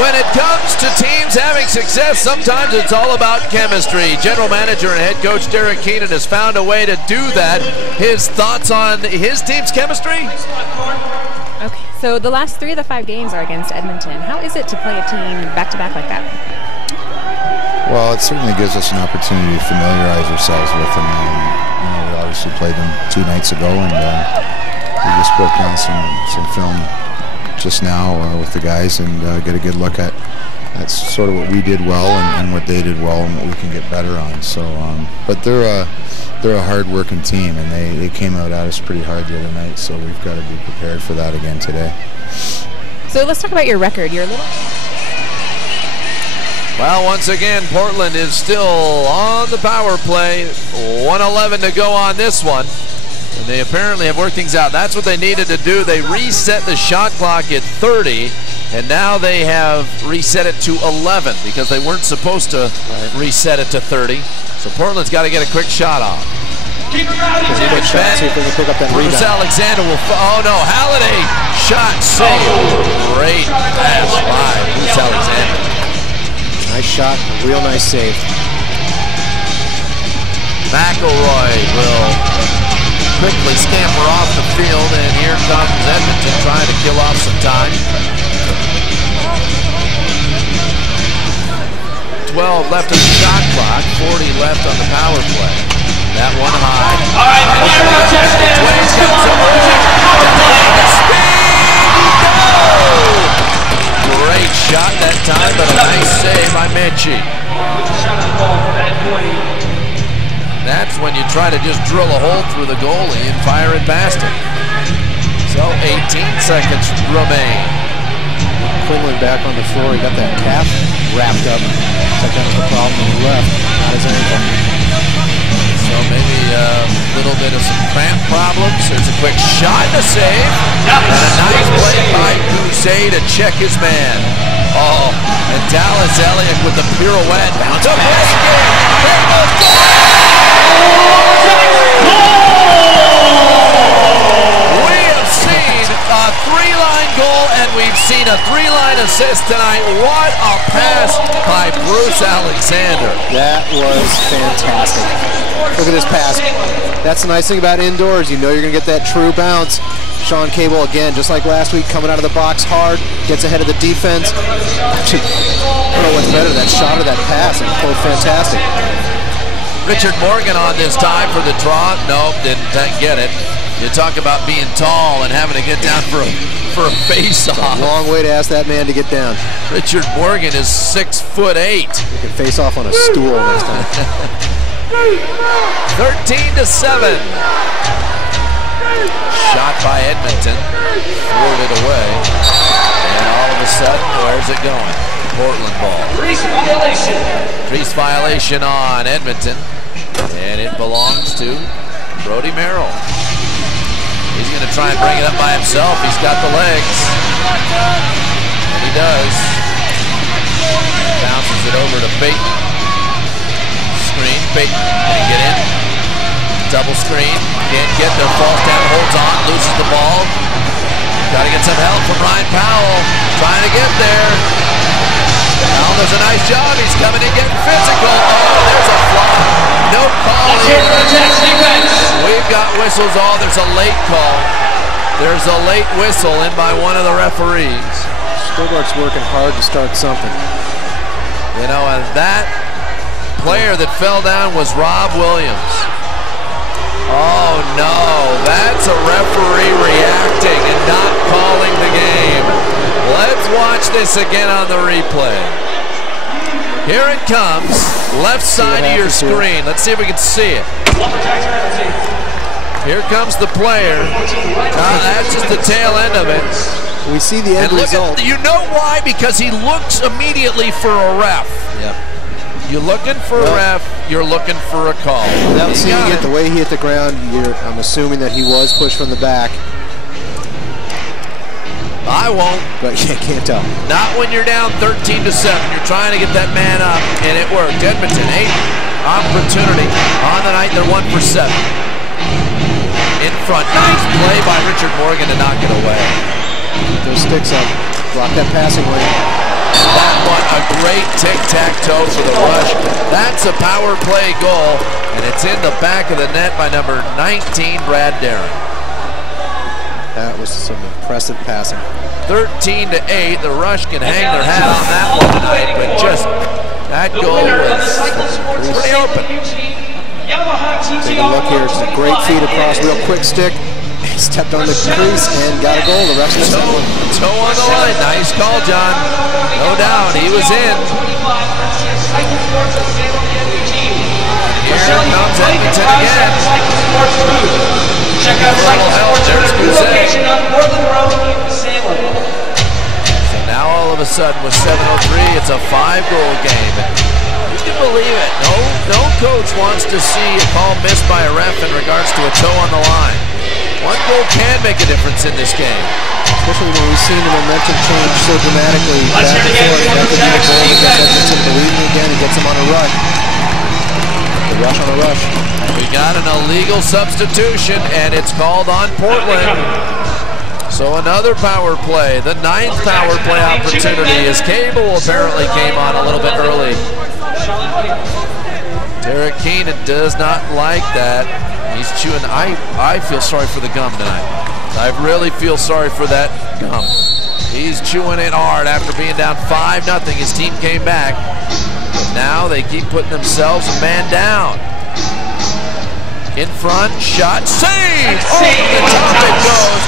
When it comes to teams having success, sometimes it's all about chemistry. General manager and head coach Derek Keenan has found a way to do that. His thoughts on his team's chemistry? Okay, so the last 3 of the 5 games are against Edmonton. How is it to play a team back-to-back like that? Well, it certainly gives us an opportunity to familiarize ourselves with them. We obviously played them 2 nights ago, and we just broke down some film just now with the guys and get a good look at that's sort of what we did well and what they did well and what we can get better on. So, but they're a hard-working team, and they came out at us pretty hard the other night. So we've got to be prepared for that again today. So let's talk about your record. You're a little. Well, once again, Portland is still on the power play. 1:11 to go on this one. And they apparently have worked things out. That's what they needed to do. They reset the shot clock at 30, and now they have reset it to 11 because they weren't supposed to reset it to 30. So Portland's got to get a quick shot off. See if they can pick up that rebound. Bruce Alexander will. Oh no, Halliday shot saved. Great pass by Bruce Alexander. Nice shot, real nice save. McElroy will quickly scamper off the field, and here comes Edmonton trying to kill off some time. 12 left on the shot clock, 40 left on the power play. That one high. All right, Twain's got some speed. Great shot that time, but a nice save by Mechie. you try to just drill a hole through the goalie and fire it past him. So 18 seconds remain. Quinlan back on the floor. He got that calf wrapped up. So that was the problem when he left, not his ankle. So maybe a little bit of some cramp problems. There's a quick shot and a save. And a nice play by Gousset to check his man. Oh, and Dallas Elliott with the pirouette. Bounce pass. We have seen a three-line goal, and we've seen a three-line assist tonight. What a pass by Bruce Alexander. That was fantastic. Look at this pass. That's the nice thing about indoors. You know you're going to get that true bounce. Sean Cable, again, just like last week, coming out of the box hard, gets ahead of the defense. Actually, I don't know what's better, that shot or that pass. It was fantastic. Richard Morgan on this time for the draw. Nope, didn't get it. You talk about being tall and having to get down for a face-off. A long way to ask that man to get down. Richard Morgan is 6'8". He can face off on a stool next time. 13-7. Shot by Edmonton, thwarted away, and all of a sudden, where's it going? Portland ball. Crease violation on Edmonton, and it belongs to Brody Merrill. He's going to try and bring it up by himself. He's got the legs, and he does. Bounces it over to Peyton. Screen, Peyton, can he get in? Double screen, can't get there, falls down, holds on, loses the ball. Got to get some help from Ryan Powell, trying to get there. Powell does a nice job, he's coming in getting physical. Oh, there's a fly. No call here. We've got whistles. Oh, there's a late call. There's a late whistle in by one of the referees. Stuttgart's working hard to start something. You know, and that player that fell down was Rob Williams. Oh no, that's a referee reacting and not calling the game. Let's watch this again on the replay. Here it comes, left side of your screen. Let's see if we can see it. Here comes the player. That's just the tail end of it. We see the end result. You know why? Because he looks immediately for a ref. Yep. You're looking for a ref, you're looking for a call. Without seeing it, the way he hit the ground, I'm assuming that he was pushed from the back. I won't. But you can't tell. Not when you're down 13-7. You're trying to get that man up, and it worked. Edmonton, 8 opportunity on the night. They're 1 for 7. In front, nice play by Richard Morgan to knock it away. Those sticks up. Block that passing lane. That one, a great tic-tac-toe for the Rush. That's a power play goal, and it's in the back of the net by number 19, Brad Darren. That was some impressive passing. 13-8, the Rush can hang their hat on that one tonight, but just that goal was pretty open. Take a look here, it's a great feed across, real quick stick. He stepped on the crease and got a goal. The rest of the one. Toe on the line. Nice call, John. No doubt. He was in. Here comes Edmonton again. Check out Cycle Sports location on Portland Road in Salem. So now all of a sudden with 7:03, it's a 5-goal game. You can believe it. No coach wants to see a call missed by a ref in regards to a toe on the line. One goal can make a difference in this game. Especially when we've seen the momentum change so dramatically. Let's hear it again. Lumberjax defense. Leading again and gets him on a rush. The rush on a rush. We got an illegal substitution, and it's called on Portland. So another power play, the 9th power play opportunity, as Cable apparently came on a little bit early. Derek Keenan does not like that. He's chewing. I feel sorry for the gum tonight. I really feel sorry for that gum. He's chewing it hard after being down 5-0. His team came back. But now they keep putting themselves a man down. In front, shot, save! Oh, the top it goes.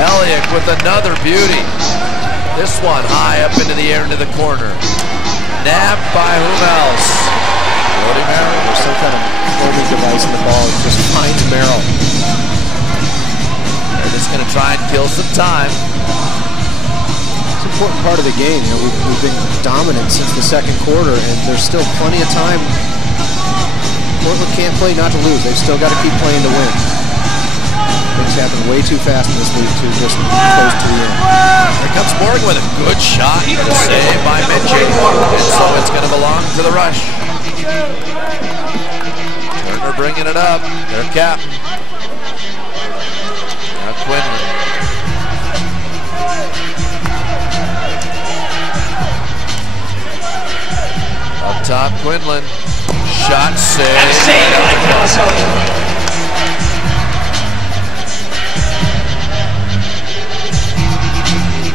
Elliott with another beauty. This one high up into the air into the corner. Nabbed by whom else? Bloody Mary. There's some kind of homing device in the ball. It just finds Merrill. They're just going to try and kill some time. It's an important part of the game. You know, we've been dominant since the second quarter, and there's still plenty of time. Portland can't play not to lose. They've still got to keep playing to win. Things happen way too fast in this league to just close to the end. Here comes Morgan with a good shot. The save by Mitchell. And so it's going to belong to the Rush. Turner bringing it up. Their cap. Now Quinlan. Up top, Quinlan. Shot save. And saved by Kelso.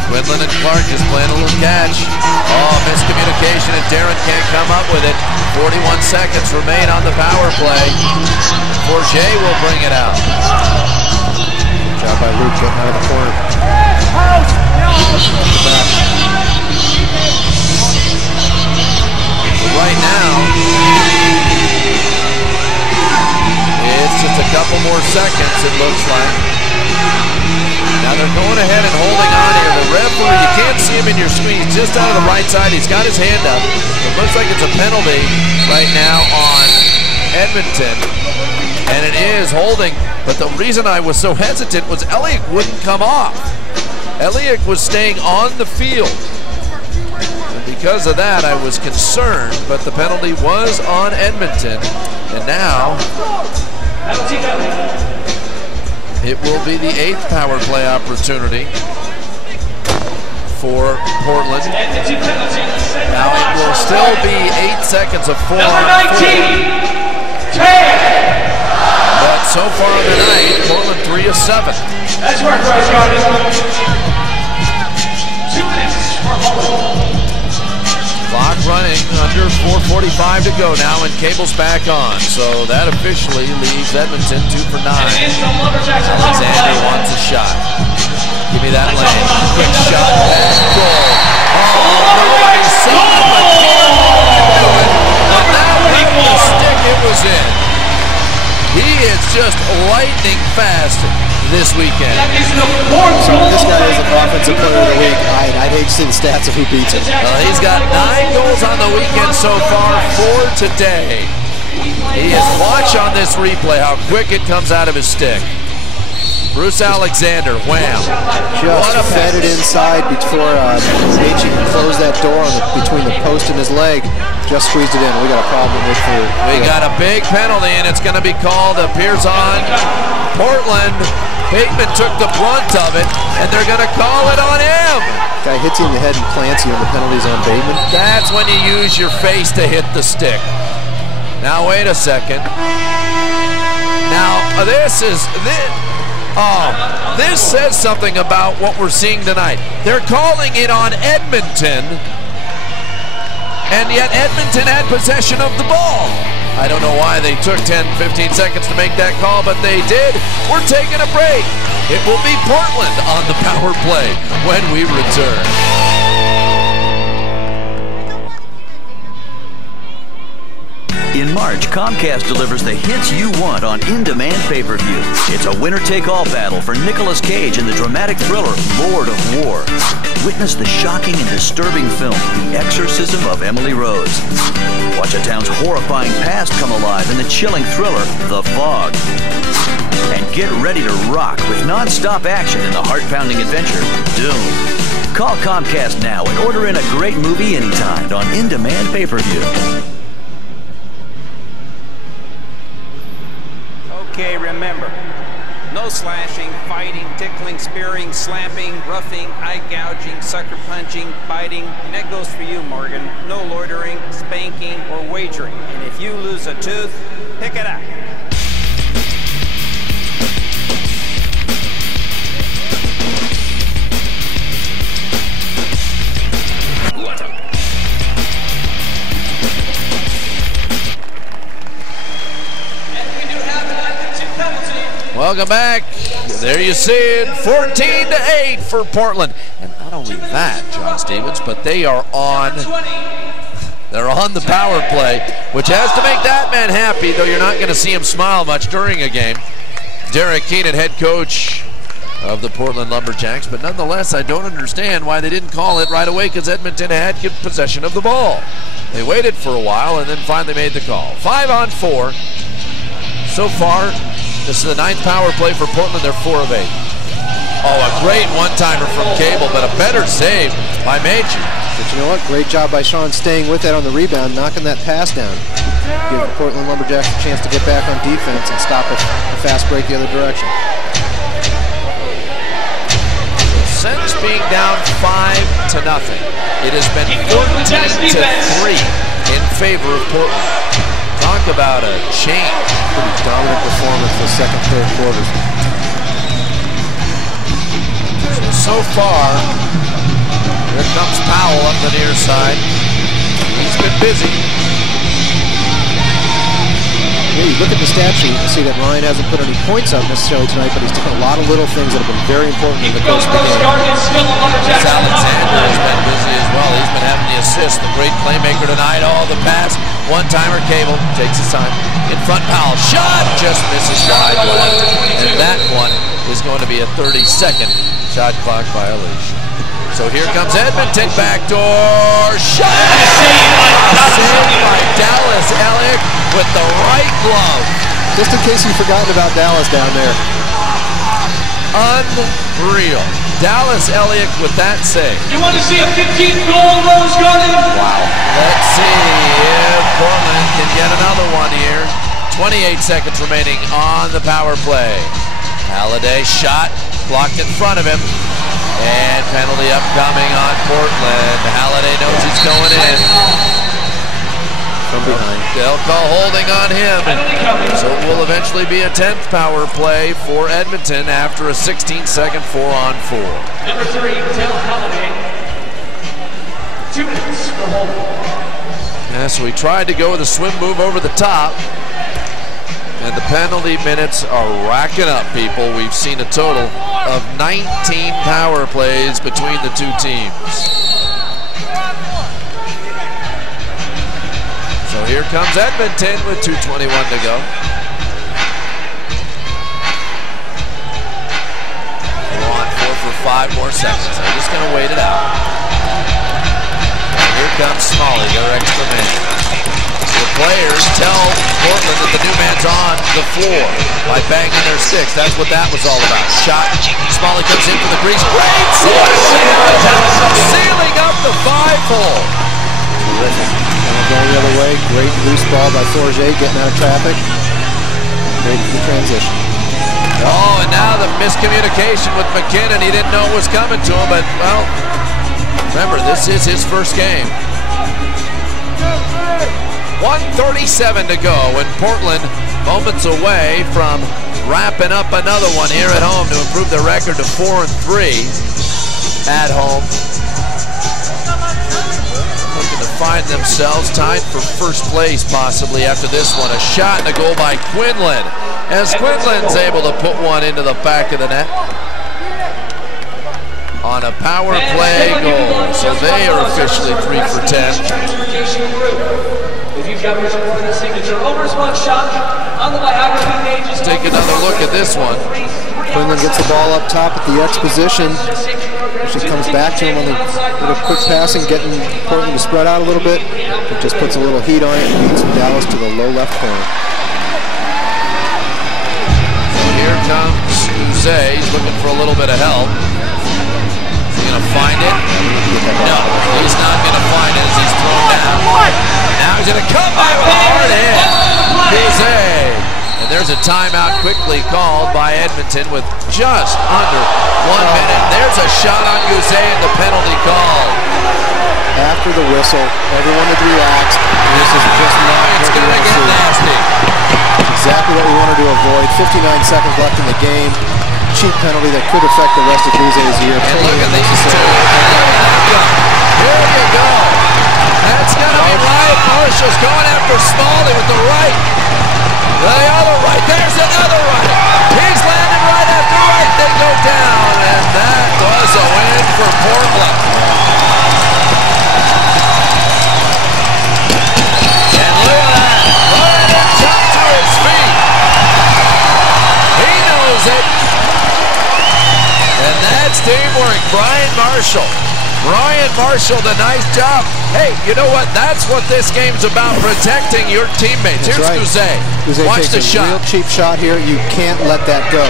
Quinlan and Clark just playing a little catch. Oh, miscommunication, and Darren can't come up with it. 41 seconds remain on the power play. Forget will bring it out. Good job by Luke getting out of the corner. Right now, it's just a couple more seconds, it looks like. Now they're going ahead and holding on here. The referee, you can't see him in your screen. He's just out of the right side. He's got his hand up. It looks like it's a penalty right now on Edmonton. And it is holding. But the reason I was so hesitant was Elliott wouldn't come off. Elliott was staying on the field. And because of that, I was concerned. But the penalty was on Edmonton. And now it will be the 8th power play opportunity for Portland. Now it will still be 8 seconds of 4 on 4. But so far in the night, Portland 3 of 7. That's where Bryce got it. 2 minutes for Portland. Clock running, under 4:45 to go now, and Cable's back on. So that officially leaves Edmonton 2 for 9. Alexander wants a shot. Give me that lane. Quick shot, back goal. Oh, nobody saw it, but can't do it. But that with the stick, it was in. He is just lightning fast this weekend. So this guy is an offensive player of the week. I'd hate to see the stats of who beats him. He's got 9 goals on the weekend so far, 4 today. He is, watch on this replay how quick it comes out of his stick. Bruce Alexander, wham. Just fed it inside before H.E. closed that door on between the post and his leg. Just squeezed it in. We got a problem with the... We got a big penalty, and it's going to be called, appears on Portland. Bateman took the brunt of it, and they're going to call it on him. Guy hits you in the head and plants you, and the penalty's on Bateman. That's when you use your face to hit the stick. Now, wait a second. Now, this says something about what we're seeing tonight. They're calling it on Edmonton, and yet Edmonton had possession of the ball. I don't know why they took 10, 15 seconds to make that call, but they did. We're taking a break. It will be Portland on the power play when we return. In March, Comcast delivers the hits you want on in-demand pay-per-view. It's a winner-take-all battle for Nicolas Cage in the dramatic thriller Lord of War. Witness the shocking and disturbing film The Exorcism of Emily Rose. Watch a town's horrifying past come alive in the chilling thriller The Fog. And get ready to rock with non-stop action in the heart-pounding adventure Doom. Call Comcast now and order in a great movie anytime on in-demand pay-per-view. Okay, remember, no slashing, fighting, tickling, spearing, slapping, roughing, eye gouging, sucker punching, biting, and that goes for you, Morgan. No loitering, spanking, or wagering. And if you lose a tooth, pick it up. Welcome back. There you see it, 14-8 for Portland. And not only that, John Stevens, but they are on They're on the power play, which has to make that man happy, though you're not going to see him smile much during a game. Derek Keenan, head coach of the Portland Lumberjacks, but nonetheless, I don't understand why they didn't call it right away, because Edmonton had possession of the ball. They waited for a while and then finally made the call. 5-on-4. So far, this is the 9th power play for Portland. They're 4 of 8. Oh, a great one-timer from Cable, but a better save by Meiji. But you know what? Great job by Sean staying with that on the rebound, knocking that pass down. Give the Portland Lumberjacks a chance to get back on defense and stop a fast break the other direction. Sens being down 5-0. It has been 14-3 in favor of Portland. Talk about a change. Pretty dominant performance for the second, third quarters. So far, here comes Powell up the near side. He's been busy. Yeah, you look at the stat sheet and see that Ryan hasn't put any points up necessarily tonight, but he's done a lot of little things that have been very important in the course of the game. Alexander has been busy as well. He's been having the assist, the great playmaker tonight. Oh, the pass. One-timer, Cable takes his time. In front, Powell. Shot! Just misses wide one. And that one is going to be a 30-second shot clock violation. So here comes Edmonton, backdoor shot! Saved by Dallas Elliott with the right glove. Just in case you've forgotten about Dallas down there. Unreal. Dallas Elliott with that save. You want to see a 15th goal, Rose Garden? Wow. Let's see if Portland can get another one here. 28 seconds remaining on the power play. Halliday shot, blocked in front of him. And penalty upcoming on Portland. Halliday knows he's going in. From behind. They'll call holding on him. So it will eventually be a 10th power play for Edmonton after a 16-second 4-on-4. Number 3, Dale Halliday. 2 minutes for holding. Yeah, so he tried to go with a swim move over the top. And the penalty minutes are racking up, people. We've seen a total of 19 power plays between the two teams. So here comes Edmonton with 2:21 to go. 4-on-4 for 5 more seconds. They're just going to wait it out. And here comes Smalley, their extra man. The players tell Portland that the new man's on the floor by banging their sticks. That's what that was all about. Shot. Smalley comes in for the crease. Great save! Sealing up the 5-hole. Terrific. Going the other way. Great loose ball by Forget, getting out of traffic. Great for the transition. Oh, and now the miscommunication with McKinnon. He didn't know it was coming to him, but, well, remember, this is his first game. 1:37 to go, and Portland moments away from wrapping up another one here at home to improve their record to 4-3 at home. Looking to find themselves tied for first place possibly after this one. A shot and a goal by Quinlan, as Quinlan's able to put one into the back of the net on a power play goal. So they are officially 3 for 10. If you've got your signature overs one shot on the biography page. Let's take another look at this one. Quinlan gets the ball up top at the X position. She comes back to him on the little quick passing, getting Portland to spread out a little bit. It just puts a little heat on it and beats Dallas to the low left corner. So here comes Uze. He's looking for a little bit of help. Is he going to find it? No, he's not going to find it as he's thrown down. Now he's going to come back with a hard hit. Uze. And there's a timeout quickly called by Edmonton with just under 1 minute. There's a shot on Uze and the penalty call. After the whistle, everyone had relaxed. This is just not it's going to get nasty. Exactly what we wanted to avoid. 59 seconds left in the game. Cheap penalty that could affect the rest of Uze's year. And look at these two. Here you go. That's going to be right. Marshall's going after Smalley with the right. The other right. There's another right. He's landing right after right. They go down. And that was a win for Portland. Marshall. Brian Marshall, the nice job. Hey, you know what? That's what this game's about, protecting your teammates. That's Here's right. Guzet. Watch the shot. Real cheap shot here. You can't let that go.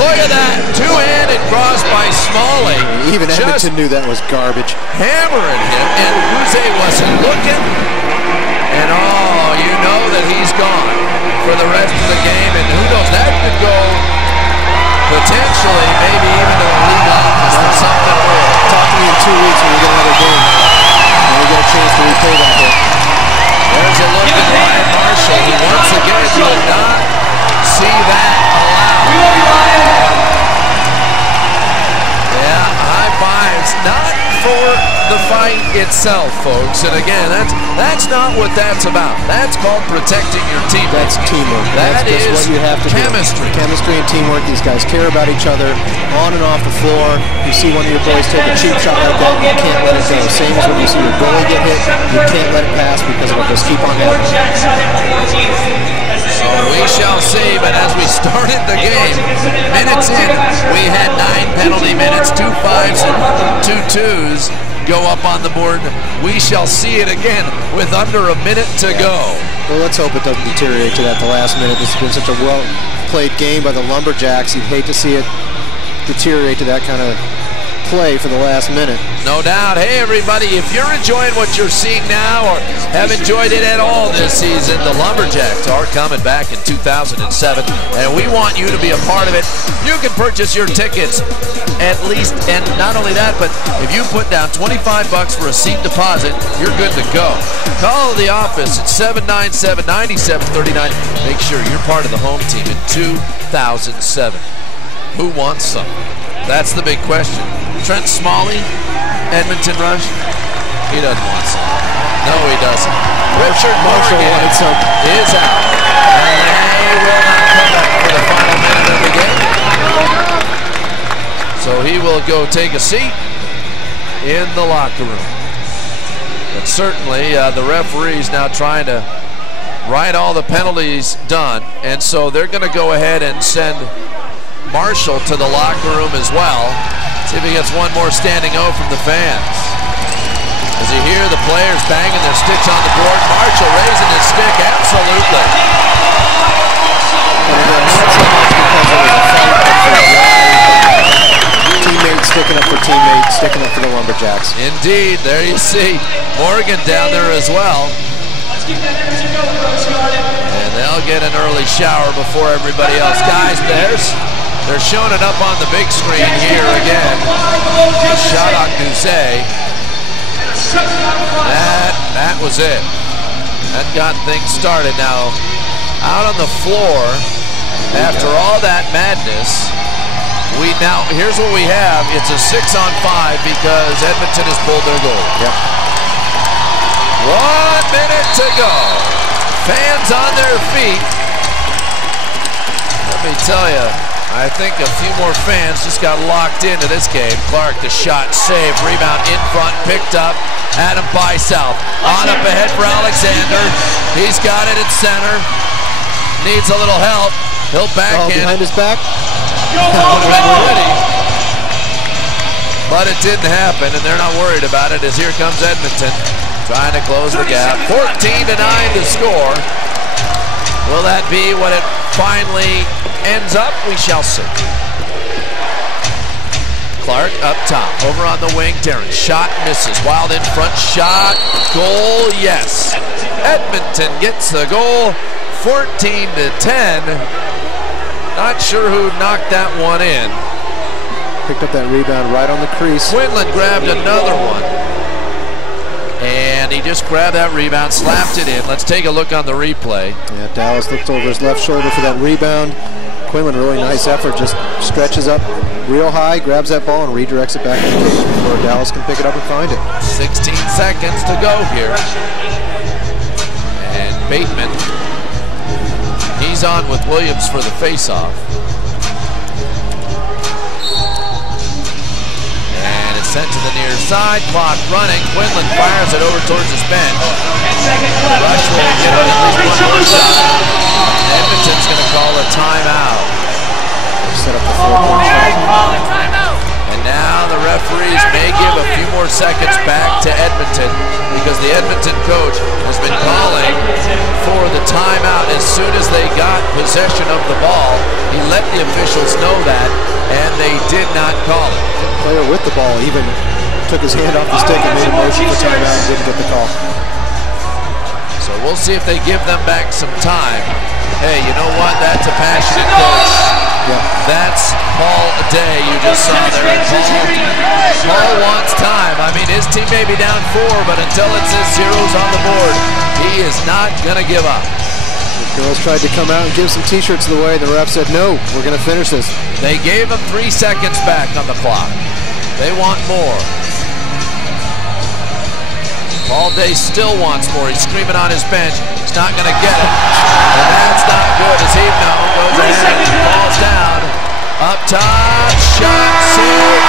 Look at that. Two-handed cross by Smalley. Even Edmonton knew that was garbage. Hammering him, and Guzet wasn't looking. And you know that he's gone for the rest of the game. And who knows, that could go potentially maybe even to the league office or something more. Talk to me in 2 weeks when we get another game. And we get a chance to repay that hit. There's a look at Brian Marshall, who once again did not see that allowed. Yeah, high fives, not for the fight itself, folks. And again, that's not what that's about. That's called protecting your team. That's teamwork. That is is what you have to chemistry. do. Chemistry and teamwork. These guys care about each other on and off the floor. You see one of your boys take a cheap shot like that, you can't let it go. Same as when you see your goalie get hit, you can't let it pass because it'll just keep on happening. So we shall see, but as we started the game, minutes in, we had 9 penalty minutes, 2 5s and 2 2s go up on the board. We shall see it again with under a minute to go. Well, let's hope it doesn't deteriorate to that the last minute. This has been such a well-played game by the Lumberjacks. You'd hate to see it deteriorate to that kind of play for the last minute. No doubt. Hey, everybody, if you're enjoying what you're seeing now or have enjoyed it at all this season, the Lumberjacks are coming back in 2007, and we want you to be a part of it. You can purchase your tickets at least, and not only that, but if you put down $25 for a seat deposit, you're good to go. Call the office at 797-9739. Make sure you're part of the home team in 2007. Who wants some? That's the big question. Trent Smalley, Edmonton Rush, he doesn't want some. No, he doesn't. Richard Marshall wanted some. Is out. And they will not come back for the final minute of the game. So he will go take a seat in the locker room. But certainly the referee's now trying to write all the penalties done. And so they're going to go ahead and send Marshall to the locker room as well. See if he gets one more standing O from the fans. As you hear the players banging their sticks on the board, Marshall raising his stick, absolutely. Teammates sticking up for teammates, sticking up for the Lumberjacks. Indeed, there you see Morgan down there as well. And they'll get an early shower before everybody else. Guys, they're showing it up on the big screen here again. Shot on Guzet. That was it. That got things started. Now, out on the floor, after all that madness, here's what we have. It's a 6-on-5 because Edmonton has pulled their goal. Yep. 1 minute to go. Fans on their feet. Let me tell you, I think a few more fans just got locked into this game. Clark, the shot, saved, rebound in front, picked up. Adam Bysouth on up ahead for Alexander. He's got it at center. Needs a little help. He'll back in. Behind his back. Ready. But it didn't happen, and they're not worried about it as here comes Edmonton trying to close the gap. 14-9 to score. Will that be what it finally ends up? We shall see. Clark up top, over on the wing. Darren, shot misses. Wild in front, shot, goal, yes. Edmonton gets the goal, 14-10. Not sure who knocked that one in. Picked up that rebound right on the crease. Quinlan grabbed another one. And he just grabbed that rebound, slapped it in. Let's take a look on the replay. Yeah, Dallas looks over his left shoulder for that rebound. Quinlan, really nice effort, just stretches up real high, grabs that ball and redirects it back in the cage before Dallas can pick it up and find it. 16 seconds to go here. And Bateman, he's on with Williams for the faceoff. And it's sent to the near side, clock running. Quinlan fires it over towards his bench. Rush will get on at least one more shot. Edmonton's going to call a timeout. They set up the 4-point shot. And now Now the referees may give a few more seconds back to Edmonton because the Edmonton coach has been calling for the timeout as soon as they got possession of the ball. He let the officials know that, and they did not call it. The player with the ball even took his hand off the stick and made a motion for timeout and didn't get the call. So we'll see if they give them back some time. Hey, you know what? That's a passionate coach. Yeah. That's Paul Day you just saw there. Paul wants time. I mean, his team may be down 4, but until it says zeros on the board, he is not going to give up. The girls tried to come out and give some T-shirts away. The ref said, no, we're going to finish this. They gave him 3 seconds back on the clock. They want more. Paul Day still wants more. He's screaming on his bench. He's not going to get it. And that's not good as he goes ahead and falls down. Up top, shot, save,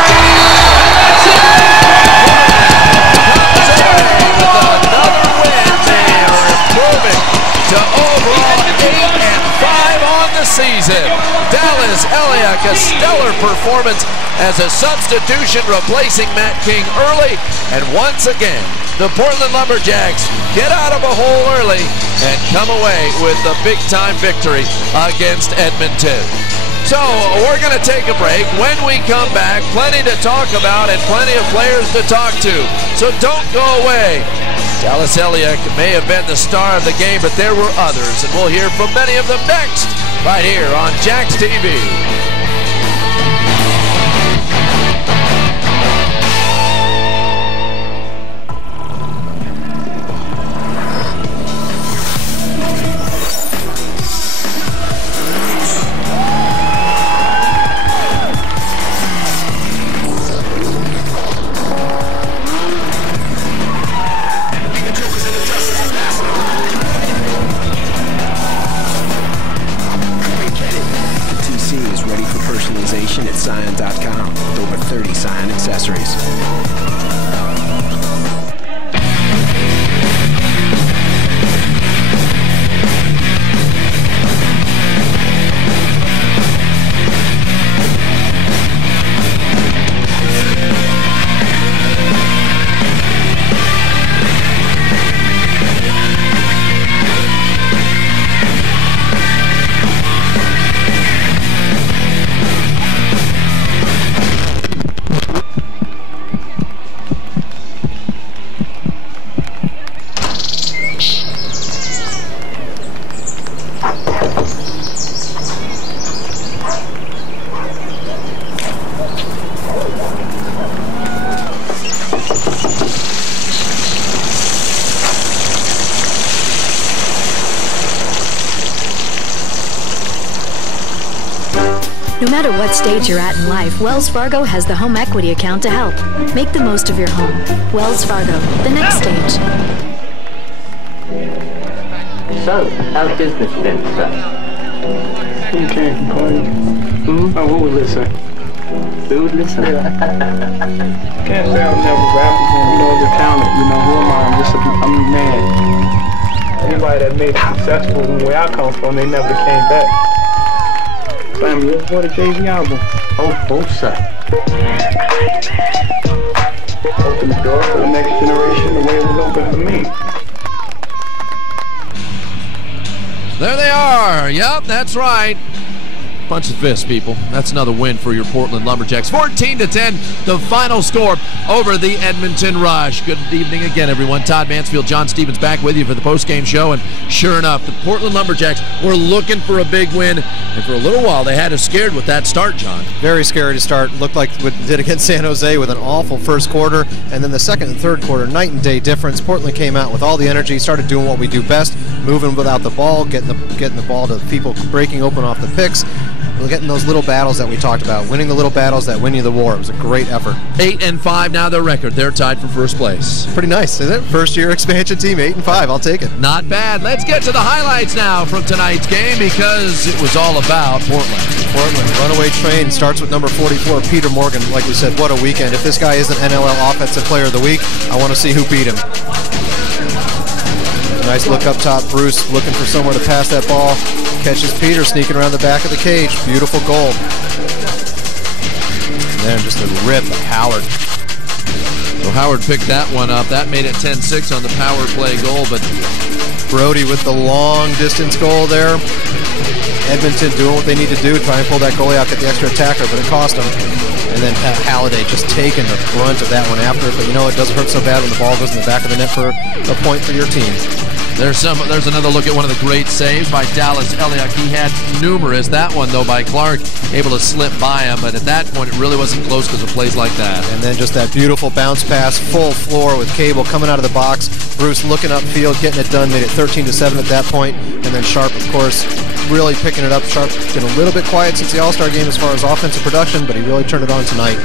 comes away with another win. They are improving to overall 8-5 on the season. Dallas Eliak, a stellar performance as a substitution replacing Matt King early. And once again, the Portland Lumberjacks get out of a hole early and come away with a big-time victory against Edmonton. So we're going to take a break. When we come back, plenty to talk about and plenty of players to talk to. So don't go away. Dallas Eliak may have been the star of the game, but there were others, and we'll hear from many of them next, right here on Jax TV. At Scion.com with over 30 Scion accessories. No matter what stage you're at in life, Wells Fargo has the home equity account to help. Make the most of your home. Wells Fargo, the next stage. So, how's business been, sir? You can't complain. Oh, who would listen? Who would listen? Can't say I'll never rap again. You know, the talent. You know, who am I? I'm a man. Anybody that made successful from where I come from, they never came back. Family, what a Jay-Z album. Oh, sir. Open the door for the next generation the way it was open for me. There they are. Yep, that's right. Punch the fist, people. That's another win for your Portland Lumberjacks. 14-10, the final score over the Edmonton Rush. Good evening again, everyone. Todd Mansfield, John Stevens back with you for the postgame show. And sure enough, the Portland Lumberjacks were looking for a big win. And for a little while, they had us scared with that start, John. Very scary to start. Looked like what it did against San Jose with an awful first quarter. And then the second and third quarter, night and day difference. Portland came out with all the energy, started doing what we do best, moving without the ball, getting the ball to people breaking open off the picks. We're getting those little battles that we talked about, winning the little battles that win you the war. It was a great effort. 8-5 now their record. They're tied for first place. Pretty nice, isn't it? First year expansion team, 8-5. I'll take it. Not bad. Let's get to the highlights now from tonight's game because it was all about Portland. Portland, runaway train, starts with number 44, Peter Morgan. Like we said, what a weekend. If this guy isn't NLL Offensive Player of the Week, I want to see who beat him. Nice look up top. Bruce looking for somewhere to pass that ball. Catches Peter sneaking around the back of the cage. Beautiful goal. And then just a rip of Howard. So Howard picked that one up. That made it 10-6 on the power play goal, but Brody with the long distance goal there. Edmonton doing what they need to do, try and pull that goalie out, get the extra attacker, but it cost them. And then Halliday just taking the brunt of that one after it. But you know, it doesn't hurt so bad when the ball goes in the back of the net for a point for your team. There's another look at one of the great saves by Dallas Eliak. He had numerous. That one, though, by Clark, able to slip by him. But at that point, it really wasn't close because of plays like that. And then just that beautiful bounce pass, full floor with Cable coming out of the box. Bruce looking upfield, getting it done, made it 13-7 at that point. And then Sharp, of course, really picking it up. Sharp's been a little bit quiet since the All-Star game as far as offensive production, but he really turned it on tonight.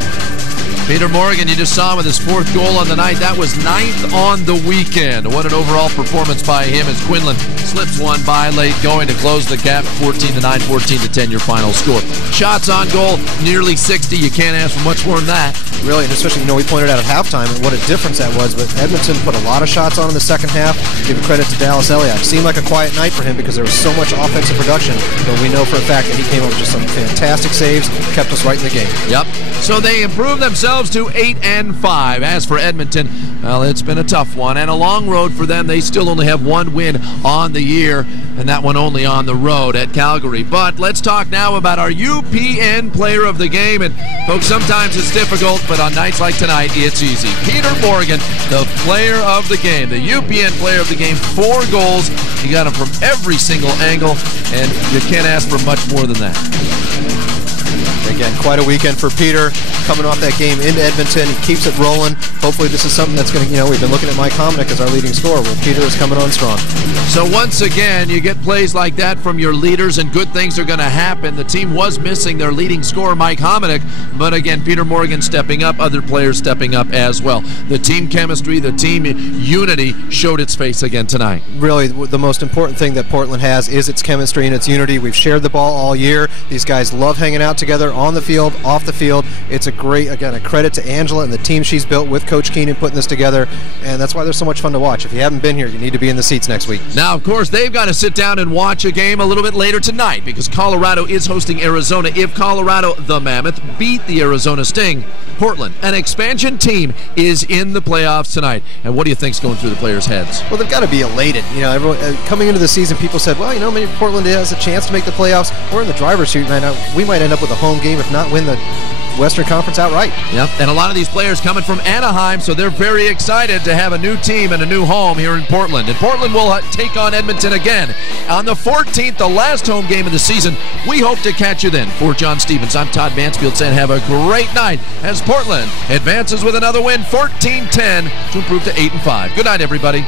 Peter Morgan, you just saw him with his 4th goal on the night. That was 9th on the weekend. What an overall performance by him as Quinlan slips one by late going to close the gap. 14-9, 14-10 your final score. Shots on goal, nearly 60. You can't ask for much more than that. Really, and especially, you know, we pointed out at halftime what a difference that was, but Edmonton put a lot of shots on in the second half. Give credit to Dallas Eliak. Seemed like a quiet night for him because there was so much offensive production, but we know for a fact that he came up with just some fantastic saves, kept us right in the game. Yep. So they improved themselves to 8-5. As for Edmonton, well, it's been a tough one and a long road for them. They still only have one win on the year, and that one only on the road at Calgary. But let's talk now about our UPN player of the game. And folks, sometimes it's difficult, but on nights like tonight, it's easy. Peter Morgan, the player of the game, the UPN player of the game, 4 goals. He got them from every single angle, and you can't ask for much more than that. Again, quite a weekend for Peter, coming off that game into Edmonton. He keeps it rolling. Hopefully this is something that's going to, you know, we've been looking at Mike Hominick as our leading scorer. Well, Peter is coming on strong. So once again, you get plays like that from your leaders, and good things are going to happen. The team was missing their leading scorer, Mike Hominick, but again, Peter Morgan stepping up, other players stepping up as well. The team chemistry, the team unity showed its face again tonight. Really, the most important thing that Portland has is its chemistry and its unity. We've shared the ball all year. These guys love hanging out together on the field, off the field. It's a great, again, a credit to Angela and the team she's built with Coach Keenan putting this together, and that's why they're so much fun to watch. If you haven't been here, you need to be in the seats next week. Now, of course, they've got to sit down and watch a game a little bit later tonight because Colorado is hosting Arizona. If Colorado, the Mammoth, beat the Arizona Sting, Portland, an expansion team, is in the playoffs tonight. And what do you think's going through the players' heads? Well, they've got to be elated. You know, everyone coming into the season, people said, well, you know, maybe Portland has a chance to make the playoffs. We're in the driver's seat right now. We might end up with a home game, if not win the Western Conference outright. Yep, and a lot of these players coming from Anaheim, so they're very excited to have a new team and a new home here in Portland. And Portland will take on Edmonton again on the 14th, the last home game of the season. We hope to catch you then. For John Stevens, I'm Todd Mansfield saying have a great night as Portland advances with another win, 14-10, to improve to 8-5. Good night, everybody.